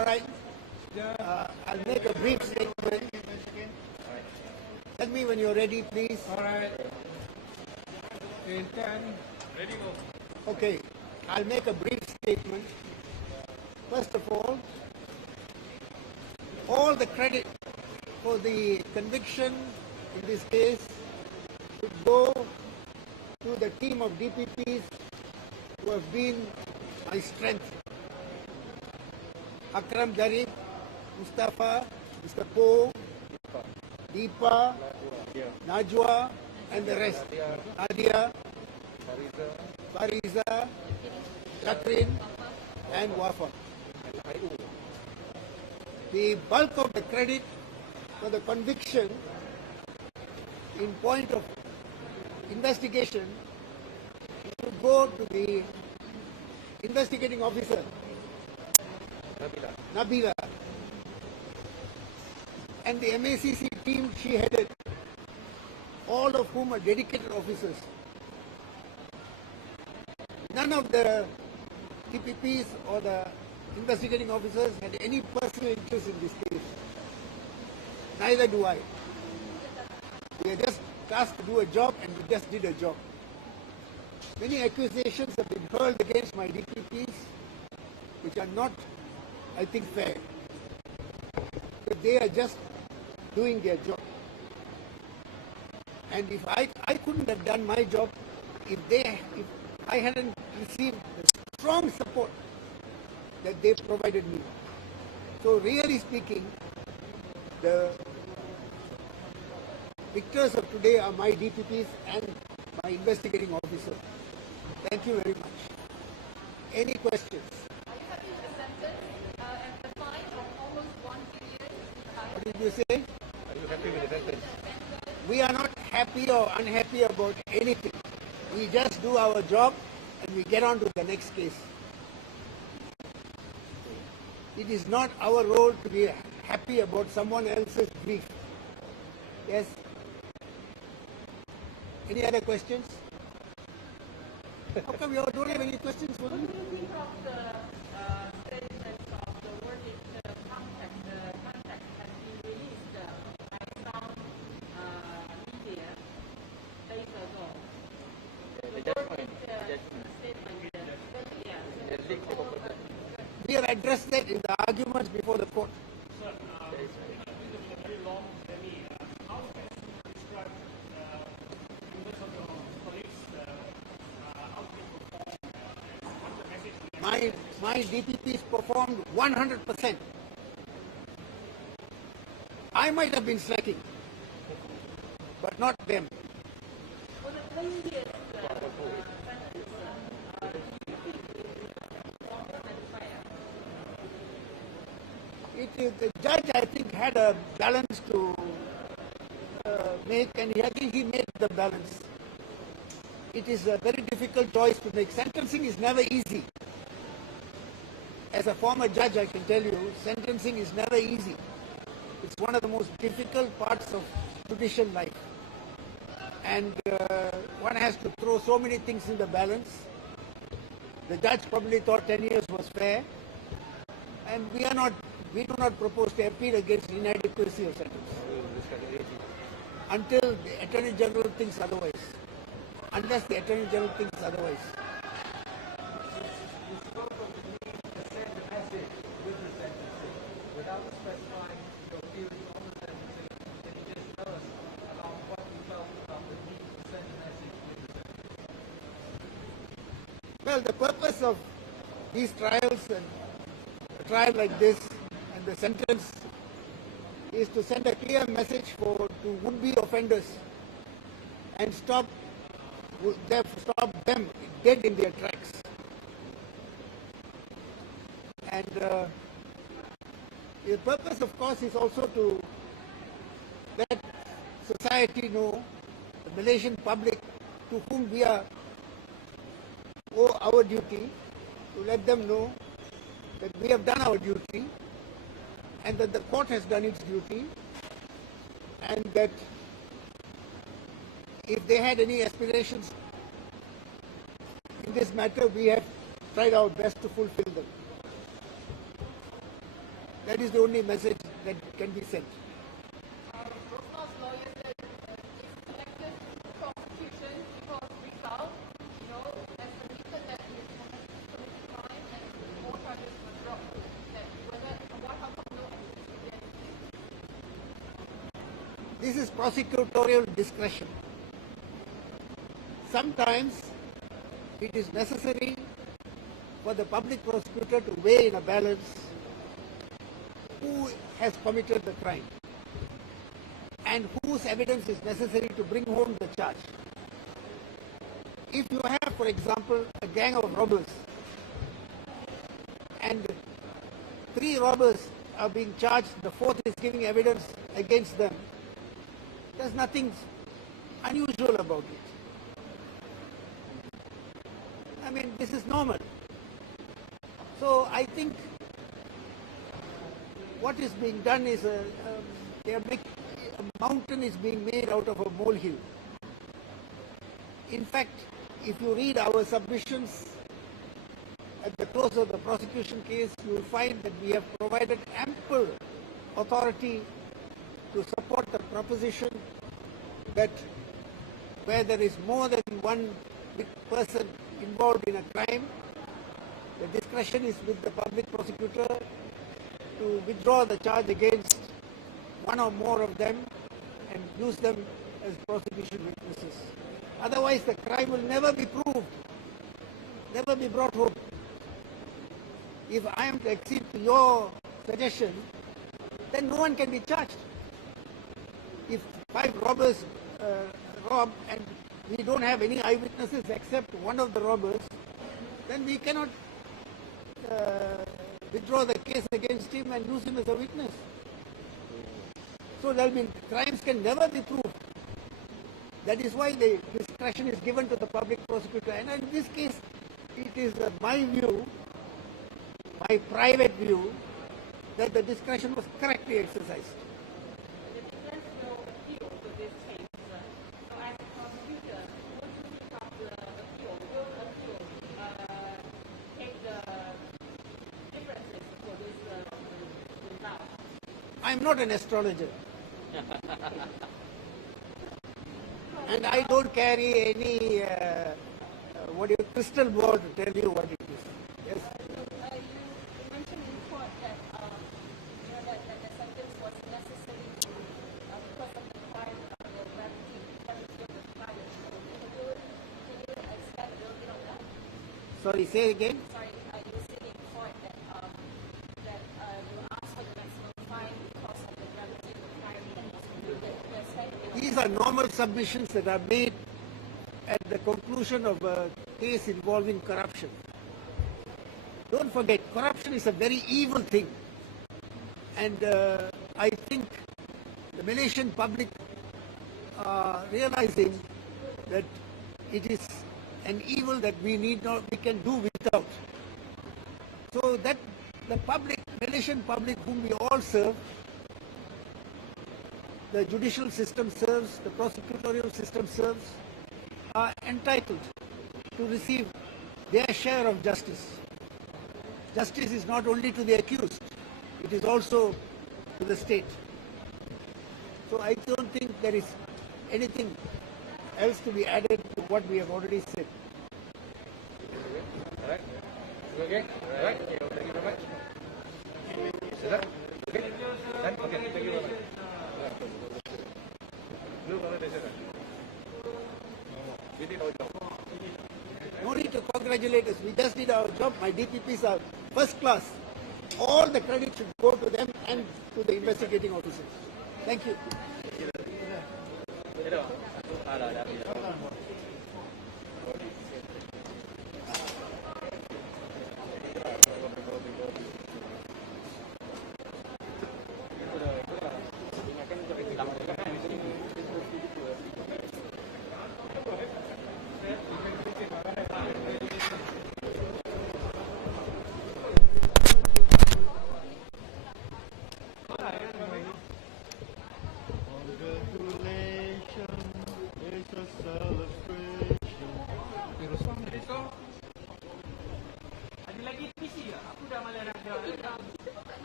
All right. I'll make a brief statement. Tell me when you're ready, please. All right. In 10. Okay. I'll make a brief statement. First of all the credit for the conviction in this case should go to the team of DPPs who have been my strength. Akram Jarib, Mustafa, Mr. Po, Deepa, Najwa, and the rest. Nadia, Fariza, Catherine, and Wafa. The bulk of the credit for the conviction in point of investigation should go to the investigating officer, Nabila, and the MACC team she headed, all of whom are dedicated officers. None of the TPPs or the investigating officers had any personal interest in this case. Neither do I. We are just tasked to do a job, and we just did a job. Many accusations have been hurled against my DPPs, which are not, I think, fair. But they are just doing their job. And if I couldn't have done my job if I hadn't received the strong support that they provided me. So really speaking, the victors of today are my DPPs and my investigating officer. Thank you very much. Any questions? Are you happy with the sentence and the fine of almost 1 billion? What did you say? Are you happy with the sentence? We are not happy or unhappy about anything. We just do our job and we get on to the next case. It is not our role to be happy about someone else's grief. Yes? Any other questions? How come you all don't have any questions for me? What do you think of the statements of the verdict contact? The contact has been released by some media days ago. The verdict statement. We have addressed that in the arguments before the court. My DPPs performed 100%. I might have been slacking, but not them. For the previous The judge, I think, had a balance to make, and I think he made the balance. It is a very difficult choice to make. Sentencing is never easy. As a former judge, I can tell you, sentencing is never easy. It's one of the most difficult parts of judicial life. And one has to throw so many things in the balance. The judge probably thought 10 years was fair. And we do not propose to appeal against inadequacy of sentence until the Attorney General thinks otherwise. Unless the Attorney General thinks otherwise. Well, the purpose of these trials and a trial like this and the sentence is to send a clear message to would-be offenders and stop them dead in their tracks. And the purpose, of course, is also to let society know, the Malaysian public to whom we owe our duty, to let them know that we have done our duty and that the court has done its duty, and that if they had any aspirations in this matter, we have tried our best to fulfill them. That is the only message that can be sent. Rosnau's lawyer said it's collective prosecution because we felt, as admitted that he committed crime and more charges were dropped. That whether how come no evidence? This is prosecutorial discretion. Sometimes it is necessary for the public prosecutor to weigh in a balance who has committed the crime and whose evidence is necessary to bring home the charge. If you have, for example, a gang of robbers and 3 robbers are being charged, the 4th is giving evidence against them, there's nothing unusual about it. I mean, this is normal. So I think what is being done is a mountain is being made out of a molehill. In fact, if you read our submissions at the close of the prosecution case, you will find that we have provided ample authority to support the proposition that where there is more than one person involved in a crime, the discretion is with the public prosecutor to withdraw the charge against one or more of them and use them as prosecution witnesses. Otherwise, the crime will never be proved, never be brought home. If I am to accede to your suggestion, then no one can be charged. If 5 robbers rob and we don't have any eyewitnesses except one of the robbers, then we cannot withdraw the case against him and use him as a witness. So crimes can never be proved. That is why the discretion is given to the public prosecutor. And in this case, it is my view, my private view, that the discretion was correctly exercised. The defense will appeal to this case. So as a prosecutor, what do you think of the appeal? Will appeal take the differences for this result? I'm not an astrologer. And I don't carry any crystal ball to tell you what it is. Yes. You mentioned in court that that the sentence was necessary because of the crime, the gravity of the crime. Can you expand a little bit on that? Sorry, say again. Sorry, you said in court that you asked for the maximum fine because of the gravity of the crime that was committed. Can you expand a bit on that? These are normal submissions that are made at the conclusion of a case involving corruption. Don't forget, corruption is a very evil thing. And I think the Malaysian public are realizing that it is an evil that we can do without. So that the Malaysian public whom we all serve, the judicial system serves, the prosecutorial system serves, are entitled to receive their share of justice. Justice is not only to the accused, it is also to the state. So I don't think there is anything else to be added to what we have already said. All right. Okay. All right. Okay. Thank you very much. Is that okay? Done? Okay. Thank you very much. We did our job. No need to congratulate us. We just did our job. My DPPs are first class. All the credit should go to them and to the investigating officers. Thank you. Ada lagi PC tak? Aku dah malas nak jual.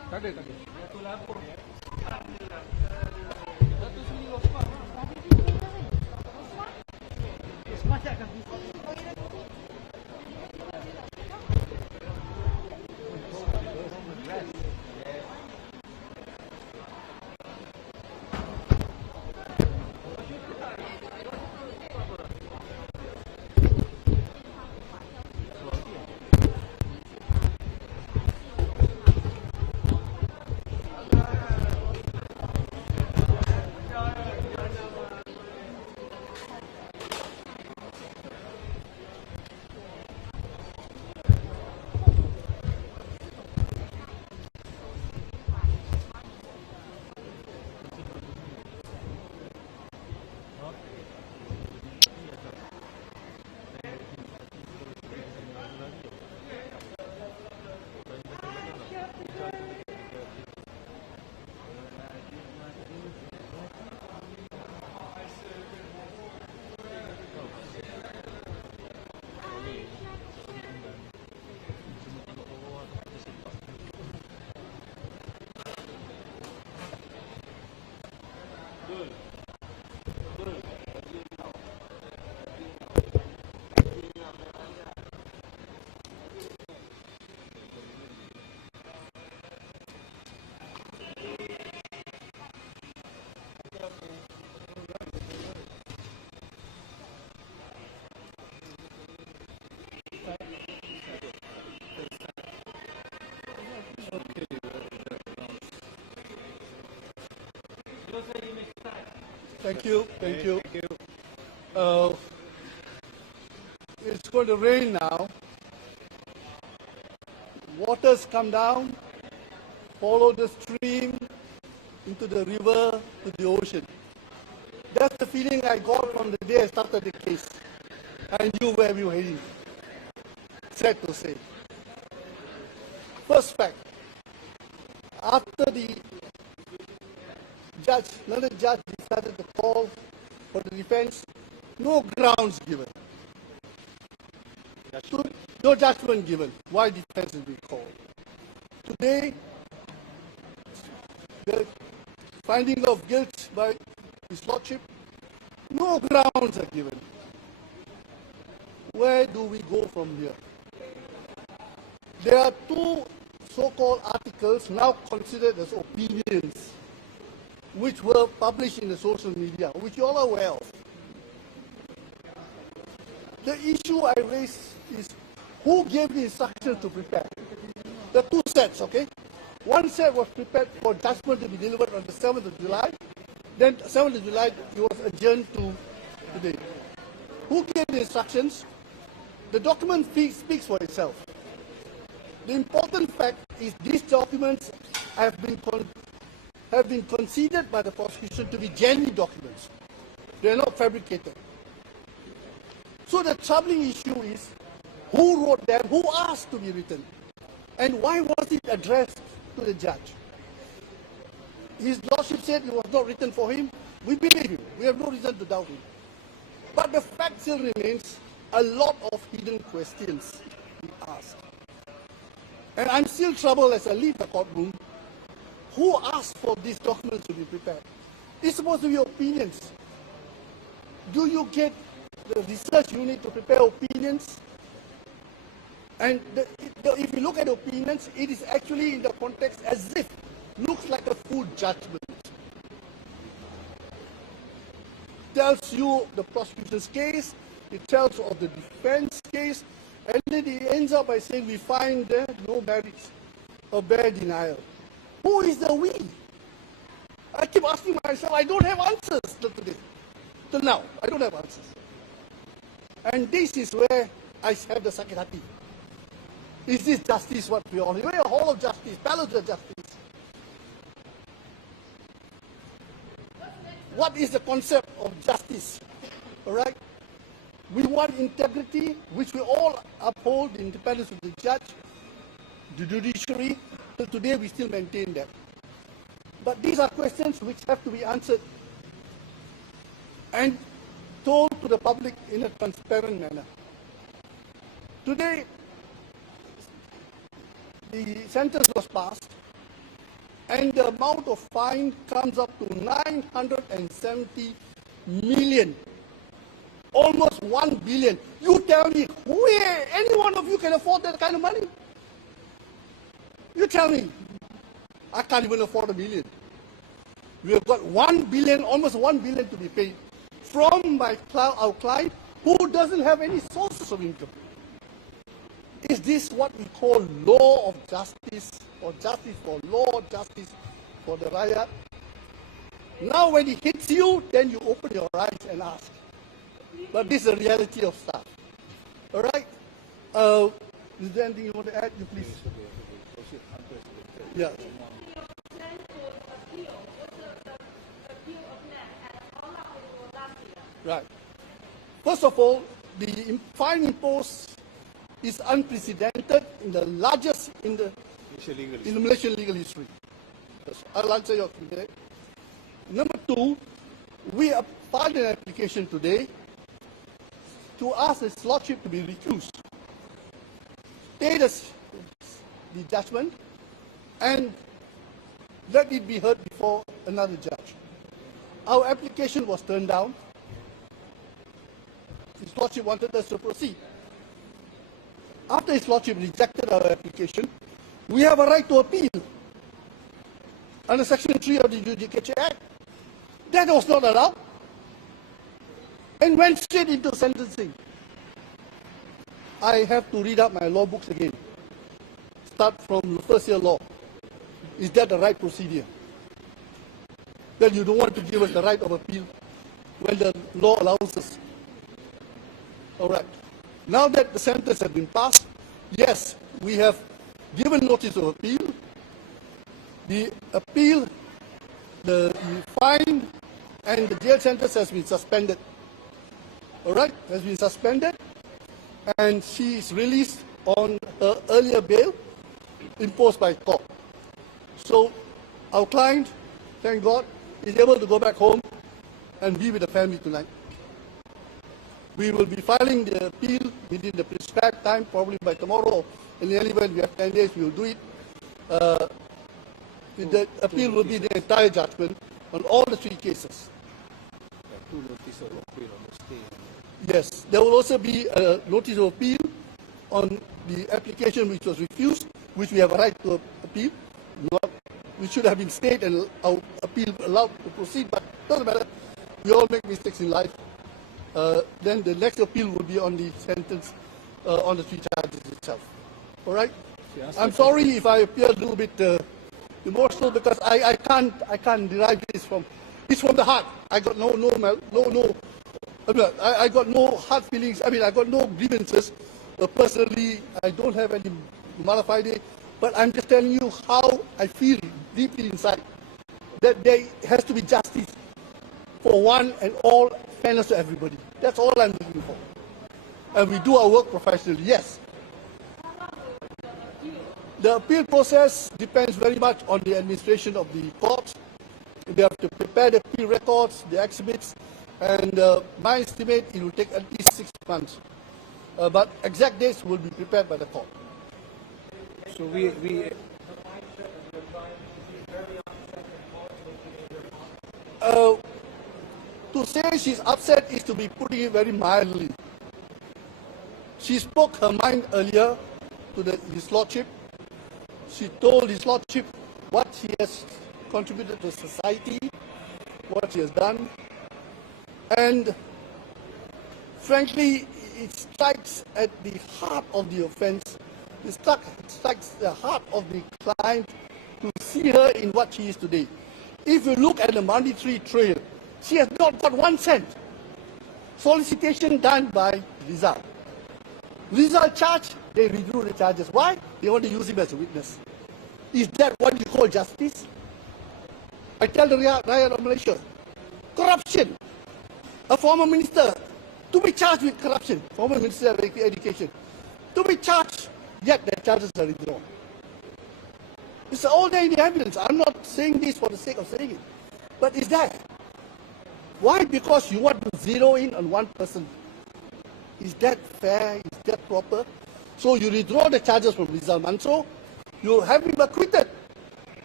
Tak ada. Kuala Lampur. Thank you. Thank you. It's going to rain now. Waters come down, follow the stream into the river, to the ocean. That's the feeling I got from the day I started the case. I knew where we were heading. Sad to say. First fact, after the another judge decided to call for the defense, no grounds given. No judgment given. Why defense has been called? Today, the finding of guilt by His Lordship, no grounds are given. Where do we go from here? There are two so-called articles now considered as opinions, which were published in the social media, which you all are aware of. The issue I raised is who gave the instructions to prepare. There are two sets, okay? One set was prepared for judgment to be delivered on the 7th of July. Then 7th of July, it was adjourned to today. Who gave the instructions? The document speaks for itself. The important fact is these documents have been considered by the prosecution to be genuine documents. They are not fabricated. So the troubling issue is who wrote them, who asked to be written, and why was it addressed to the judge? His Lordship said it was not written for him. We believe him. We have no reason to doubt him. But the fact still remains a lot of hidden questions he asked. And I'm still troubled as I leave the courtroom. Who asked for these documents to be prepared? It's supposed to be opinions. Do you get the research unit to prepare opinions? And if you look at opinions, it is actually in the context as if looks like a full judgment. Tells you the prosecution's case, it tells you of the defense case, and then it ends up by saying we find there no merits or bare denial. Who is the we? I keep asking myself, I don't have answers till today. Till now, I don't have answers. And this is where I have the sakit hati. Is this justice what we all need? We're a hall of justice, palace of justice. What is the concept of justice? All right? We want integrity, which we all uphold, the independence of the judge, the judiciary. Till today, we still maintain that. But these are questions which have to be answered and told to the public in a transparent manner. Today, the sentence was passed, and the amount of fine comes up to 970 million, almost 1 billion. You tell me, any one of you can afford that kind of money? You tell me. I can't even afford $1 million. We have got 1 billion, almost 1 billion to be paid from our client who doesn't have any sources of income. Is this what we call law of justice, or justice for law, justice for the riot? Now when it hits you, then you open your eyes and ask. But this is the reality of stuff. All right? Is there anything you want to add? You please. Yeah. Right. First of all, the fine imposed is unprecedented in the largest in the Malaysian legal history. I'll answer your question. Number two, we have filed an application today to ask His Lordship to be recused, stay the judgment, and let it be heard before another judge. Our application was turned down. His Lordship wanted us to proceed. After His Lordship rejected our application, we have a right to appeal under Section 3 of the Judicature Act. That was not allowed, and went straight into sentencing. I have to read up my law books again. Start from the first year law. Is that the right procedure? Then you don't want to give us the right of appeal when the law allows us. All right. Now that the sentence has been passed, yes, we have given notice of appeal. The appeal, the fine, and the jail sentence has been suspended. All right, has been suspended, and she is released on her earlier bail imposed by court. So our client, thank God, is able to go back home and be with the family tonight. We will be filing the appeal within the prescribed time, probably by tomorrow. In the event we have 10 days, we will do it. The appeal will be the entire judgment on all the 3 cases. Two notice of appeal on the stay. Yes, there will also be a notice of appeal on the application which was refused, which we have a right to appeal. We should have been stayed and our appeal allowed to proceed, but it doesn't matter. We all make mistakes in life. Then the next appeal will be on the sentence, on the 3 charges itself. All right? I'm sorry if I appear a little bit emotional, because I can't derive this from. It's from the heart. I got I got no hard feelings. I mean, I got no grievances. Personally, I don't have any malafide, but I'm just telling you how I feel deeply inside. That there has to be justice for one and all, fairness to everybody. That's all I'm looking for. And we do our work professionally, yes. The appeal process depends very much on the administration of the court. They have to prepare the appeal records, the exhibits, and my estimate, it will take at least 6 months. But exact dates will be prepared by the court. So we to say she's upset is to be putting it very mildly. She spoke her mind earlier to His Lordship. She told His Lordship what she has contributed to society, what she has done, and frankly, it strikes at the heart of the offence. It strikes the heart of the client to see her in what she is today. If you look at the monetary trail, she has not got 1 cent. Solicitation done by Rizal. Rizal charged, they withdrew the charges. Why? They want to use him as a witness. Is that what you call justice? I tell the Rakyat of Malaysia, corruption. A former minister to be charged with corruption, former Minister of Education, to be charged, yet their charges are withdrawn. It's all there in the evidence. I'm not saying this for the sake of saying it, but it's there. Why? Because you want to zero in on one person. Is that fair? Is that proper? So you withdraw the charges from Rizal Mansor, you have him acquitted.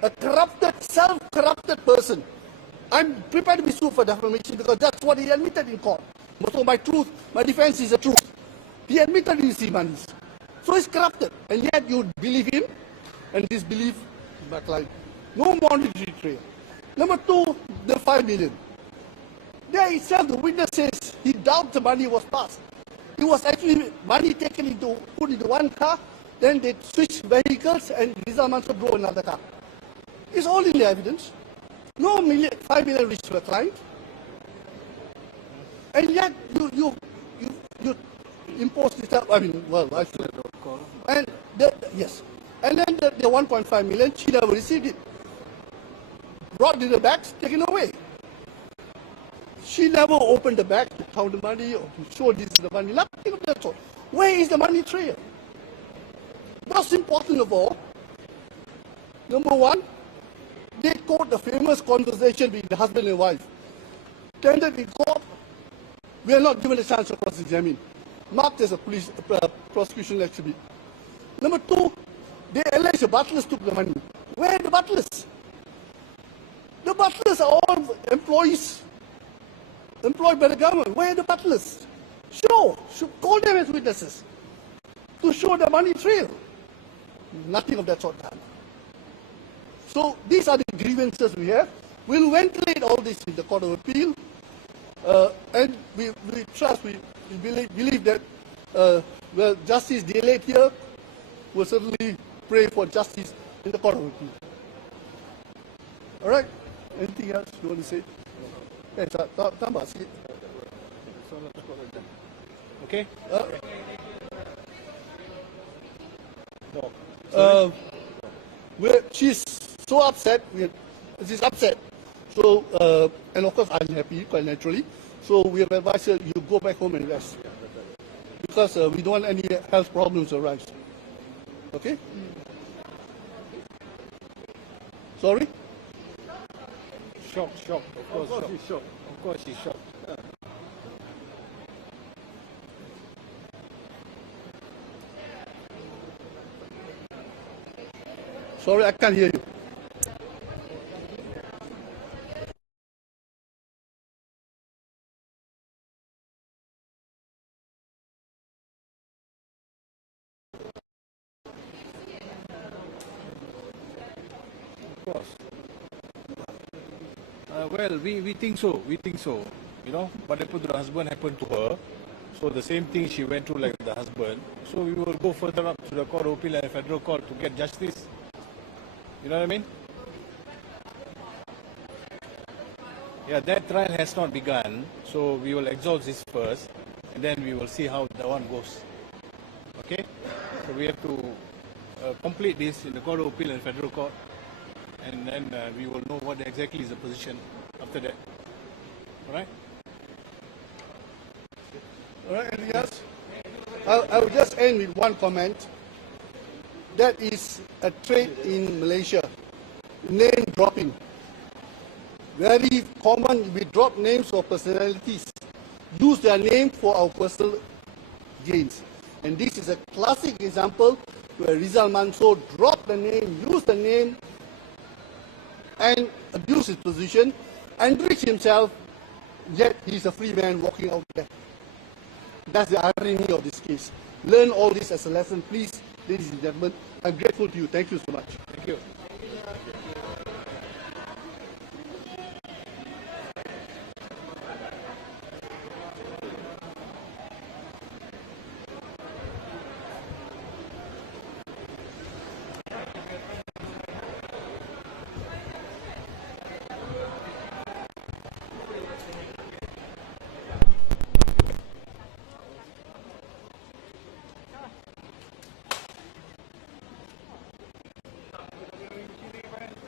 a corrupted, self-corrupted person. I'm prepared to be sued for defamation because that's what he admitted in court. So my defense is the truth. He admitted he received money. So he's corrupted. And yet you believe him and disbelieve backline. No monetary trail. Number two, the 5 million. There itself, the witness says he doubts the money was passed. It was actually money taken put into one car, then they switched vehicles and Rizal Mansur drove another car. It's all in the evidence. No 5 million reached to the client. And yet you impose this, I mean, well, I should. And yes. And then the 1.5 million, she never received it. Brought in the bags, taken away. She never opened the bag to count the money or to show this is the money. Nothing of that sort. Where is the money trail? Most important of all, number one, they quote the famous conversation between the husband and wife. Tendered in court, we are not given a chance to cross-examine. Marked as a prosecution exhibit. Number two, they allege the butlers took the money. Where are the butlers? The butlers are all employees employed by the government. Where are the butlers? Call them as witnesses to show the money trail. Nothing of that sort done. So these are the grievances we have. We'll ventilate all this in the Court of Appeal, and we trust, we believe that well, justice delayed here. We'll certainly pray for justice in the Court of Appeal. All right. Anything else you want to say? Tambah sikit. Okay? She's so upset. She's upset. So, and of course, I'm happy, quite naturally. So, we have advised her, you go back home and rest. Because we don't want any health problems to arise. Okay? Sorry? Shocked. Of course she's shocked. Of course she's shocked. Sorry, I can't hear you. Of course. Well, we think so. You know, what happened to the husband happened to her. So the same thing she went through like the husband. So we will go further up to the Court of Appeal and Federal Court to get justice. You know what I mean? Yeah, that trial has not begun. So we will exhaust this first, and then we will see how that one goes. Okay? So we have to complete this in the Court of Appeal and Federal Court, and then we will know what exactly is the position after that. All right? All right, anything else? I will just end with one comment. That is a trait in Malaysia, name dropping. Very common, we drop names of personalities, use their name for our personal gains. And this is a classic example where Rizal Mansur dropped the name, used the name, and abused his position, enriched himself, yet he's a free man walking out there. That's the irony of this case. Learn all this as a lesson, please, ladies and gentlemen. I'm grateful to you. Thank you so much. Thank you.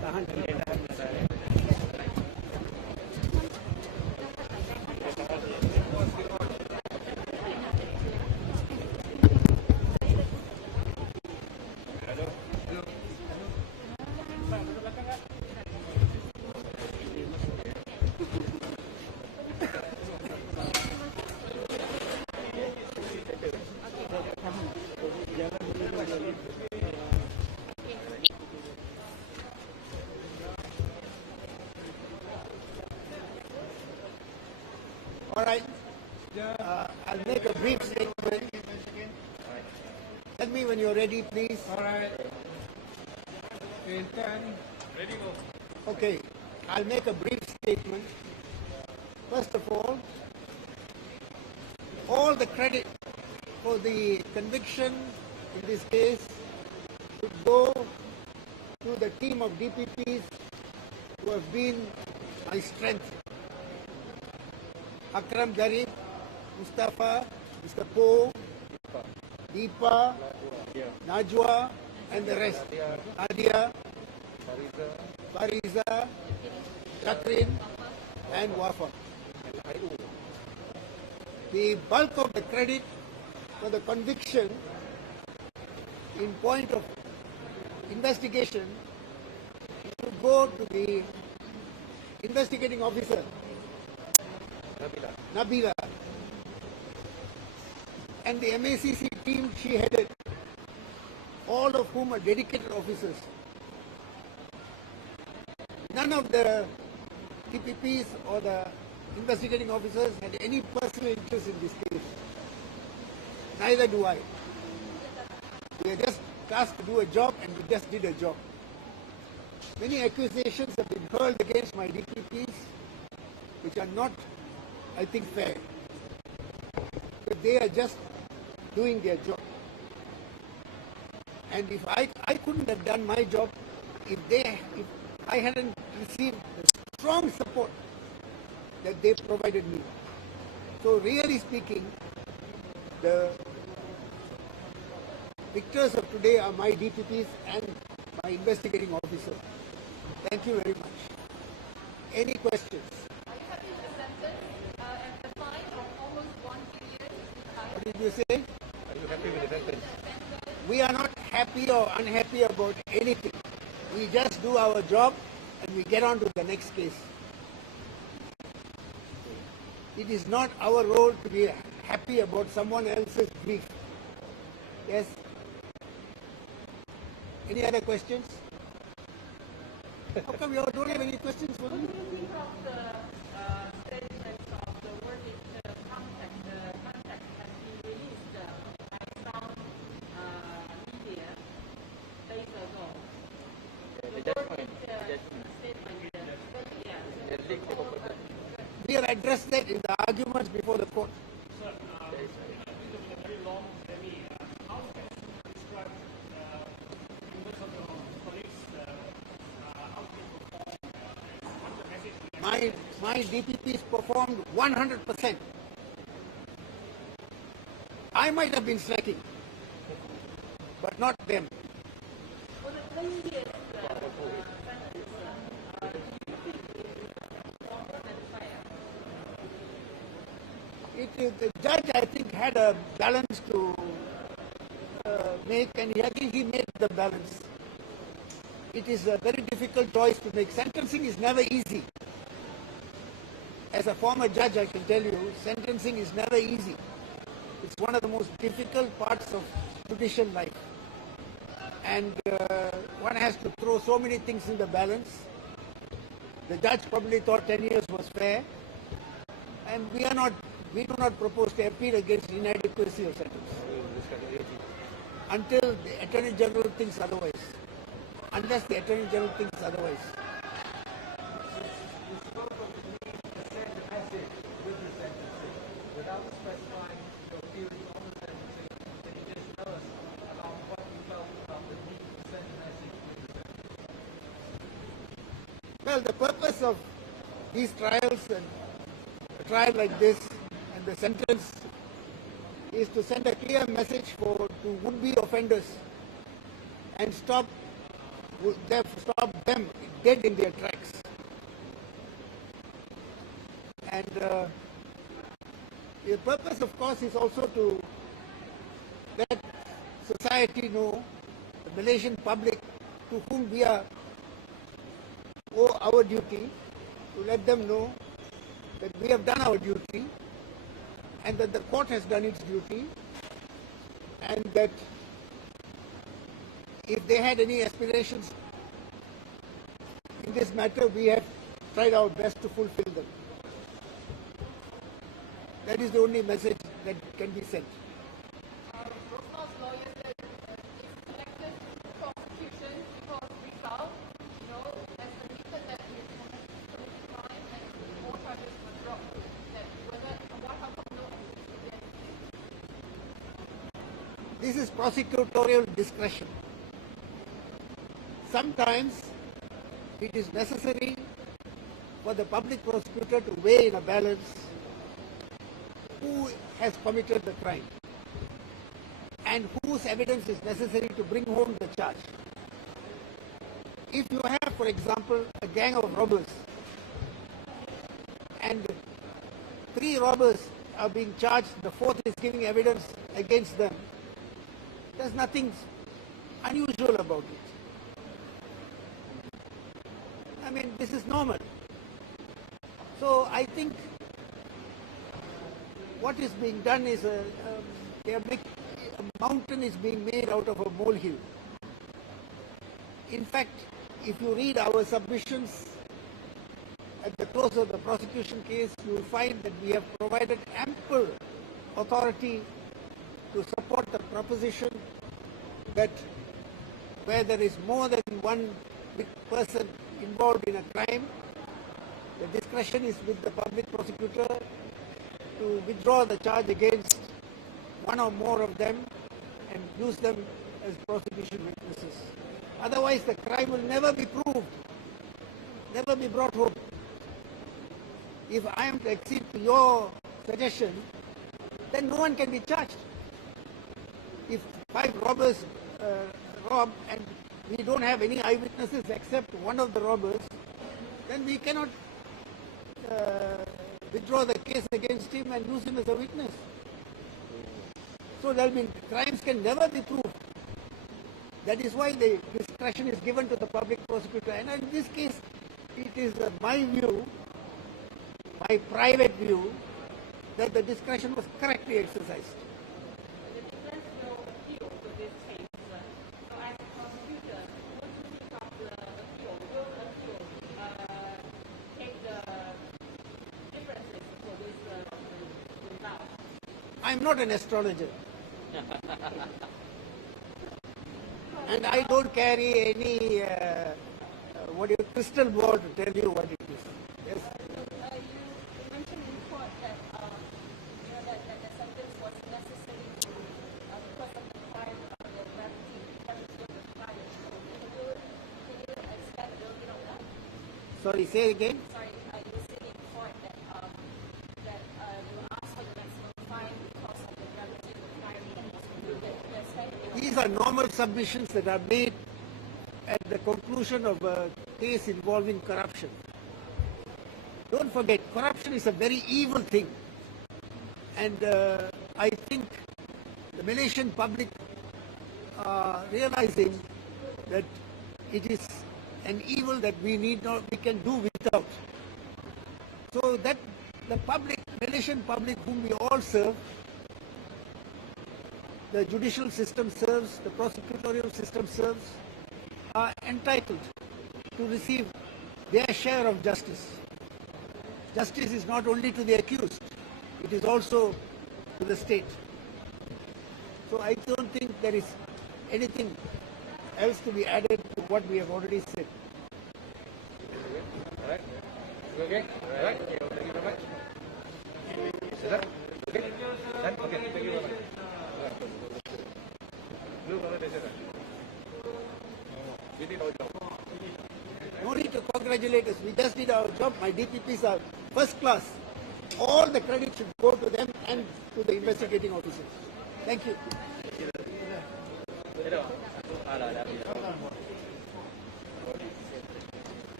All right. I'll make a brief statement. Tell me when you're ready, please. All right. In 10. Okay. I'll make a brief statement. First of all the credit for the conviction in this case should go to the team of DPPs who have been my strength. Akram Garib, Mustafa, Mr. Po, Deepa, Najwa, and the rest. Nadia, Fariza, Shakrin, and Wafa. The bulk of the credit for the conviction in point of investigation should go to the investigating officer, Nabila, and the MACC team she headed, all of whom are dedicated officers. None of the TPPs or the investigating officers had any personal interest in this case. Neither do I. We are just tasked to do a job, and we just did a job. Many accusations have been hurled against my DPPs, which are not, I think, fair. But they are just doing their job. And if I couldn't have done my job if I hadn't received the strong support that they provided me. So really speaking, the victors of today are my DPPs and my investigating officer. Thank you very much. Any questions? Are you happy with the sentence and the fine of almost 1 billion? What did you say? Are you happy with the sentence? We are not happy or unhappy about anything. We just do our job and we get on to the next case. It is not our role to be happy about someone else's grief. Yes? Any other questions? How come you all don't have any questions for me? What do you think of the statements of the verdict, the contact has been released by some media days ago? The judgment. Statement, We have addressed that in the arguments before the court. My DPPs performed 100%. I might have been slacking, but not them. for the previous The judge, I think, had a balance to make, and I think he made the balance. It is a very difficult choice to make. Sentencing is never easy. As a former judge, I can tell you, sentencing is never easy. It's one of the most difficult parts of judicial life. And one has to throw so many things in the balance. The judge probably thought 10 years was fair. And we do not propose to appeal against inadequacy of sentence until the Attorney General thinks otherwise. Unless the Attorney General thinks otherwise. Well, the purpose of these trials and a trial like this and the sentence is to send a clear message to would-be offenders and stop them dead in their tracks. And the purpose, of course, is also to let society know, the Malaysian public to whom we owe our duty, to let them know that we have done our duty and that the court has done its duty, and that if they had any aspirations in this matter, we have tried our best to fulfill them. That is the only message that can be sent. Rosmah's lawyer said if selected prosecution because we felt, has admitted that we committed crime and more charges were dropped, that how come no again? This is prosecutorial discretion. Sometimes it is necessary for the public prosecutor to weigh in a balance who has committed the crime and whose evidence is necessary to bring home the charge. If you have, for example, a gang of robbers and 3 robbers are being charged, the 4th is giving evidence against them, there's nothing unusual about it. I mean, this is normal. So I think what is being done is a mountain is being made out of a molehill. In fact, if you read our submissions at the close of the prosecution case, you will find that we have provided ample authority to support the proposition that where there is more than one person involved in a crime, the discretion is with the public prosecutor to withdraw the charge against one or more of them and use them as prosecution witnesses. Otherwise, the crime will never be proved, never be brought home. If I am to accede to your suggestion, then no one can be charged. If 5 robbers rob and we don't have any eyewitnesses except one of the robbers, then we cannot withdraw the case against him and use him as a witness. So crimes can never be proved. That is why the discretion is given to the public prosecutor. And in this case, it is my view, my private view, that the discretion was correctly exercised. The defense will appeal to this case. So as a prosecutor, what do you think of the appeal? Will appeal take the differences for this result? I'm not an astrologer. And I don't carry any crystal ball to tell you what it is. Yes. You mentioned in court that that the sentence was necessary because of the crime, the gravity of the crime. Can you expand a little bit on that? Sorry, say again. Sorry, you said in court that you asked for the maximum fine because of the gravity of the crime that was committed. These are normal submissions that are made at the conclusion of a case involving corruption. Don't forget, corruption is a very evil thing. And I think the Malaysian public are realizing that it is an evil that we can do without. So that the Malaysian public whom we all serve, the judicial system serves, the prosecutorial system serves, are entitled to receive their share of justice. Justice is not only to the accused, it is also to the state. So I don't think there is anything else to be added to what we have already said. All right. Okay. All right. Thank you very much. Is that okay? Done? Okay. Thank you very much. We did our job. No need to congratulate us. We just did our job. My DPPs are first class. All the credit should go to them and to the investigating officers. Thank you.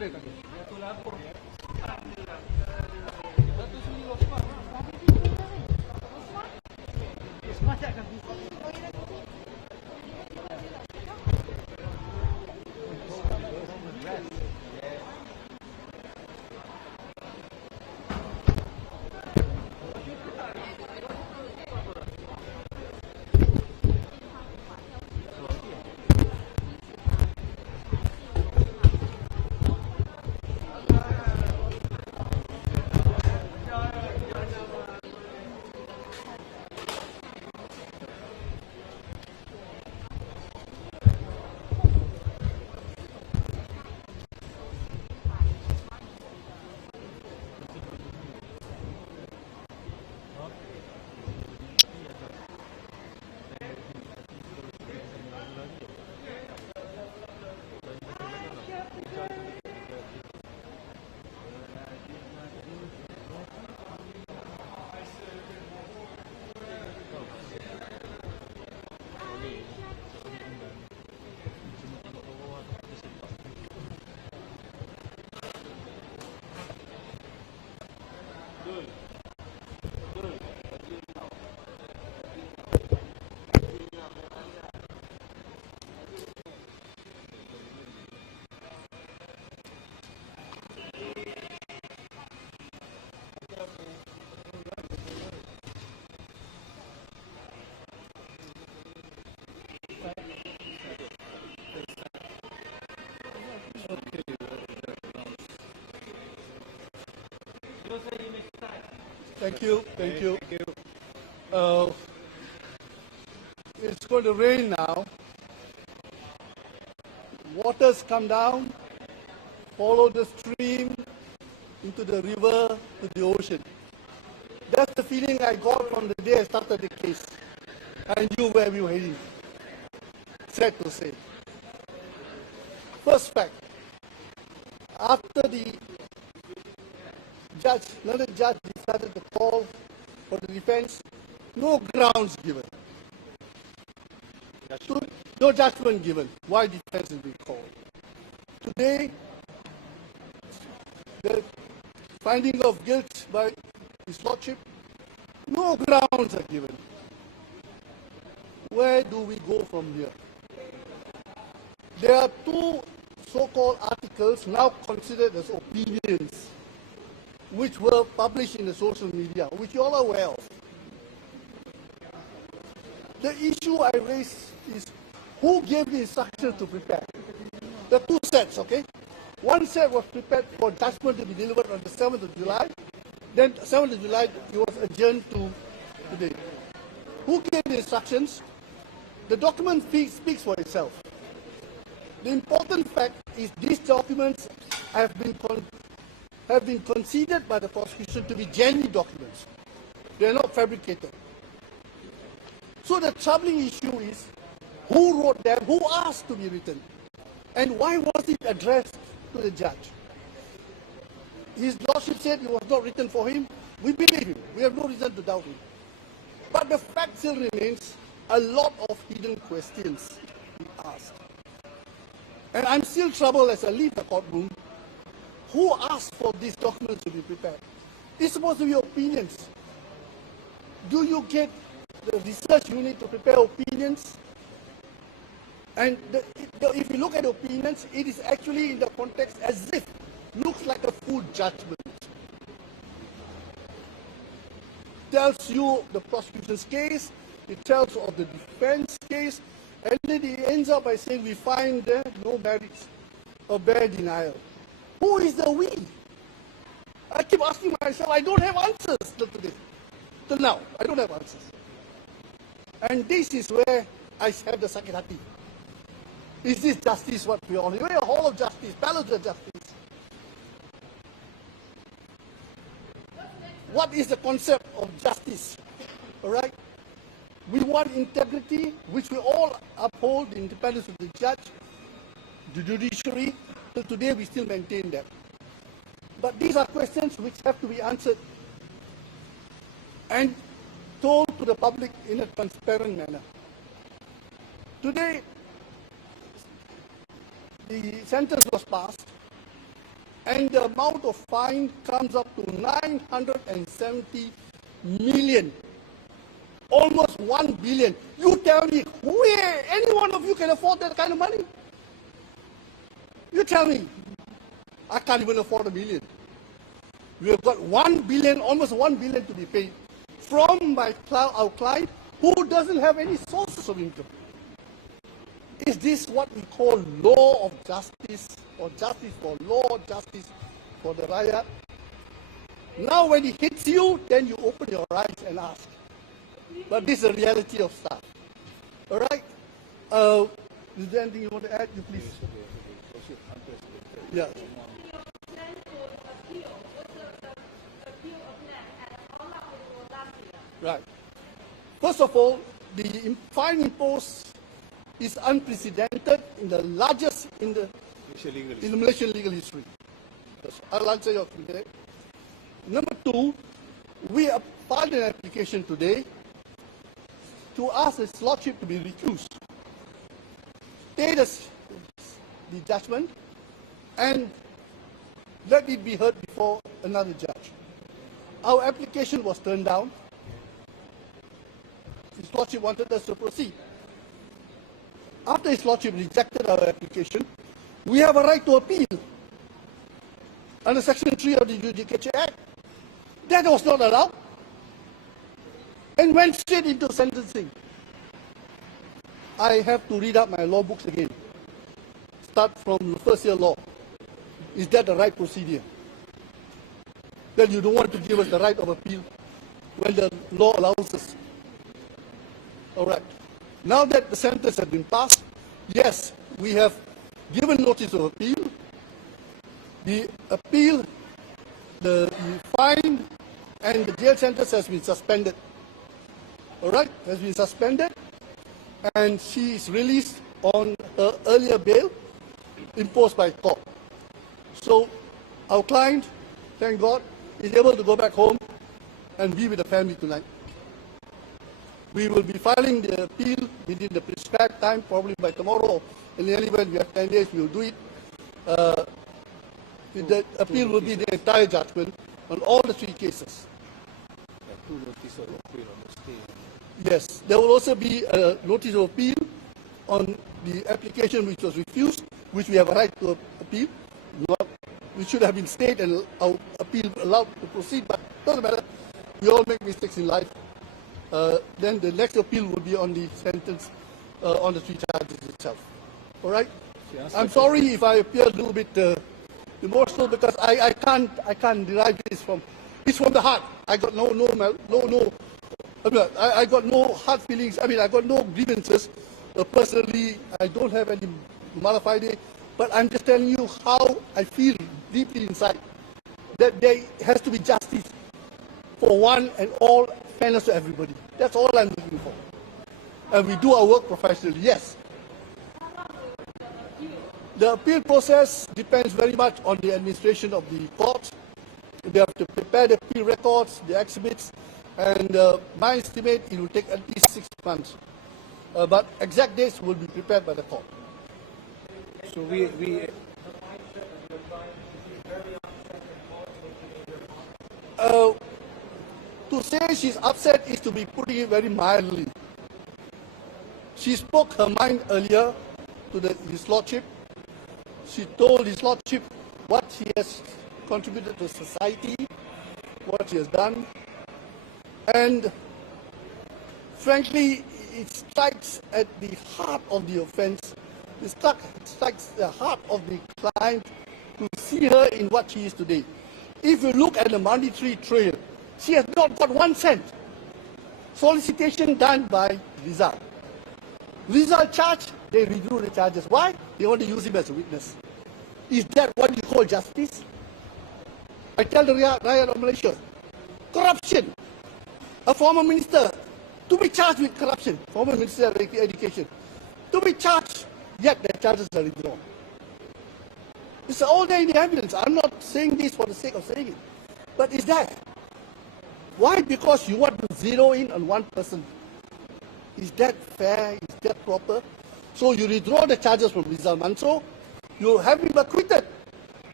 ada kaki. Kuala Lampur. Thank you. Thank you. It's going to rain now. Waters come down, follow the stream into the river, to the ocean. That's the feeling I got from the day I started the case. I knew where we were heading. Sad to say. First fact, after the another judge decided to call for the defense, no grounds given. No judgment given. Why defense is being called? Today, the finding of guilt by His Lordship, no grounds are given. Where do we go from here? There are two so-called articles now considered as opinions, which were published in the social media, which you all are aware of. The issue I raised is who gave the instructions to prepare. There are two sets, okay? One set was prepared for judgment to be delivered on the 7th of July. Then 7th of July, it was adjourned to today. Who gave the instructions? The document speaks for itself. The important fact is these documents have been considered by the prosecution to be genuine documents. They are not fabricated. So the troubling issue is who wrote them, who asked to be written, and why was it addressed to the judge? His Lordship said it was not written for him. We believe him. We have no reason to doubt him. But the fact still remains a lot of hidden questions he asked. And I'm still troubled as I leave the courtroom. Who asked for these documents to be prepared? It's supposed to be opinions. Do you get the research unit to prepare opinions? And if you look at the opinions, it is actually in the context as if looks like a full judgment. Tells you the prosecution's case, it tells of the defense case, and then it ends up by saying we find there no merits or bare denial. Who is the we? I keep asking myself, I don't have answers till today. Till now, I don't have answers. And this is where I have the sakit hati. Is this justice what we all need? We're a hall of justice, balance of justice. What is the concept of justice? All right? We want integrity, which we all uphold, the independence of the judge, the judiciary. Till today, we still maintain that. But these are questions which have to be answered and told to the public in a transparent manner. Today, the sentence was passed, and the amount of fine comes up to 970 million, almost 1 billion. You tell me, any one of you can afford that kind of money? You tell me. I can't even afford $1 million. We have got 1 billion, almost 1 billion to be paid from our client who doesn't have any sources of income. Is this what we call law of justice, or justice for law, justice for the riot? Now when it hits you, then you open your eyes and ask. But this is the reality of stuff. All right? Is there anything you want to add? You please. Yeah. Right. First of all, the fine imposed is unprecedented in the largest in the Malaysian legal history. I'll answer your question. Number two, we have filed an application today to ask His Lordship to be recused, stay the judgment, and let it be heard before another judge. Our application was turned down. His Lordship wanted us to proceed. After His Lordship rejected our application, we have a right to appeal under Section 3 of the Judicature Act. That was not allowed, and went straight into sentencing. I have to read up my law books again. Start from the first year law. Is that the right procedure? Then you don't want to give us the right of appeal when the law allows us. All right. Now that the sentence has been passed, yes, we have given notice of appeal. The appeal, the fine, and the jail sentence has been suspended. All right, has been suspended, and she is released on her earlier bail imposed by court. So our client, thank God, is able to go back home and be with the family tonight. We will be filing the appeal within the prescribed time, probably by tomorrow. In the event we have 10 days, we will do it. The appeal will be the entire judgment on all the 3 cases. Yes, there will also be a notice of appeal on the application which was refused, which we have a right to appeal. We should have been stayed and our appeal allowed to proceed, but it doesn't matter. We all make mistakes in life. Then the next appeal will be on the sentence, on the 3 charges itself. All right? I'm sorry if I appear a little bit emotional, because I can't derive this from. It's from the heart. I got I got no hard feelings. I mean, I got no grievances. Personally, I don't have any malafide, but I'm just telling you how I feel deeply inside, that there has to be justice for one and all, fairness to everybody. That's all I'm looking for. And we do our work professionally, yes. The appeal process depends very much on the administration of the court. They have to prepare the appeal records, the exhibits, and my estimate, it will take at least 6 months. But exact dates will be prepared by the court. So we to say she's upset is to be putting it very mildly. She spoke her mind earlier to His Lordship. She told His Lordship what she has contributed to society, what she has done, and frankly, it strikes at the heart of the offence. It strikes the heart of the client to see her in what she is today. If you look at the monetary trail, she has not got 1 cent. Solicitation done by Rizal. Rizal charged, they withdrew the charges. Why? They want to use him as a witness. Is that what you call justice? I tell the riot of Malaysia, corruption. A former minister to be charged with corruption, former Minister of Education, to be charged, yet their charges are withdrawn. It's all there in the evidence. I'm not saying this for the sake of saying it, but it's there. Why? Because you want to zero in on one person. Is that fair? Is that proper? So you withdraw the charges from Rizal Mansor, you have him acquitted.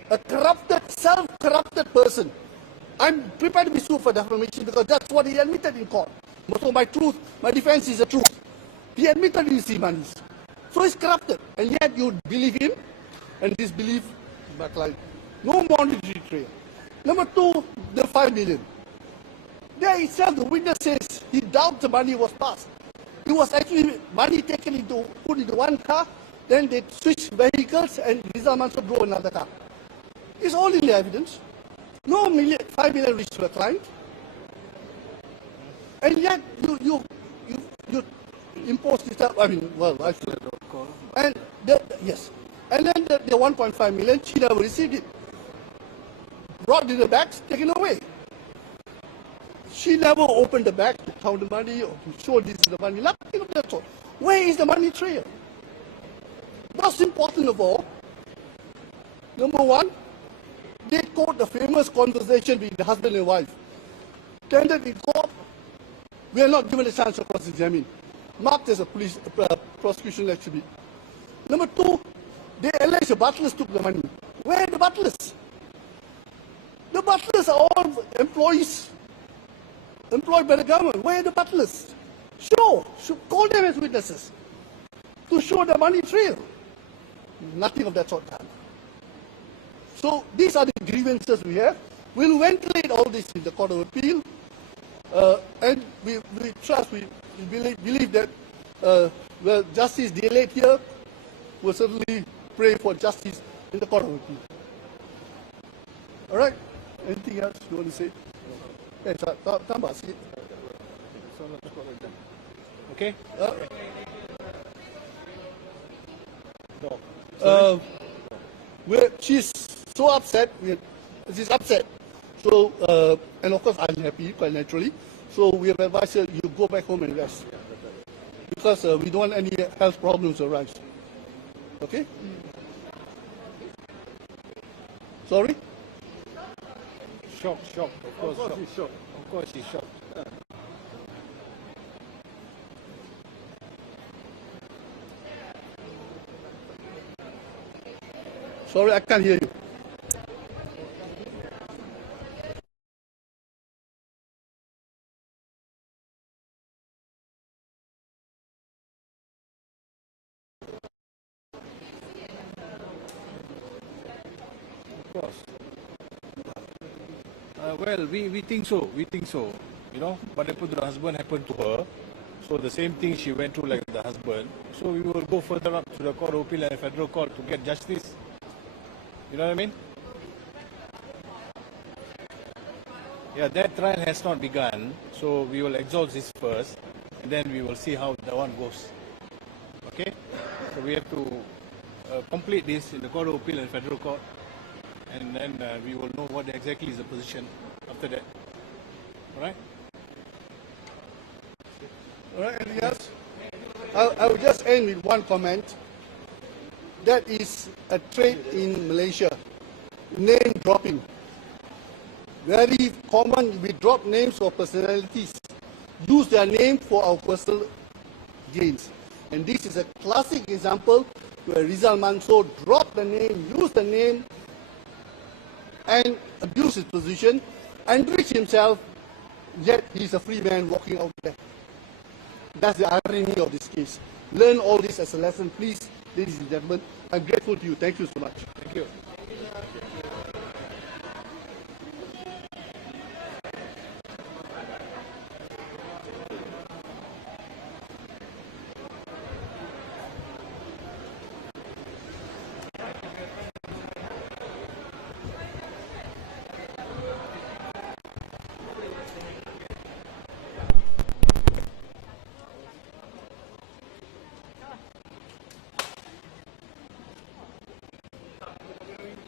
a corrupted, self-corrupted person. I'm prepared to be sued for defamation because that's what he admitted in court. So my defense is the truth. He admitted he received money. So he's corrupted. And yet you believe him and disbelieve my client. No monetary trail. Number two, the 5 million. There itself, the witness says he doubts the money was passed. It was actually money put into one car, then they switched vehicles and Rizal Mansur drove another car. It's all in the evidence. No 5 million reached to the client. And yet you impose this up. I mean, well, I should. And yes. And then the 1.5 million, she never received it. Brought in the bags, taken away. She never opened the bag to count the money or to show this is the money. Nothing of that sort. Where is the money trail? Most important of all, number one, they quote the famous conversation between the husband and wife. Tendered in court, we are not given a chance to cross-examine. Marked as a prosecution exhibit. Number two, they allege the butlers took the money. Where are the butlers? The butlers are all employees employed by the government. Where are the butlers? Call them as witnesses to show the money trail. Nothing of that sort happened. So these are the grievances we have. We'll ventilate all this in the Court of Appeal, and we believe that well, justice delayed here. We'll certainly pray for justice in the Court of Appeal. All right. Anything else you want to say? Tambah sikit. Okay? She's so upset. She's upset. So, and of course, I'm happy, quite naturally. So, we have advised her, you go back home and rest. Because we don't want any health problems to arise. Okay? Sorry? Shocked. Of course she's shocked. Of course she's shocked. Sorry, I can't hear you. Of course. Well, we think so. You know, what happened to the husband happened to her. So the same thing she went through like the husband. So we will go further up to the Court of Appeal and Federal Court to get justice. You know what I mean? Yeah, that trial has not begun. So we will exhaust this first, and then we will see how that one goes. Okay? So we have to complete this in the Court of Appeal and Federal Court, and then we will know what exactly is the position after that. All right? All right, anything else? I will just end with one comment. That is a trait in Malaysia, name dropping. Very common, we drop names of personalities, use their name for our personal gains. And this is a classic example where Rizal Mansur dropped the name, used the name, and abused his position, enriched himself, yet he's a free man walking out there. That's the irony of this case. Learn all this as a lesson, please, ladies and gentlemen. I'm grateful to you. Thank you so much. Thank you.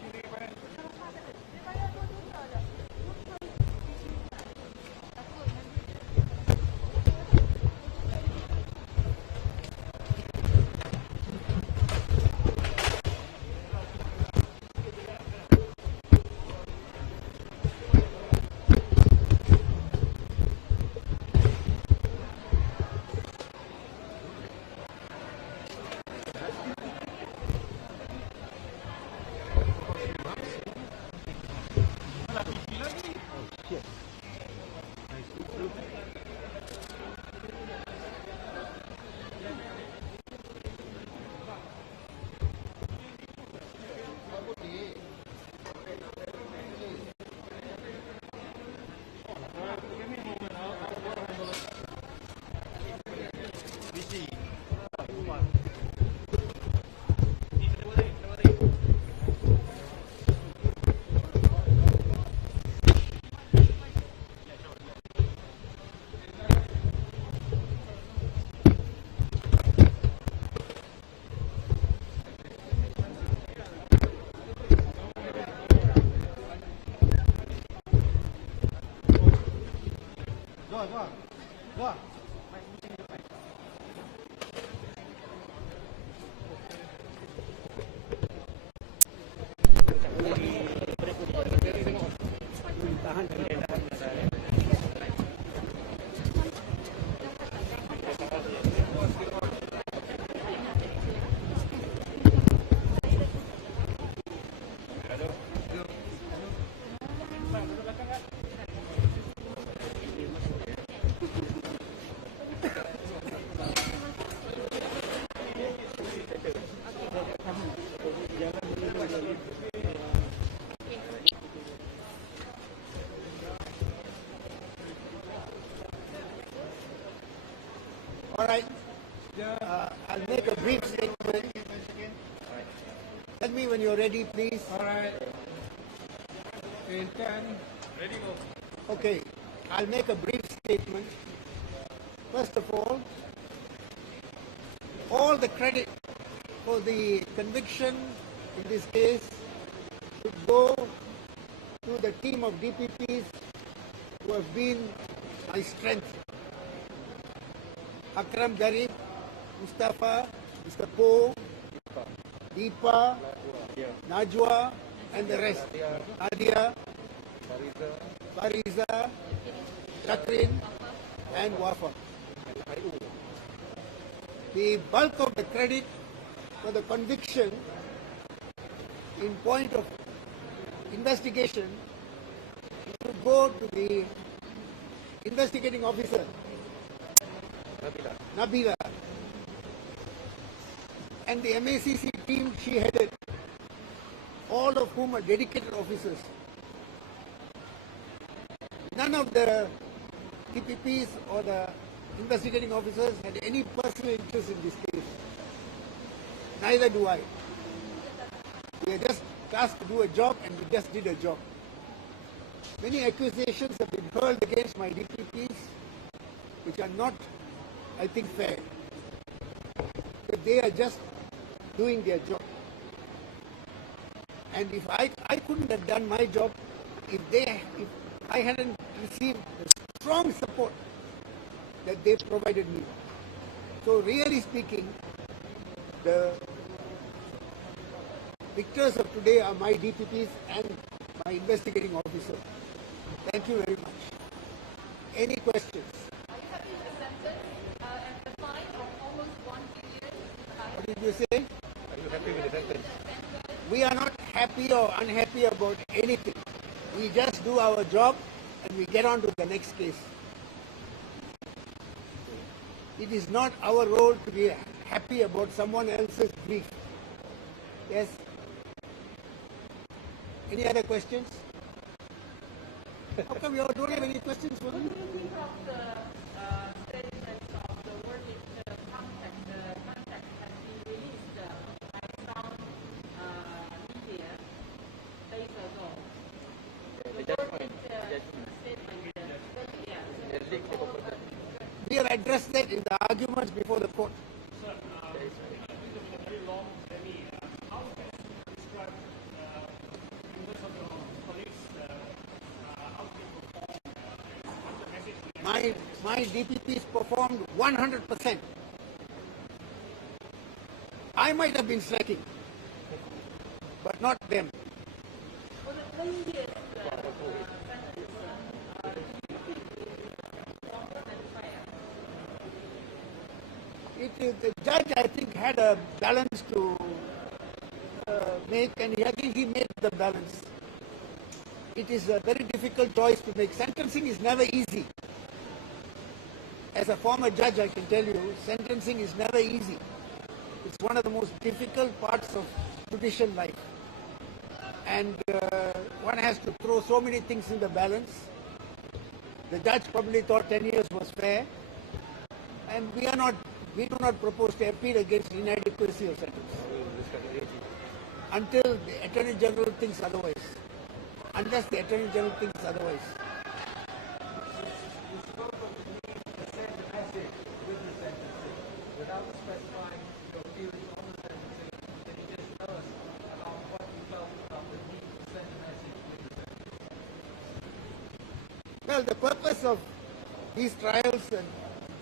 All right. I'll make a brief statement. Tell me when you're ready, please. All right. In 10. Okay. I'll make a brief statement. First of all the credit for the conviction in this case should go to the team of DPPs who have been my strength. Akram Garib, Mustafa, Mr. Po, Deepa, Najwa, and the rest. Nadia, Fariza, Shakrin, and Wafa. The bulk of the credit for the conviction in point of investigation should go to the investigating officer, Nabila, and the MACC team she headed, all of whom are dedicated officers. None of the TPPs or the investigating officers had any personal interest in this case. Neither do I. We are just tasked to do a job, and we just did a job. Many accusations have been hurled against my DPPs, which are not, I think, fair. But they are just doing their job. And if I couldn't have done my job if I hadn't received the strong support that they provided me. So really speaking, the victors of today are my DPPs and my investigating officer. Thank you very much. Any questions? Are you happy with the sentence and the fine of almost 1 billion? What did you say? Are you happy with the sentence? We are not happy or unhappy about anything. We just do our job and we get on to the next case. It is not our role to be happy about someone else's grief. Yes? Any other questions? How come you all don't have any questions for me? What do you think of the statements of the verdict contact has been released by some media days ago? The verdict statement, We have addressed that in the arguments before the court. My DPPs performed 100%. I might have been slacking, but not them. for the previous The judge, I think, had a balance to make, and he made the balance. It is a very difficult choice to make. Sentencing is never easy. As a former judge, I can tell you, sentencing is never easy. It's one of the most difficult parts of judicial life. And one has to throw so many things in the balance. The judge probably thought 10 years was fair. And we do not propose to appeal against inadequacy of sentence until the Attorney General thinks otherwise. Unless the Attorney General thinks otherwise. Well, the purpose of these trials and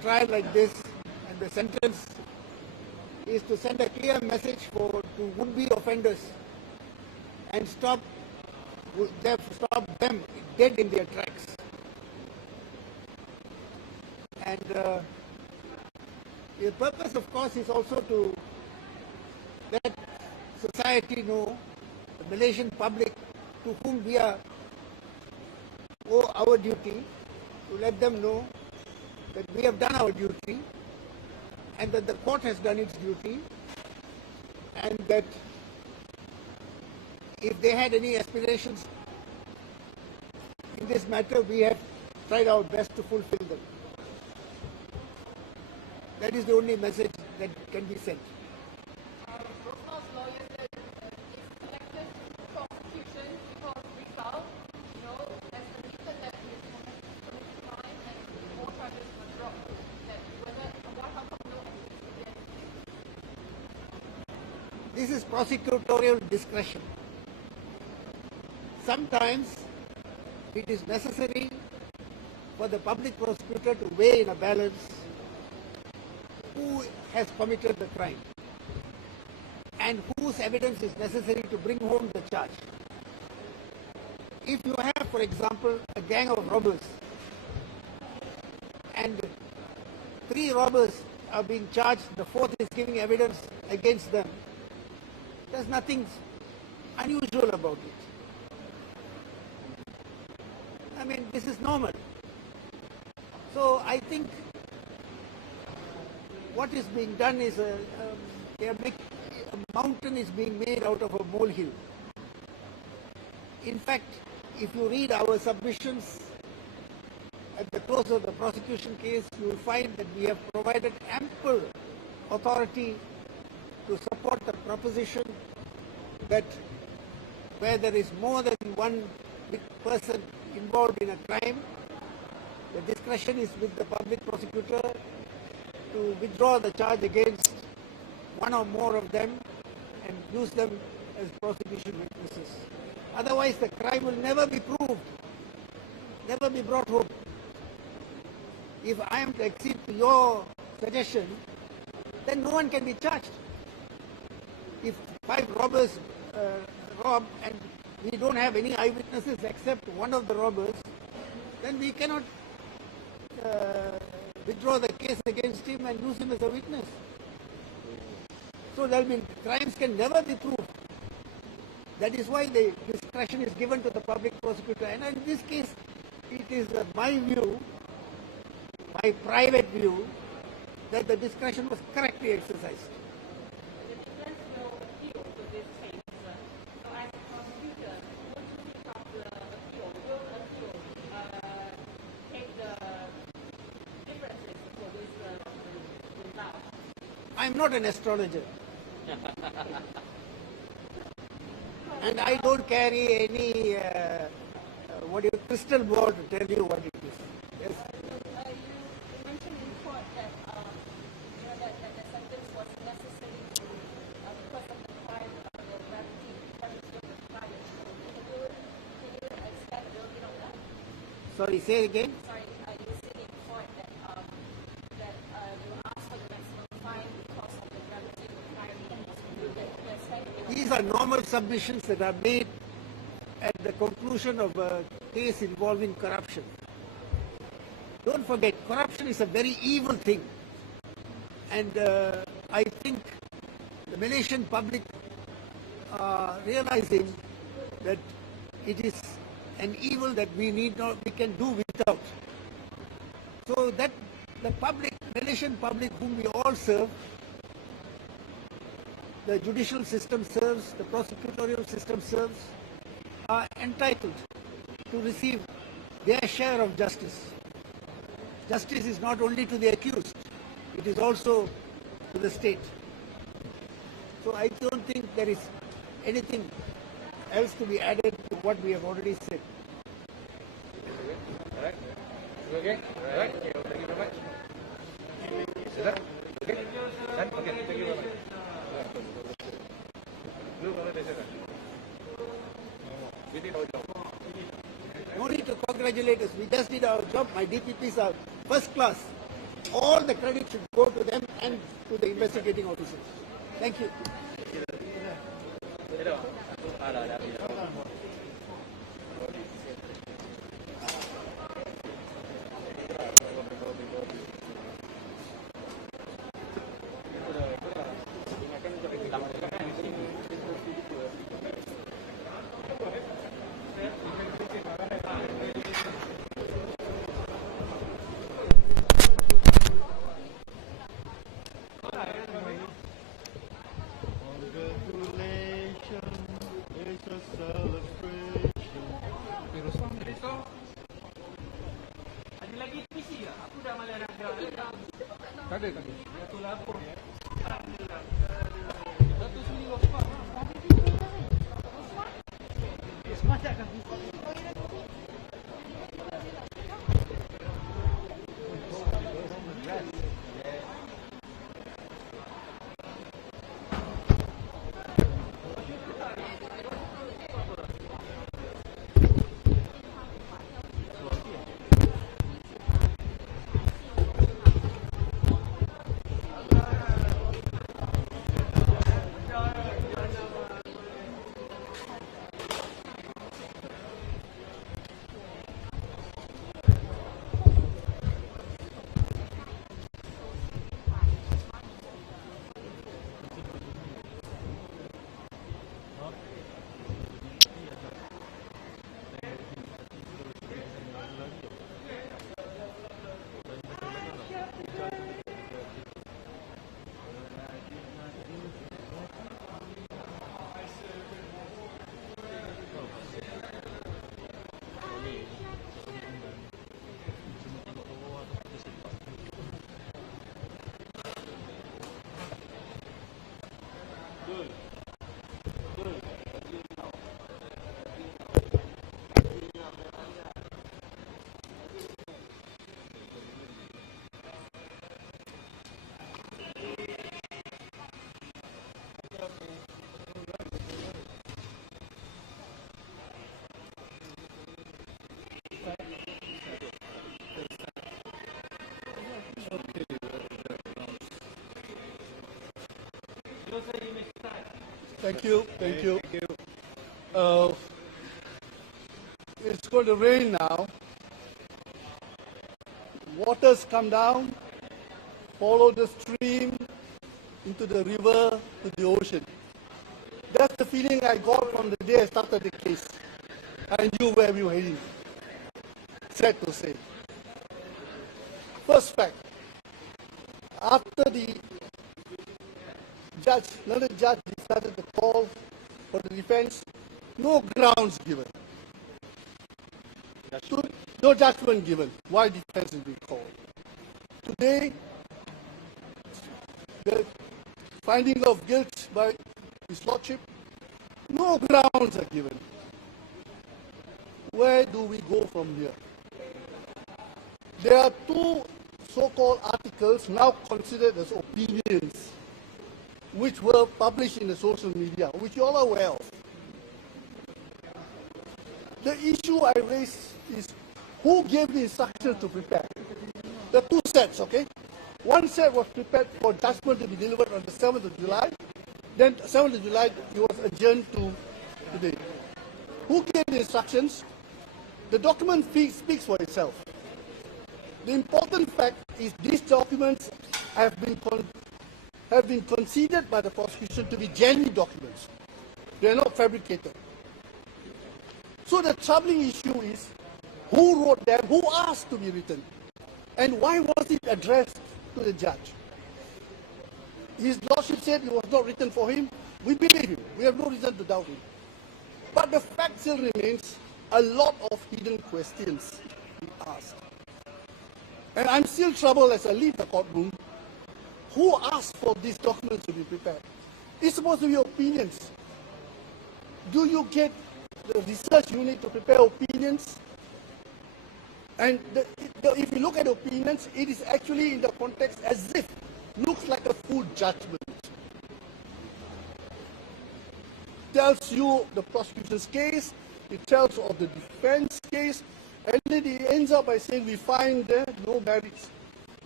trial like this and the sentence is to send a clear message to would-be offenders and stop them dead in their tracks. And the purpose, of course, is also to let society know, the Malaysian public to whom we owe our duty, to let them know that we have done our duty and that the court has done its duty, and that if they had any aspirations in this matter, we have tried our best to fulfill them. That is the only message that can be sent. Rosmal's lawyer said is selected prosecution because we felt, as admitted that he has committed crime and more charges were dropped. That how come no evidence? This is prosecutorial discretion. Sometimes it is necessary for the public prosecutor to weigh in a balance who has committed the crime and whose evidence is necessary to bring home the charge. If you have, for example, a gang of robbers and 3 robbers are being charged, the 4th is giving evidence against them, there's nothing unusual about it. I mean, this is normal. So I think what is being done is a mountain is being made out of a molehill. In fact, if you read our submissions at the close of the prosecution case, you will find that we have provided ample authority to support the proposition that where there is more than one person involved in a crime, the discretion is with the public prosecutor to withdraw the charge against one or more of them and use them as prosecution witnesses. Otherwise, the crime will never be proved, never be brought home. If I am to accede to your suggestion, then no one can be charged. If 5 robbers rob and we don't have any eyewitnesses except one of the robbers, then we cannot withdraw the case against him and use him as a witness. So crimes can never be proved. That is why the discretion is given to the public prosecutor. And in this case, it is my view, my private view, that the discretion was correctly exercised. The defense will appeal to this case. So as a prosecutor, would you pick up the appeal, take the differences for this result? I'm not an astrologer. And I don't carry any crystal ball to tell you what it is. Yes. You mentioned in court that that the sentence was necessary because of the crime, the gravity of the crime. Can you expand a little bit on that? Sorry, say again. Sorry, you said in court that you asked for the maximum fine because of the gravity of the crime. These are normal submissions that are made at the conclusion of a case involving corruption. Don't forget, corruption is a very evil thing. And I think the Malaysian public are realizing that it is an evil that we can do without. So that the Malaysian public whom we all serve, the judicial system serves, the prosecutorial system serves, are entitled to receive their share of justice. Justice is not only to the accused, it is also to the state. So I don't think there is anything else to be added to what we have already said. All right. Okay. All right. Okay. Thank you very much. Is that okay? Done? Okay. Thank you very much. We did our job. No need to congratulate us. We just did our job. My DPPs are first class. all the credit should go to them and to the investigating officers. Thank you. Thank you. Thank you. It's going to rain now. Waters come down, follow the stream into the river, to the ocean. That's the feeling I got from the day I started the case. I knew where we were heading. Sad to say. First fact, after the another judge decided to call for the defense, no grounds given. No judgment given. Why defense is being called? Today, the finding of guilt by His Lordship, no grounds are given. Where do we go from here? There are two so-called articles now considered as opinions, which were published in the social media, which you all are aware of. The issue I raised is who gave the instruction to prepare. There are two sets, okay? One set was prepared for judgment to be delivered on the 7th of July. Then 7th of July, it was adjourned to today. Who gave the instructions? The document speaks for itself. The important fact is these documents have been considered by the prosecution to be genuine documents. They are not fabricated. So the troubling issue is who wrote them, who asked to be written, and why was it addressed to the judge? His Lordship said it was not written for him. We believe him. We have no reason to doubt him. But the fact still remains a lot of hidden questions to be asked. And I'm still troubled as I leave the courtroom. Who asked for these documents to be prepared? It's supposed to be opinions. Do you get the research unit to prepare opinions? And if you look at opinions, it is actually in the context as if looks like a full judgment. Tells you the prosecution's case, it tells of the defense case, and then it ends up by saying we find there no merits.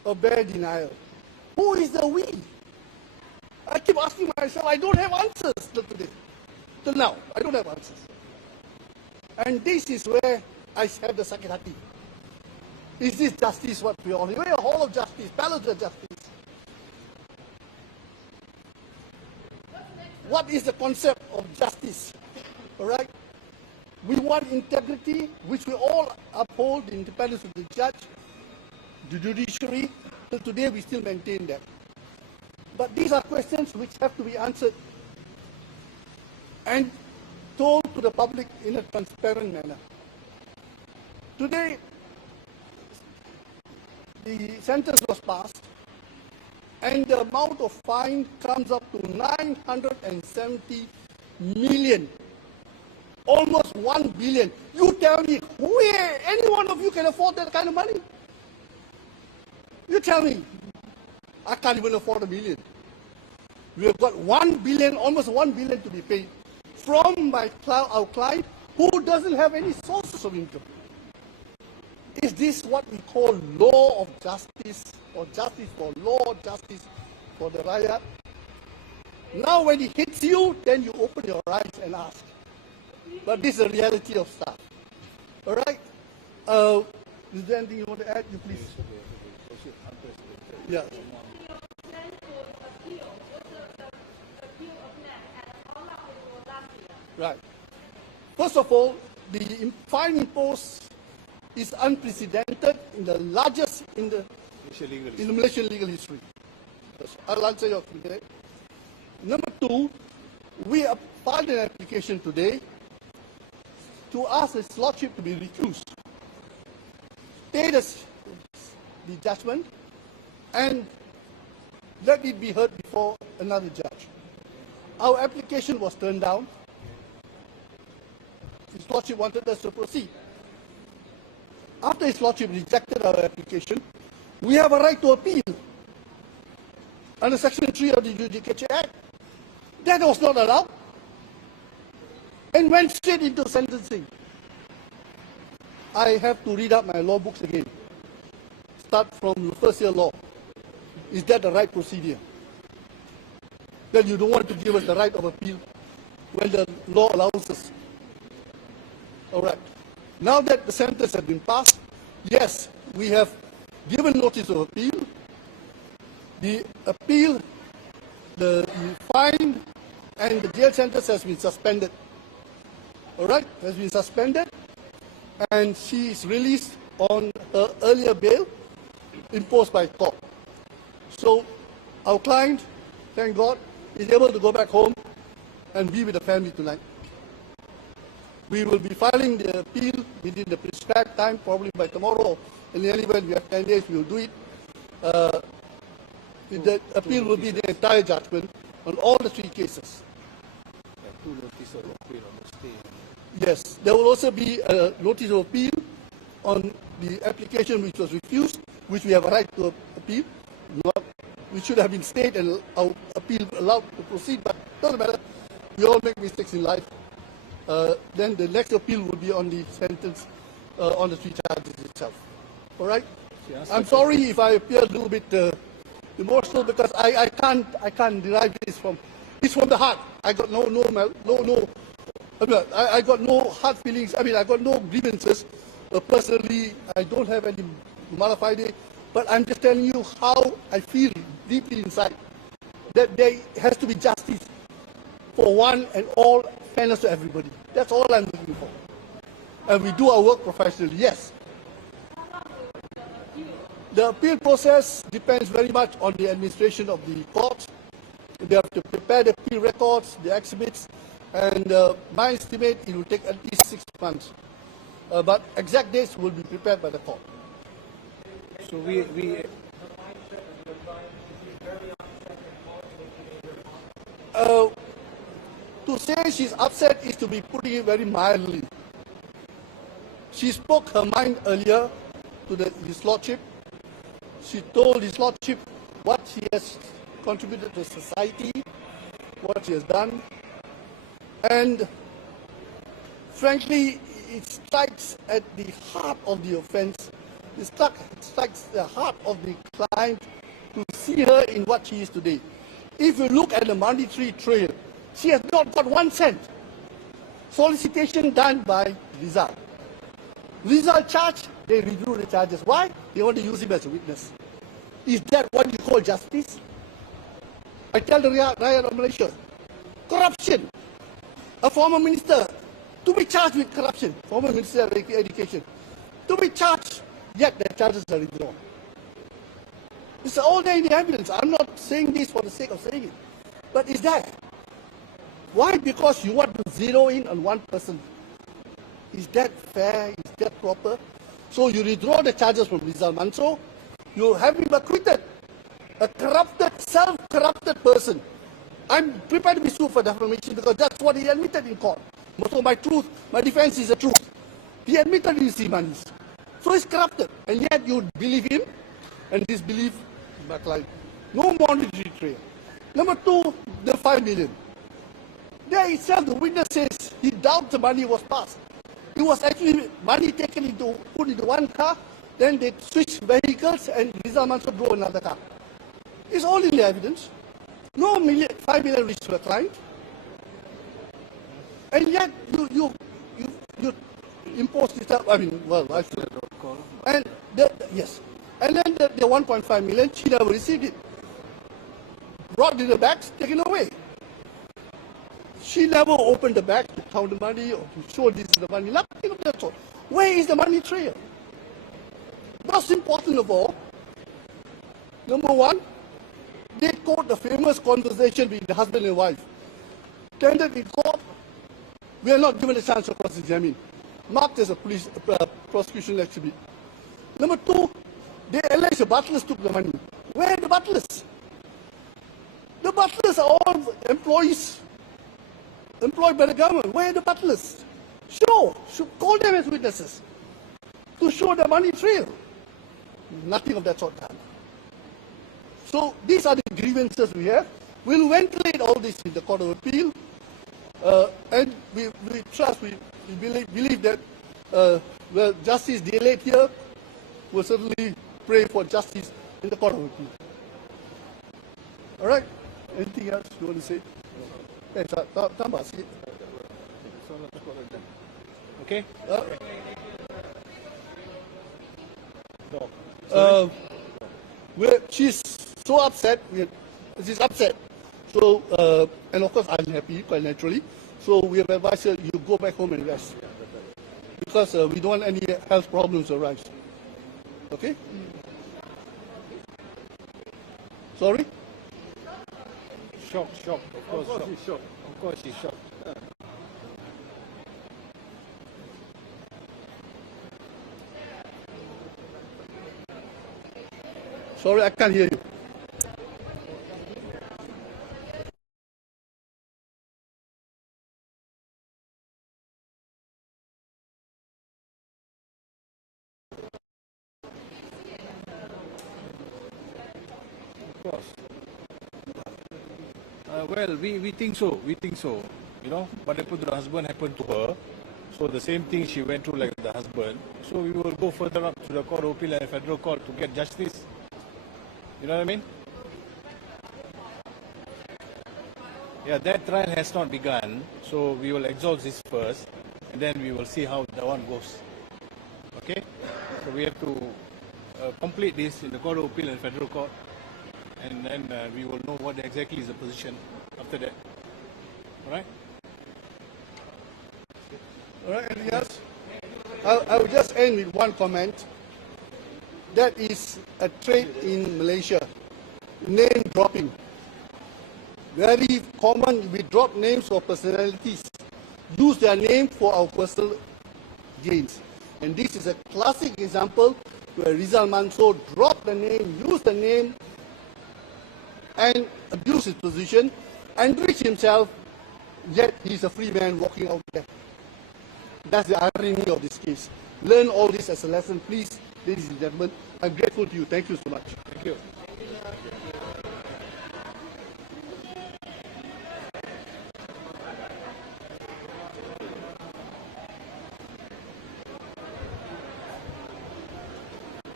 or bare denial? Who is the we? I keep asking myself, I don't have answers till today. Till now, I don't have answers. And this is where I have the sakit hati. Is this justice what we all need? We're a hall of justice, palace of justice. What is the concept of justice? All right? We want integrity, which we all uphold, the independence of the judge, the judiciary. Till today, we still maintain that. But these are questions which have to be answered and told to the public in a transparent manner. Today, the sentence was passed, and the amount of fine comes up to 970 million. Almost 1 billion. You tell me, where any one of you can afford that kind of money? You tell me. I can't even afford $1 million. We have got 1 billion, almost 1 billion to be paid from our client who doesn't have any sources of income. Is this what we call law of justice, or justice for law, justice for the riot? Now when it hits you, then you open your eyes and ask. But this is the reality of stuff. All right? Is there anything you want to add? You please. Yeah. Right. First of all, the fine imposed is unprecedented in the largest in the Malaysian legal history. I'll answer your question. Number two, we have filed an application today to ask His Lordship to be recused, stay the judgment, and let it be heard before another judge. Our application was turned down. His Lordship wanted us to proceed. After His Lordship rejected our application, we have a right to appeal under Section 3 of the Judicature Act. That was not allowed, and went straight into sentencing. I have to read up my law books again. Start from the first year law. Is that the right procedure? That you don't want to give us the right of appeal when the law allows us. All right. Now that the sentence has been passed, yes, we have given notice of appeal. The appeal, the fine, and the jail sentence has been suspended. All right, has been suspended, and she is released on her earlier bail imposed by court. So our client, thank God, is able to go back home and be with the family tonight. We will be filing the appeal within the prescribed time, probably by tomorrow. In the event we have 10 days, we will do it. The appeal will be the entire judgment on all the 3 cases. Yes, there will also be a notice of appeal on the application which was refused, which we have a right to appeal. We should have been stayed and our appeal allowed to proceed, but it doesn't matter. We all make mistakes in life. Then the next appeal will be on the sentence, on the 3 charges itself. All right? I'm sorry if I appear a little bit emotional, because I can't derive this from. It's from the heart. I got I got no hard feelings. I mean, I got no grievances. Personally, I don't have any malafide, but I'm just telling you how I feel deeply inside. That there has to be justice for one and all, fairness to everybody. That's all I'm looking for. And we do our work professionally, yes. The appeal process depends very much on the administration of the court. They have to prepare the appeal records, the exhibits, and my estimate, it will take at least 6 months. But exact dates will be prepared by the court. So we to say she's upset is to be putting it very mildly. She spoke her mind earlier to His Lordship. She told His Lordship what she has contributed to society, what she has done, and frankly, it strikes at the heart of the offence It strikes the heart of the client to see her in what she is today. If you look at the monetary trail, she has not got 1 cent. Solicitation done by Rizal. Rizal charged, they withdrew the charges. Why? They want to use him as a witness. Is that what you call justice? I tell the Rakyat of Malaysia, corruption. A former minister to be charged with corruption, former Minister of Education, to be charged, yet the charges are withdrawn. It's all there in the evidence. I'm not saying this for the sake of saying it, but it's there. Why? Because you want to zero in on one person. Is that fair? Is that proper? So you withdraw the charges from Rizal Mansor, you have him acquitted. A corrupted, self-corrupted person. I'm prepared to be sued for defamation because that's what he admitted in court. So my defense is the truth. He admitted he received money. So he's corrupted. And yet you believe him and disbelieve my client. No monetary trail. Number two, the 5 million. There itself, the witness says he doubts the money was passed. It was actually money taken put into one car, then they switched vehicles and Rizal Mansor drove another car. It's all in the evidence. No 5 million reached to the client. And yet you impose this up. I mean, well, I should. And yes. And then the 1.5 million, she never received it. Brought in the bags, taken away. She never opened the bag to count the money or to show this is the money. Nothing of that sort. Where is the money trail? Most important of all, number one, they quote the famous conversation between the husband and wife. Tendered in court, we are not given a chance to cross-examine. Marked as a prosecution exhibit. Number two, they allege the butlers took the money. Where are the butlers? The butlers are all employees employed by the government. Where are the butlers? Call them as witnesses to show the money trail. Nothing of that sort done. So these are the grievances we have. We'll ventilate all this in the Court of Appeal, and we trust, we believe that well, justice delayed here. We'll certainly pray for justice in the Court of Appeal. All right. Anything else you want to say? Tambah sikit. Okay? She's so upset. She's upset. So, and of course, I'm happy, quite naturally. So, we have advised her, you go back home and rest. Because we don't want any health problems to arise. Okay? Sorry? Shocked. Of course she's shocked. Of course she's shocked. Sorry, I can't hear you. Of course. Well, we think so. You know, what happened to the husband happened to her. So the same thing she went through like the husband. So we will go further up to the Court of Appeal and Federal Court to get justice. You know what I mean? Yeah, that trial has not begun. So we will exhaust this first, and then we will see how that one goes. Okay? So we have to complete this in the Court of Appeal and Federal Court, and then we will know what exactly is the position after that. All right? All right, anything else? I will just end with one comment. That is a trait in Malaysia, name dropping. Very common, we drop names of personalities, use their name for our personal gains. And this is a classic example where Rizal Mansor dropped the name, used the name, and abused his position, enriched himself, yet he's a free man walking out there. That's the irony of this case. Learn all this as a lesson, please, ladies and gentlemen. I'm grateful to you. Thank you so much. Thank you.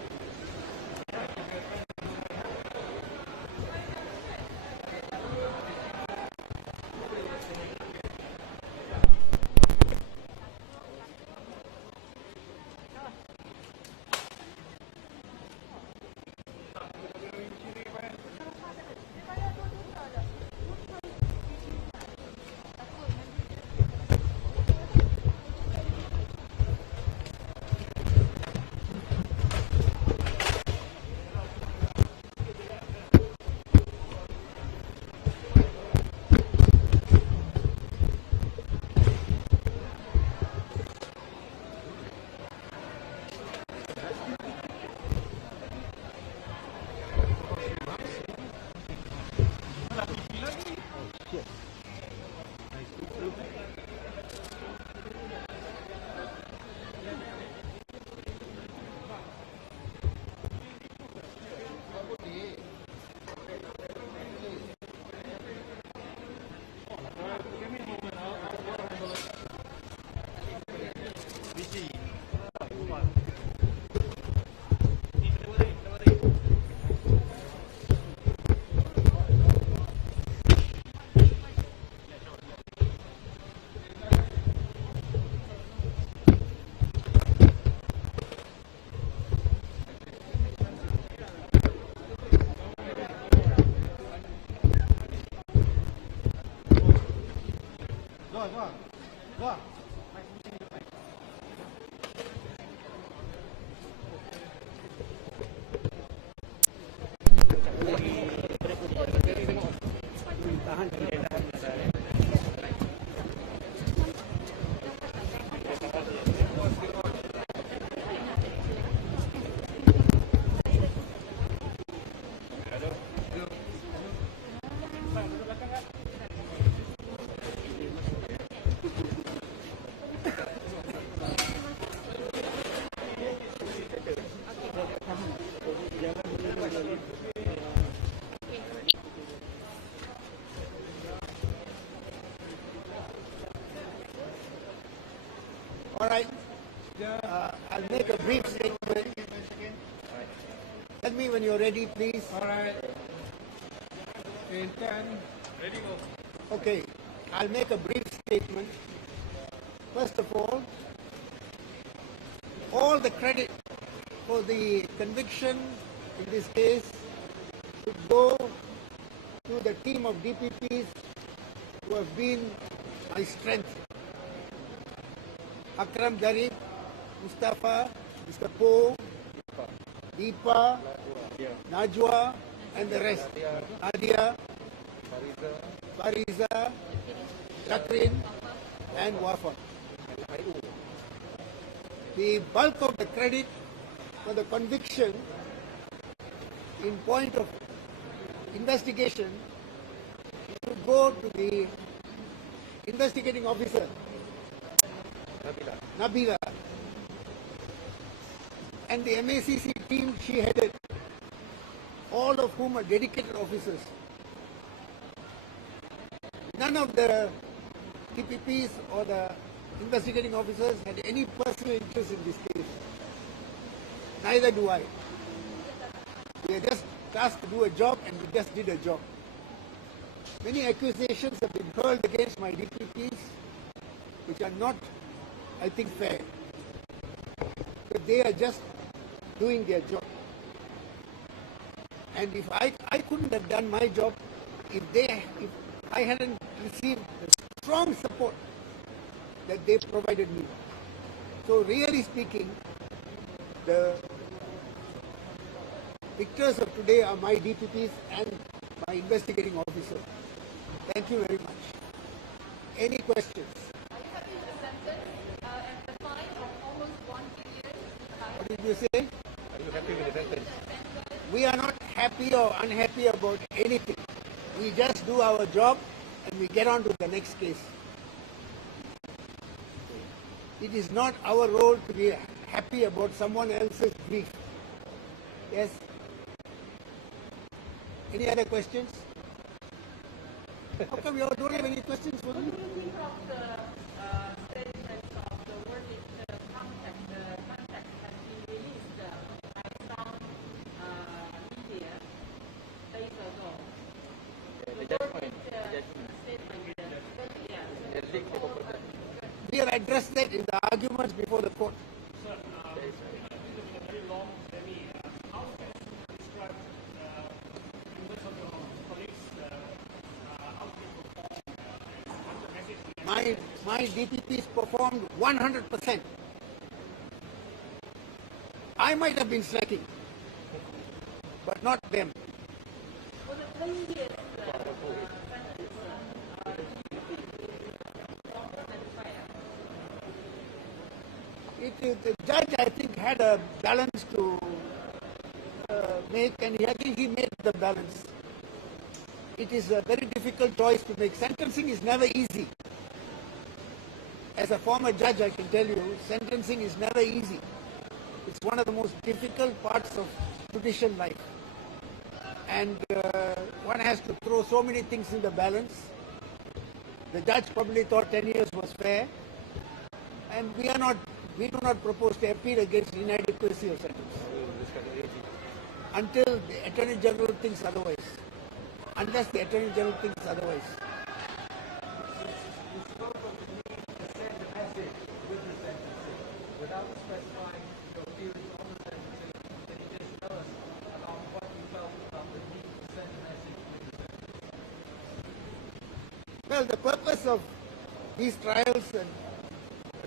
All right. I'll make a brief statement. Tell me when you're ready, please. All right. In 10. Okay. I'll make a brief statement. First of all the credit for the conviction in this case should go to the team of DPPs who have been my strength. Akram Jarib, Mustafa, Mr. Po, Deepa, Najwa, and the rest. Nadia, Fariza, Catherine, and Wafa. The bulk of the credit for the conviction in point of investigation should go to the investigating officer, Nabila, and the MACC team she headed, all of whom are dedicated officers. None of the TPPs or the investigating officers had any personal interest in this case. Neither do I. We are just tasked to do a job, and we just did a job. Many accusations have been hurled against my DPPs, which are not, I think, fair. But they are just doing their job. And if I couldn't have done my job if I hadn't received the strong support that they provided me. So really speaking, the victors of today are my DPPs and my investigating officer. Thank you very much. Any questions? Are you happy with the sentence and the fine of almost 1 billion? What did you say? Are you happy with the sentence? We are not happy or unhappy about anything. We just do our job and we get on to the next case. It is not our role to be happy about someone else's grief. Yes? Any other questions? How come you all don't have any questions for me? What do you think of the statements of the verdict, the contact has been released by some media days ago? The verdict statement, We have addressed that in the arguments before the court. My DPPs performed 100%. I might have been slacking, but not them. for the previous The judge, I think, had a balance to make, and I think he made the balance. It is a very difficult choice to make. Sentencing is never easy. As a former judge, I can tell you, sentencing is never easy. It's one of the most difficult parts of judicial life. And one has to throw so many things in the balance. The judge probably thought 10 years was fair. And we do not propose to appeal against inadequacy of sentence until the Attorney General thinks otherwise. Unless the Attorney General thinks otherwise. Without specifying your feelings on the sentencing, can you just tell us about what you felt about the need to send a message with the sentence? Well, the purpose of these trials and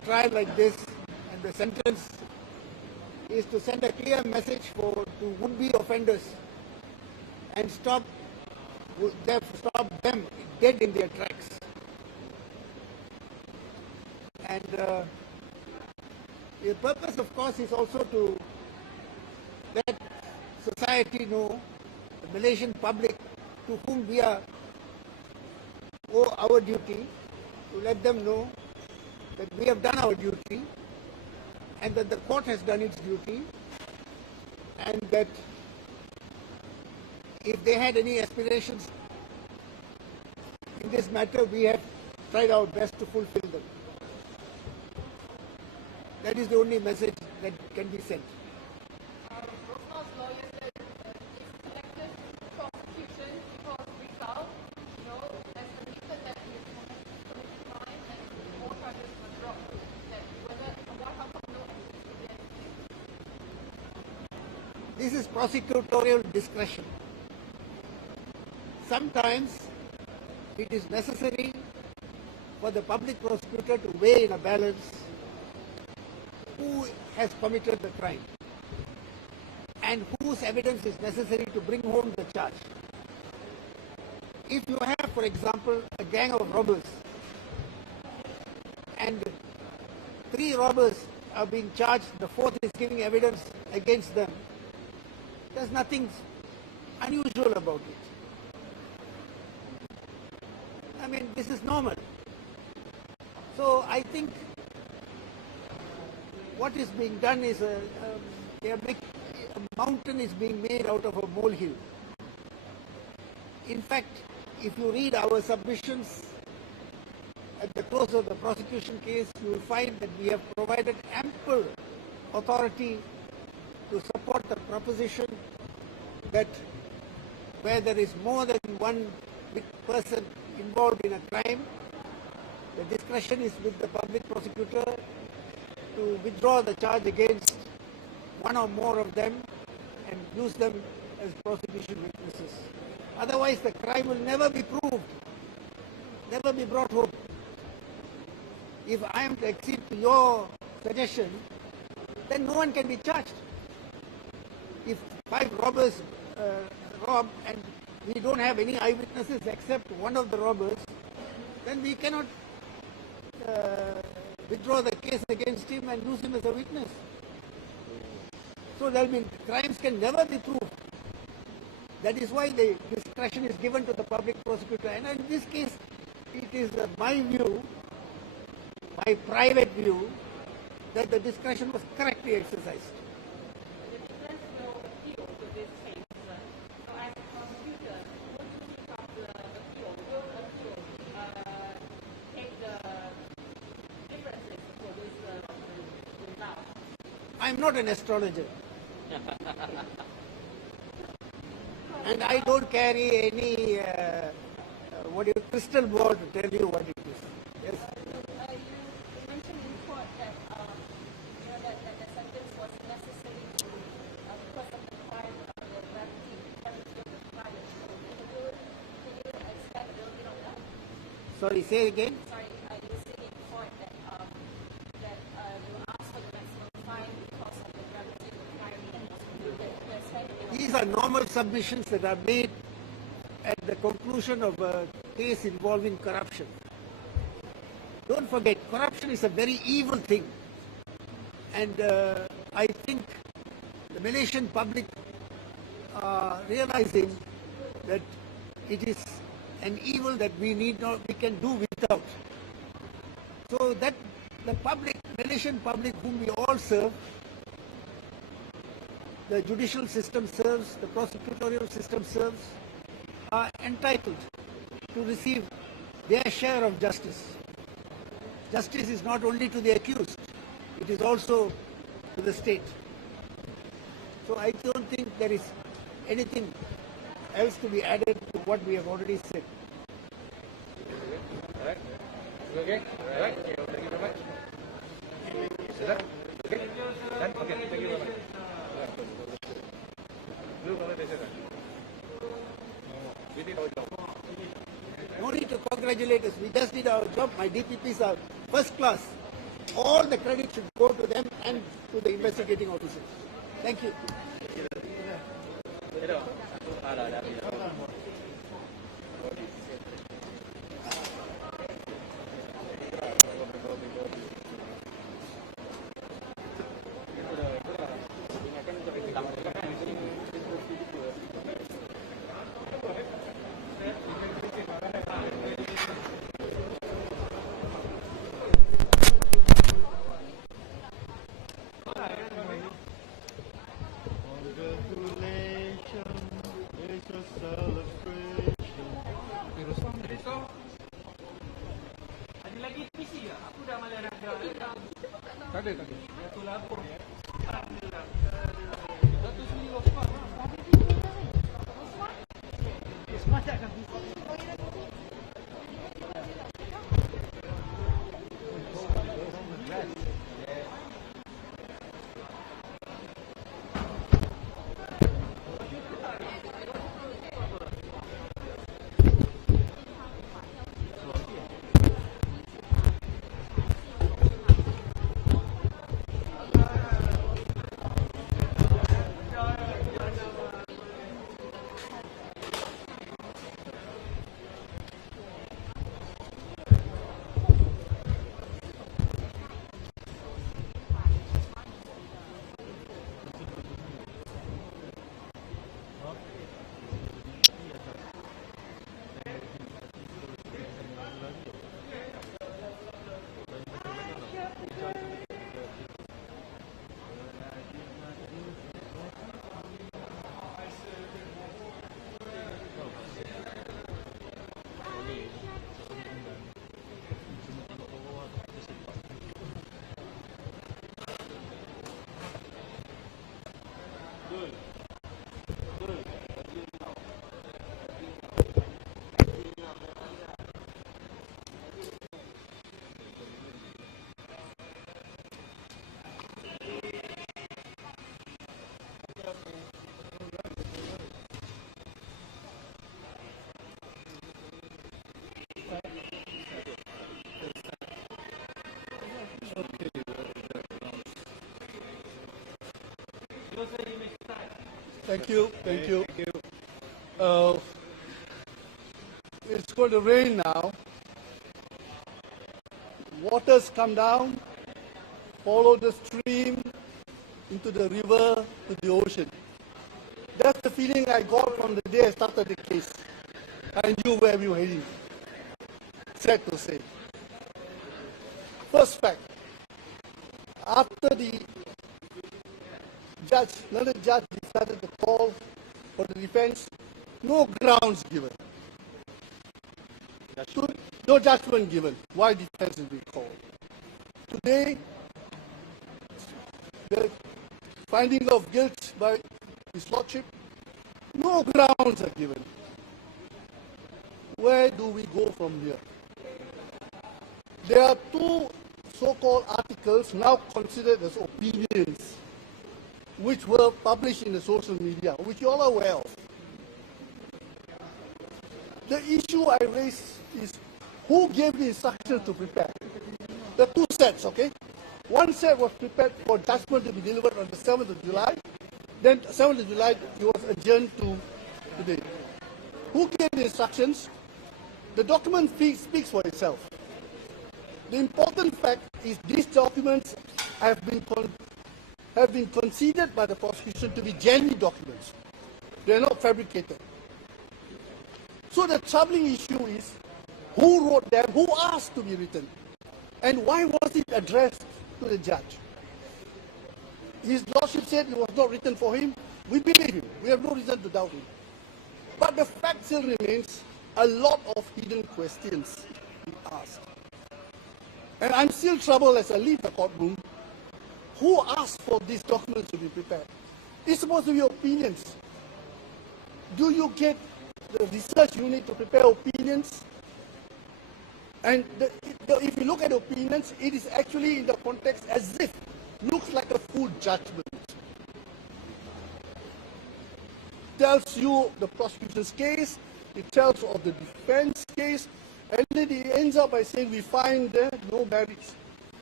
trial like this and the sentence is to send a clear message to would-be offenders and stop them dead in their tracks. And the purpose, of course, is also to let society know, the Malaysian public to whom we owe our duty, to let them know that we have done our duty and that the court has done its duty, and that if they had any aspirations in this matter, we have tried our best to fulfill them. That is the only message that can be sent. Rosnau's lawyer said it's collective prosecution because we felt, as admitted that he has committed crime and more charges were dropped, that how come no action was taken? This is prosecutorial discretion. Sometimes it is necessary for the public prosecutor to weigh in a balance who has committed the crime and whose evidence is necessary to bring home the charge. If you have, for example, a gang of robbers and 3 robbers are being charged, the 4th is giving evidence against them, there's nothing unusual about it. I mean, this is normal. So I think what is being done is a mountain is being made out of a molehill. In fact, if you read our submissions at the close of the prosecution case, you will find that we have provided ample authority to support the proposition that where there is more than one person involved in a crime, the discretion is with the public prosecutor to withdraw the charge against one or more of them and use them as prosecution witnesses. Otherwise, the crime will never be proved, never be brought home. If I am to accede to your suggestion, then no one can be charged. If 5 robbers rob and we don't have any eyewitnesses except one of the robbers, then we cannot withdraw the case against him and use him as a witness. So crimes can never be proved. That is why the discretion is given to the public prosecutor. And in this case, it is my view, my private view, that the discretion was correctly exercised. The defense will appeal to this case. So as a prosecutor, what do you think of the appeal? Will appeal take the differences for this result? I'm not an astrologer. And I don't carry any crystal ball to tell you what it is. Yes. You mentioned in court that that the sentence was necessary because of the crime, the gravity, gravity of the crime. Can you expand a little bit on that? Sorry, say again. Sorry, you said in court that you asked for the maximum fine because of the gravity of the crime that was committed. These are normal submissions that are made at the conclusion of a case involving corruption. Don't forget, corruption is a very evil thing. And I think the Malaysian public are realizing that it is an evil that we can do without. So that the Malaysian public whom we all serve, the judicial system serves, the prosecutorial system serves, are entitled to receive their share of justice. Justice is not only to the accused, it is also to the state. So I don't think there is anything else to be added to what we have already said. All right. Okay. All right. Okay. Thank you very much. Is that okay? Done? Okay. Thank you very much. We did our job. No need to congratulate us. We just did our job. My DPPs are first class. all the credit should go to them and to the investigating officers. Thank you. Ada lagi PC ke? Aku dah malah nak gerak. Tak ada. Kuala Lampur. Alhamdulillah. Thank you. Thank you. It's going to rain now. Waters come down, follow the stream into the river, to the ocean. That's the feeling I got from the day I started the case. I knew where we were heading. Sad to say. First fact, after the another judge decided to call for the defense, no grounds given. No judgment given why defense has been called. Today, the finding of guilt by His Lordship, no grounds are given. Where do we go from here? There are two so-called articles now considered as opinions, which were published in the social media, which you all are aware of. The issue I raised is who gave the instructions to prepare. The two sets, okay? One set was prepared for judgment to be delivered on the 7th of July. Then 7th of July, it was adjourned to today. Who gave the instructions? The document speaks for itself. The important fact is these documents have been considered by the prosecution to be genuine documents. They are not fabricated. So the troubling issue is who wrote them, who asked to be written, and why was it addressed to the judge? His Lordship said it was not written for him. We believe him. We have no reason to doubt him. But the fact still remains a lot of hidden questions we asked. And I'm still troubled as I leave the courtroom. Who asked for these documents to be prepared? It's supposed to be opinions. Do you get the research unit to prepare opinions? And if you look at opinions, it is actually in the context as if looks like a full judgment. Tells you the prosecution's case, it tells you of the defense case, and then it ends up by saying we find there no merits.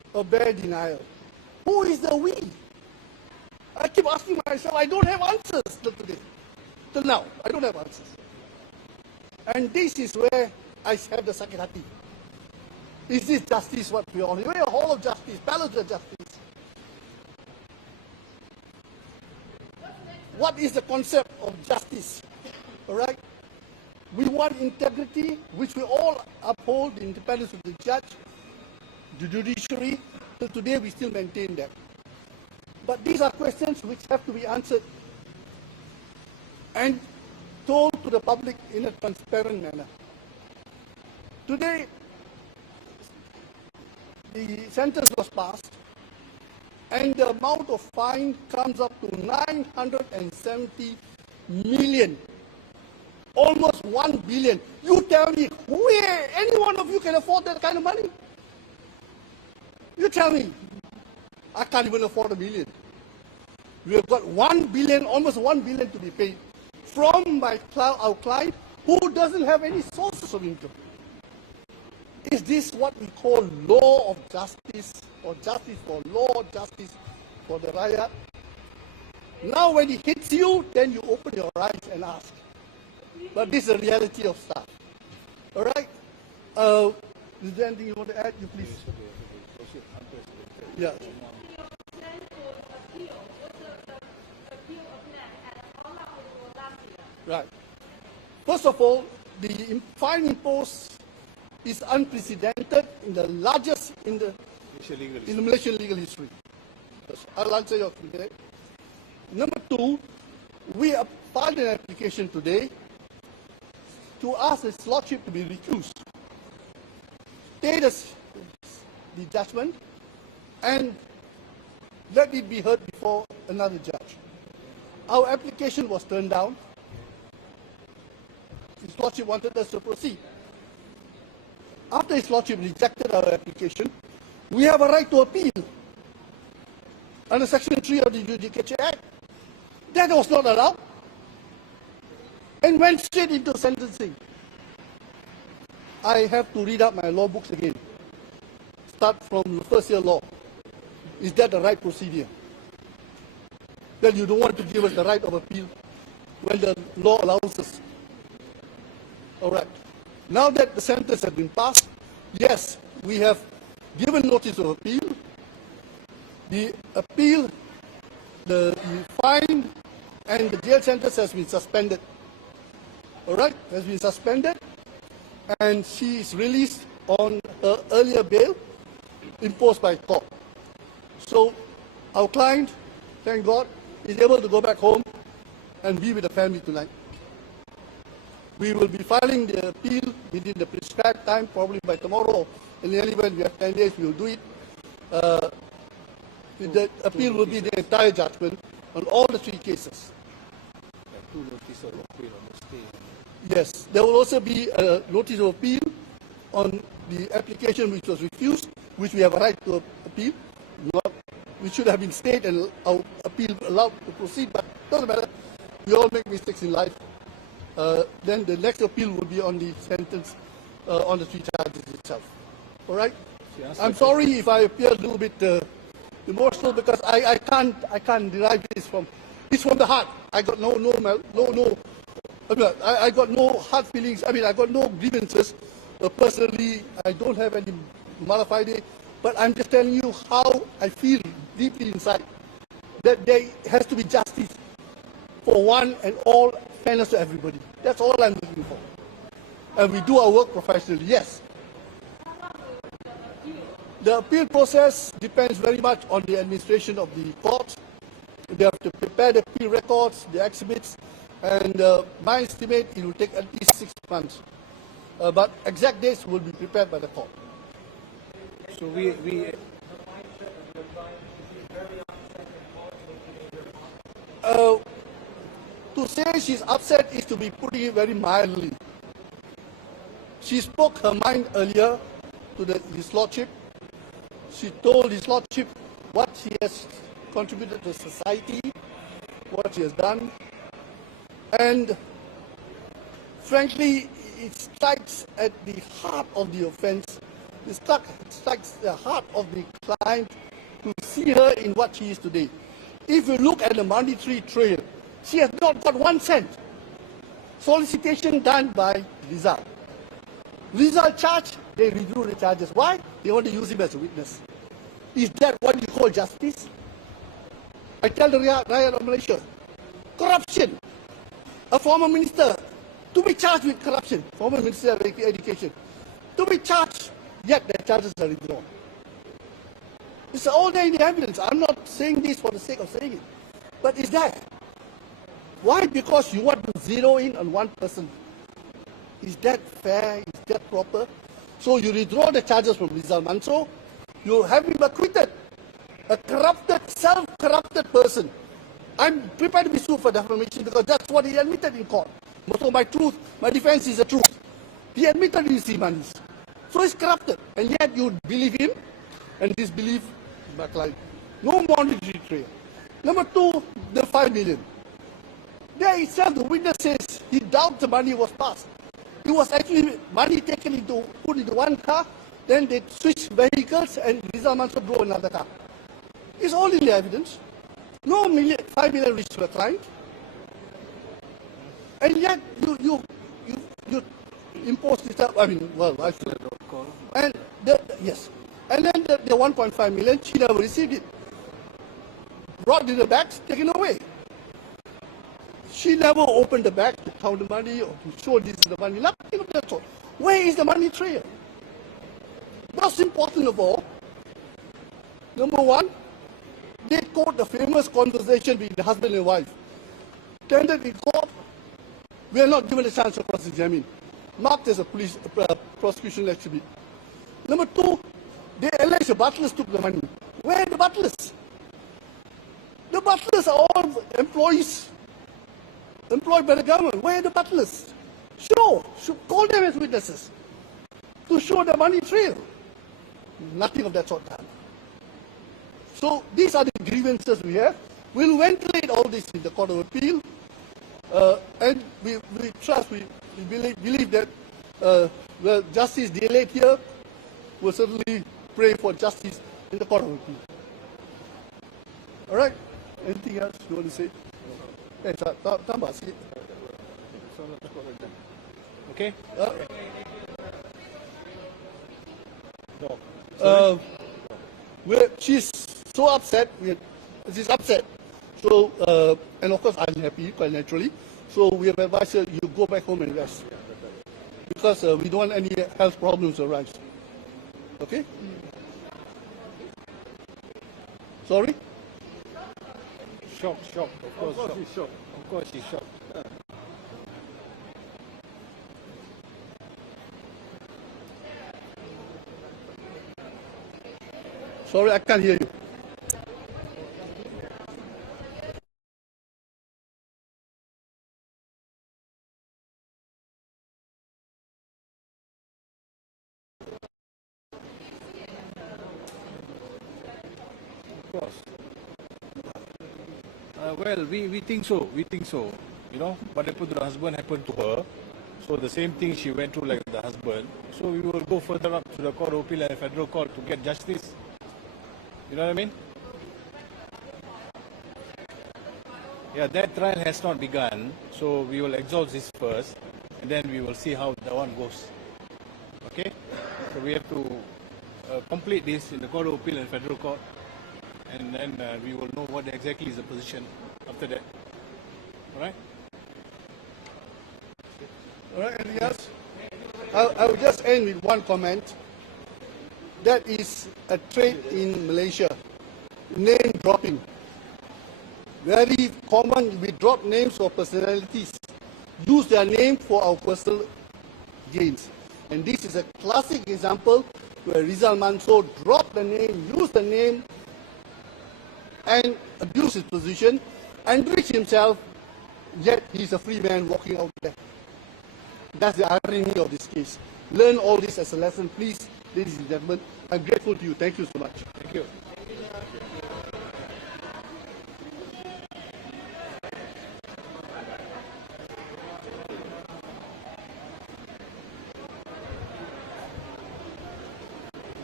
a bare denial. Who is the we? I keep asking myself, I don't have answers till today. Till now, I don't have answers. And this is where I have the sakit hati. Is this justice what we all need? We're a hall of justice, palace of justice. What is the concept of justice? All right? We want integrity, which we all uphold, the independence of the judge, the judiciary. Till today, we still maintain that. But these are questions which have to be answered and told to the public in a transparent manner. Today, the sentence was passed, and the amount of fine comes up to 970 million. Almost 1 billion. You tell me, where any one of you can afford that kind of money? You tell me. I can't even afford 1 million. We have got 1 billion, almost 1 billion to be paid from our client who doesn't have any sources of income. Is this what we call law of justice, or justice for law, justice for the Rakyat? Now when it hits you, then you open your eyes and ask. But this is the reality of stuff. All right? Is there anything you want to add? You please. Yeah. Right. First of all, the fine imposed is unprecedented in the largest in the Malaysian legal history. I'll answer your question. Number two, we have filed an application today to ask His Lordship to be recused, stay the judgment, and let it be heard before another judge. Our application was turned down. His Lordship wanted us to proceed. After His Lordship rejected our application, we have a right to appeal under Section 3 of the Judicature Act. That was not allowed, and went straight into sentencing. I have to read out my law books again. Start from the first year law. Is that the right procedure? Then you don't want to give us the right of appeal when the law allows us. All right. Now that the sentence has been passed, yes, we have given notice of appeal. The appeal, the fine, and the jail sentence has been suspended. All right, has been suspended, and she is released on her earlier bail imposed by court. So our client, thank God, is able to go back home and be with the family tonight. We will be filing the appeal within the prescribed time, probably by tomorrow. In the event we have 10 days, we will do it. The appeal will be the entire judgment on all the 3 cases. Yes, there will also be a notice of appeal on the application which was refused, which we have a right to appeal. We should have been stayed and our appeal allowed to proceed, but it doesn't matter. We all make mistakes in life. Then the next appeal will be on the sentence, on the 3 charges itself. All right? I'm sorry if I appear a little bit emotional, because I can't derive this from. It's from the heart. I got I got no hard feelings. I mean, I got no grievances. Personally, I don't have any malafide, but I'm just telling you how I feel deeply inside. That there has to be justice for one and all, fairness to everybody. That's all I'm looking for. And we do our work professionally, yes. The appeal process depends very much on the administration of the court. They have to prepare the appeal records, the exhibits, and my estimate, it will take at least 6 months. But exact dates will be prepared by the court. So we to say she's upset is to be putting it very mildly. She spoke her mind earlier to His Lordship. She told His Lordship what she has contributed to society, what she has done, and frankly, it strikes at the heart of the offence, It strikes the heart of the client to see her in what she is today. If you look at the monetary trail, she has not got 1 cent. Solicitation done by Rizal. Rizal charged, they withdrew the charges. Why? They want to use him as a witness. Is that what you call justice? I tell the Rakyat of Malaysia, corruption. A former minister to be charged with corruption, former Minister of Education, to be charged, yet the charges are withdrawn. It's all there in the evidence. I'm not saying this for the sake of saying it, but it's there. Why? Because you want to zero in on one person. Is that fair? Is that proper? So you withdraw the charges from Rizal Mansor, you have him acquitted. A corrupted, self-corrupted person. I'm prepared to be sued for defamation because that's what he admitted in court. So my defense is the truth. He admitted he received money. So he's corrupted. And yet you believe him and disbelieve my client. No monetary trail. Number two, the 5 million. There itself, the witness says he doubts the money was passed. It was actually money taken put into one car, then they switched vehicles and Rizal Mansor drove another car. It's all in the evidence. No 5 million reached to the client. And yet you impose this up. I mean, well, I should. And yes. And then the 1.5 million, she never received it. Brought in the bags, taken away. She never opened the bag to count the money or to show this is the money. Nothing of that sort. Where is the money trail? Most important of all, number one, they quote the famous conversation between the husband and wife. Tendered in court, we are not given a chance to cross-examine. Marked as a prosecution exhibit. Number two, they allege the butlers took the money. Where are the butlers? The butlers are all employees employed by the government. Where are the butlers? Call them as witnesses to show the money trail. Nothing of that sort done. So these are the grievances we have. We'll ventilate all this in the Court of Appeal, and we trust, we believe that the justice delayed here will certainly pray for justice in the Court of Appeal. All right? Anything else you want to say? Tambah sikit. Okay? She's so upset. She's upset. So, and of course, I'm happy, quite naturally. So, we have advised her, you go back home and rest. Because we don't want any health problems to arise. Okay? Sorry? Shocked. Of course she's shocked. Of course she's shocked. Sorry, I can't hear you. Of course. Well, we think so. You know, what happened to the husband happened to her. So the same thing she went through like the husband. So we will go further up to the Court of Appeal and Federal Court to get justice. You know what I mean? Yeah, that trial has not begun. So we will exhaust this first, and then we will see how that one goes. Okay? So we have to complete this in the Court of Appeal and Federal Court, and then we will know what exactly is the position after that. All right? All right, anything else? I will just end with one comment. That is a trait in Malaysia, name dropping. Very common, we drop names of personalities, use their name for our personal gains. And this is a classic example where Rizal Mansor dropped the name, used the name, and abused his position, enriched himself, yet he's a free man walking out there. That's the irony of this case. Learn all this as a lesson, please, ladies and gentlemen. I'm grateful to you. Thank you so much. Thank you.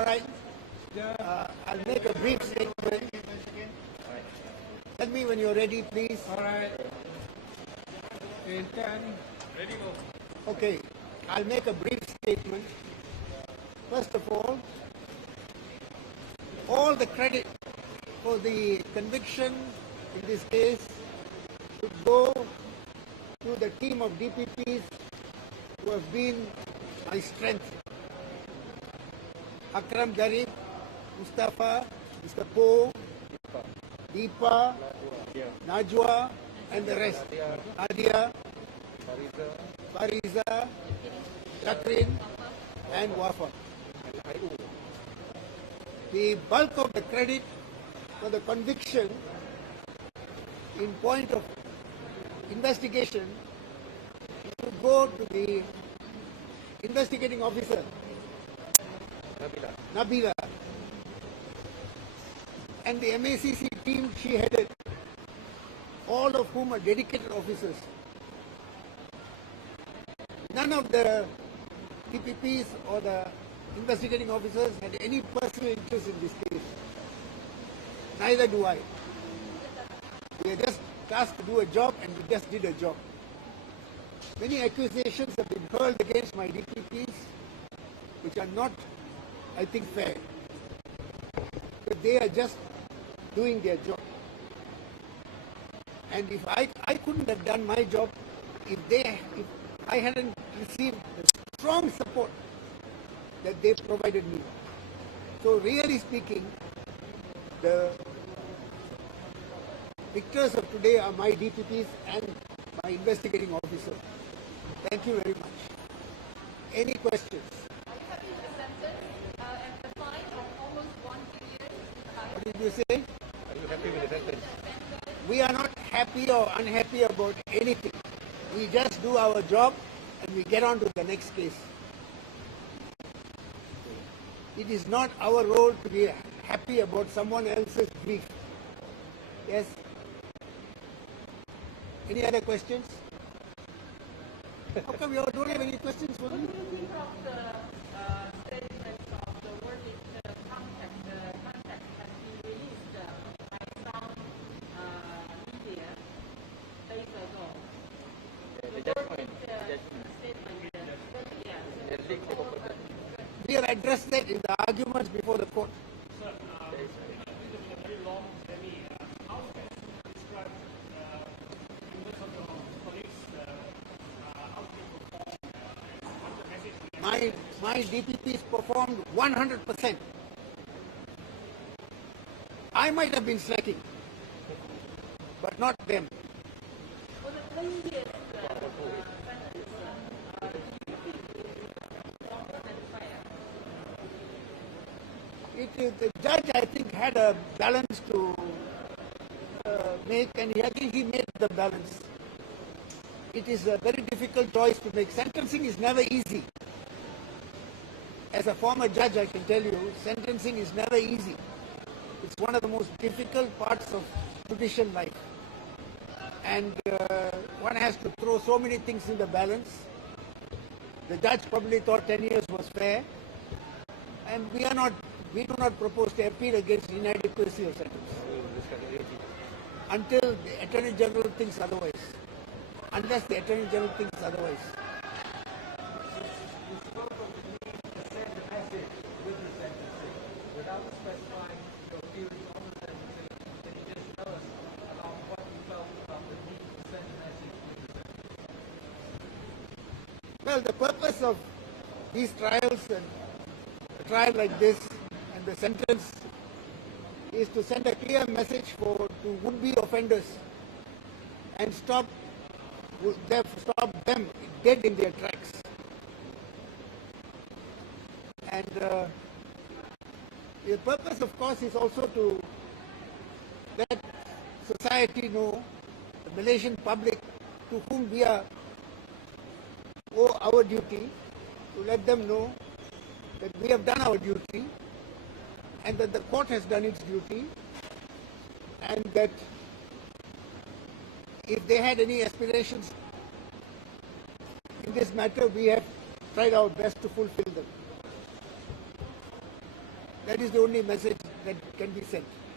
All right. I'll make a brief statement. Tell me when you're ready, please. All right. In 10. Okay. I'll make a brief statement. First of all the credit for the conviction in this case should go to the team of DPPs who have been my strength. Akram Garib, Mustafa, Mr. Po, Deepa, Najwa, and the rest. Nadia, Fariza, Catherine, and Wafa. The bulk of the credit for the conviction in point of investigation should go to the investigating officer, Nabila, and the MACC team she headed, all of whom are dedicated officers. None of the TPPs or the investigating officers had any personal interest in this case. Neither do I. We are just tasked to do a job, and we just did a job. Many accusations have been hurled against my DPPs, which are not, I think, fair. But they are just doing their job. And if I couldn't have done my job if I hadn't received the strong support that they provided me. So really speaking, the victors of today are my DPPs and my investigating officer. Thank you very much. Any questions? Are you happy with the sentence and the fine of almost 1 billion? What did you say? Are you happy with the sentence? We are not happy or unhappy about anything. We just do our job and we get on to the next case. It is not our role to be happy about someone else's grief. Yes? Any other questions? How come you all don't have any questions for me? What do you think of the statements of the verdict contact has been released by some media days ago? The verdict statement, We have addressed that in the arguments before the court. My DPPs performed 100%. I might have been slacking, but not them. for the previous sentence, The judge, I think, had a balance to make, and I think he made the balance. It is a very difficult choice to make. Sentencing is never easy. As a former judge, I can tell you, sentencing is never easy. It's one of the most difficult parts of judicial life. And one has to throw so many things in the balance. The judge probably thought 10 years was fair. And we do not propose to appeal against inadequacy of sentence until the Attorney General thinks otherwise. Unless the Attorney General thinks otherwise. You spoke of the need to send a message with the sentencing without specifying your feelings on the sentencing. Can you just tell us about what you felt about the need to send a message with the sentencing? Well, the purpose of these trials and a trial like this and the sentence is to send a clear message to would-be offenders and stop them dead in their tracks. And the purpose, of course, is also to let society know, the Malaysian public to whom we owe our duty, to let them know that we have done our duty and that the court has done its duty, and that if they had any aspirations in this matter, we have tried our best to fulfill them. That is the only message that can be sent.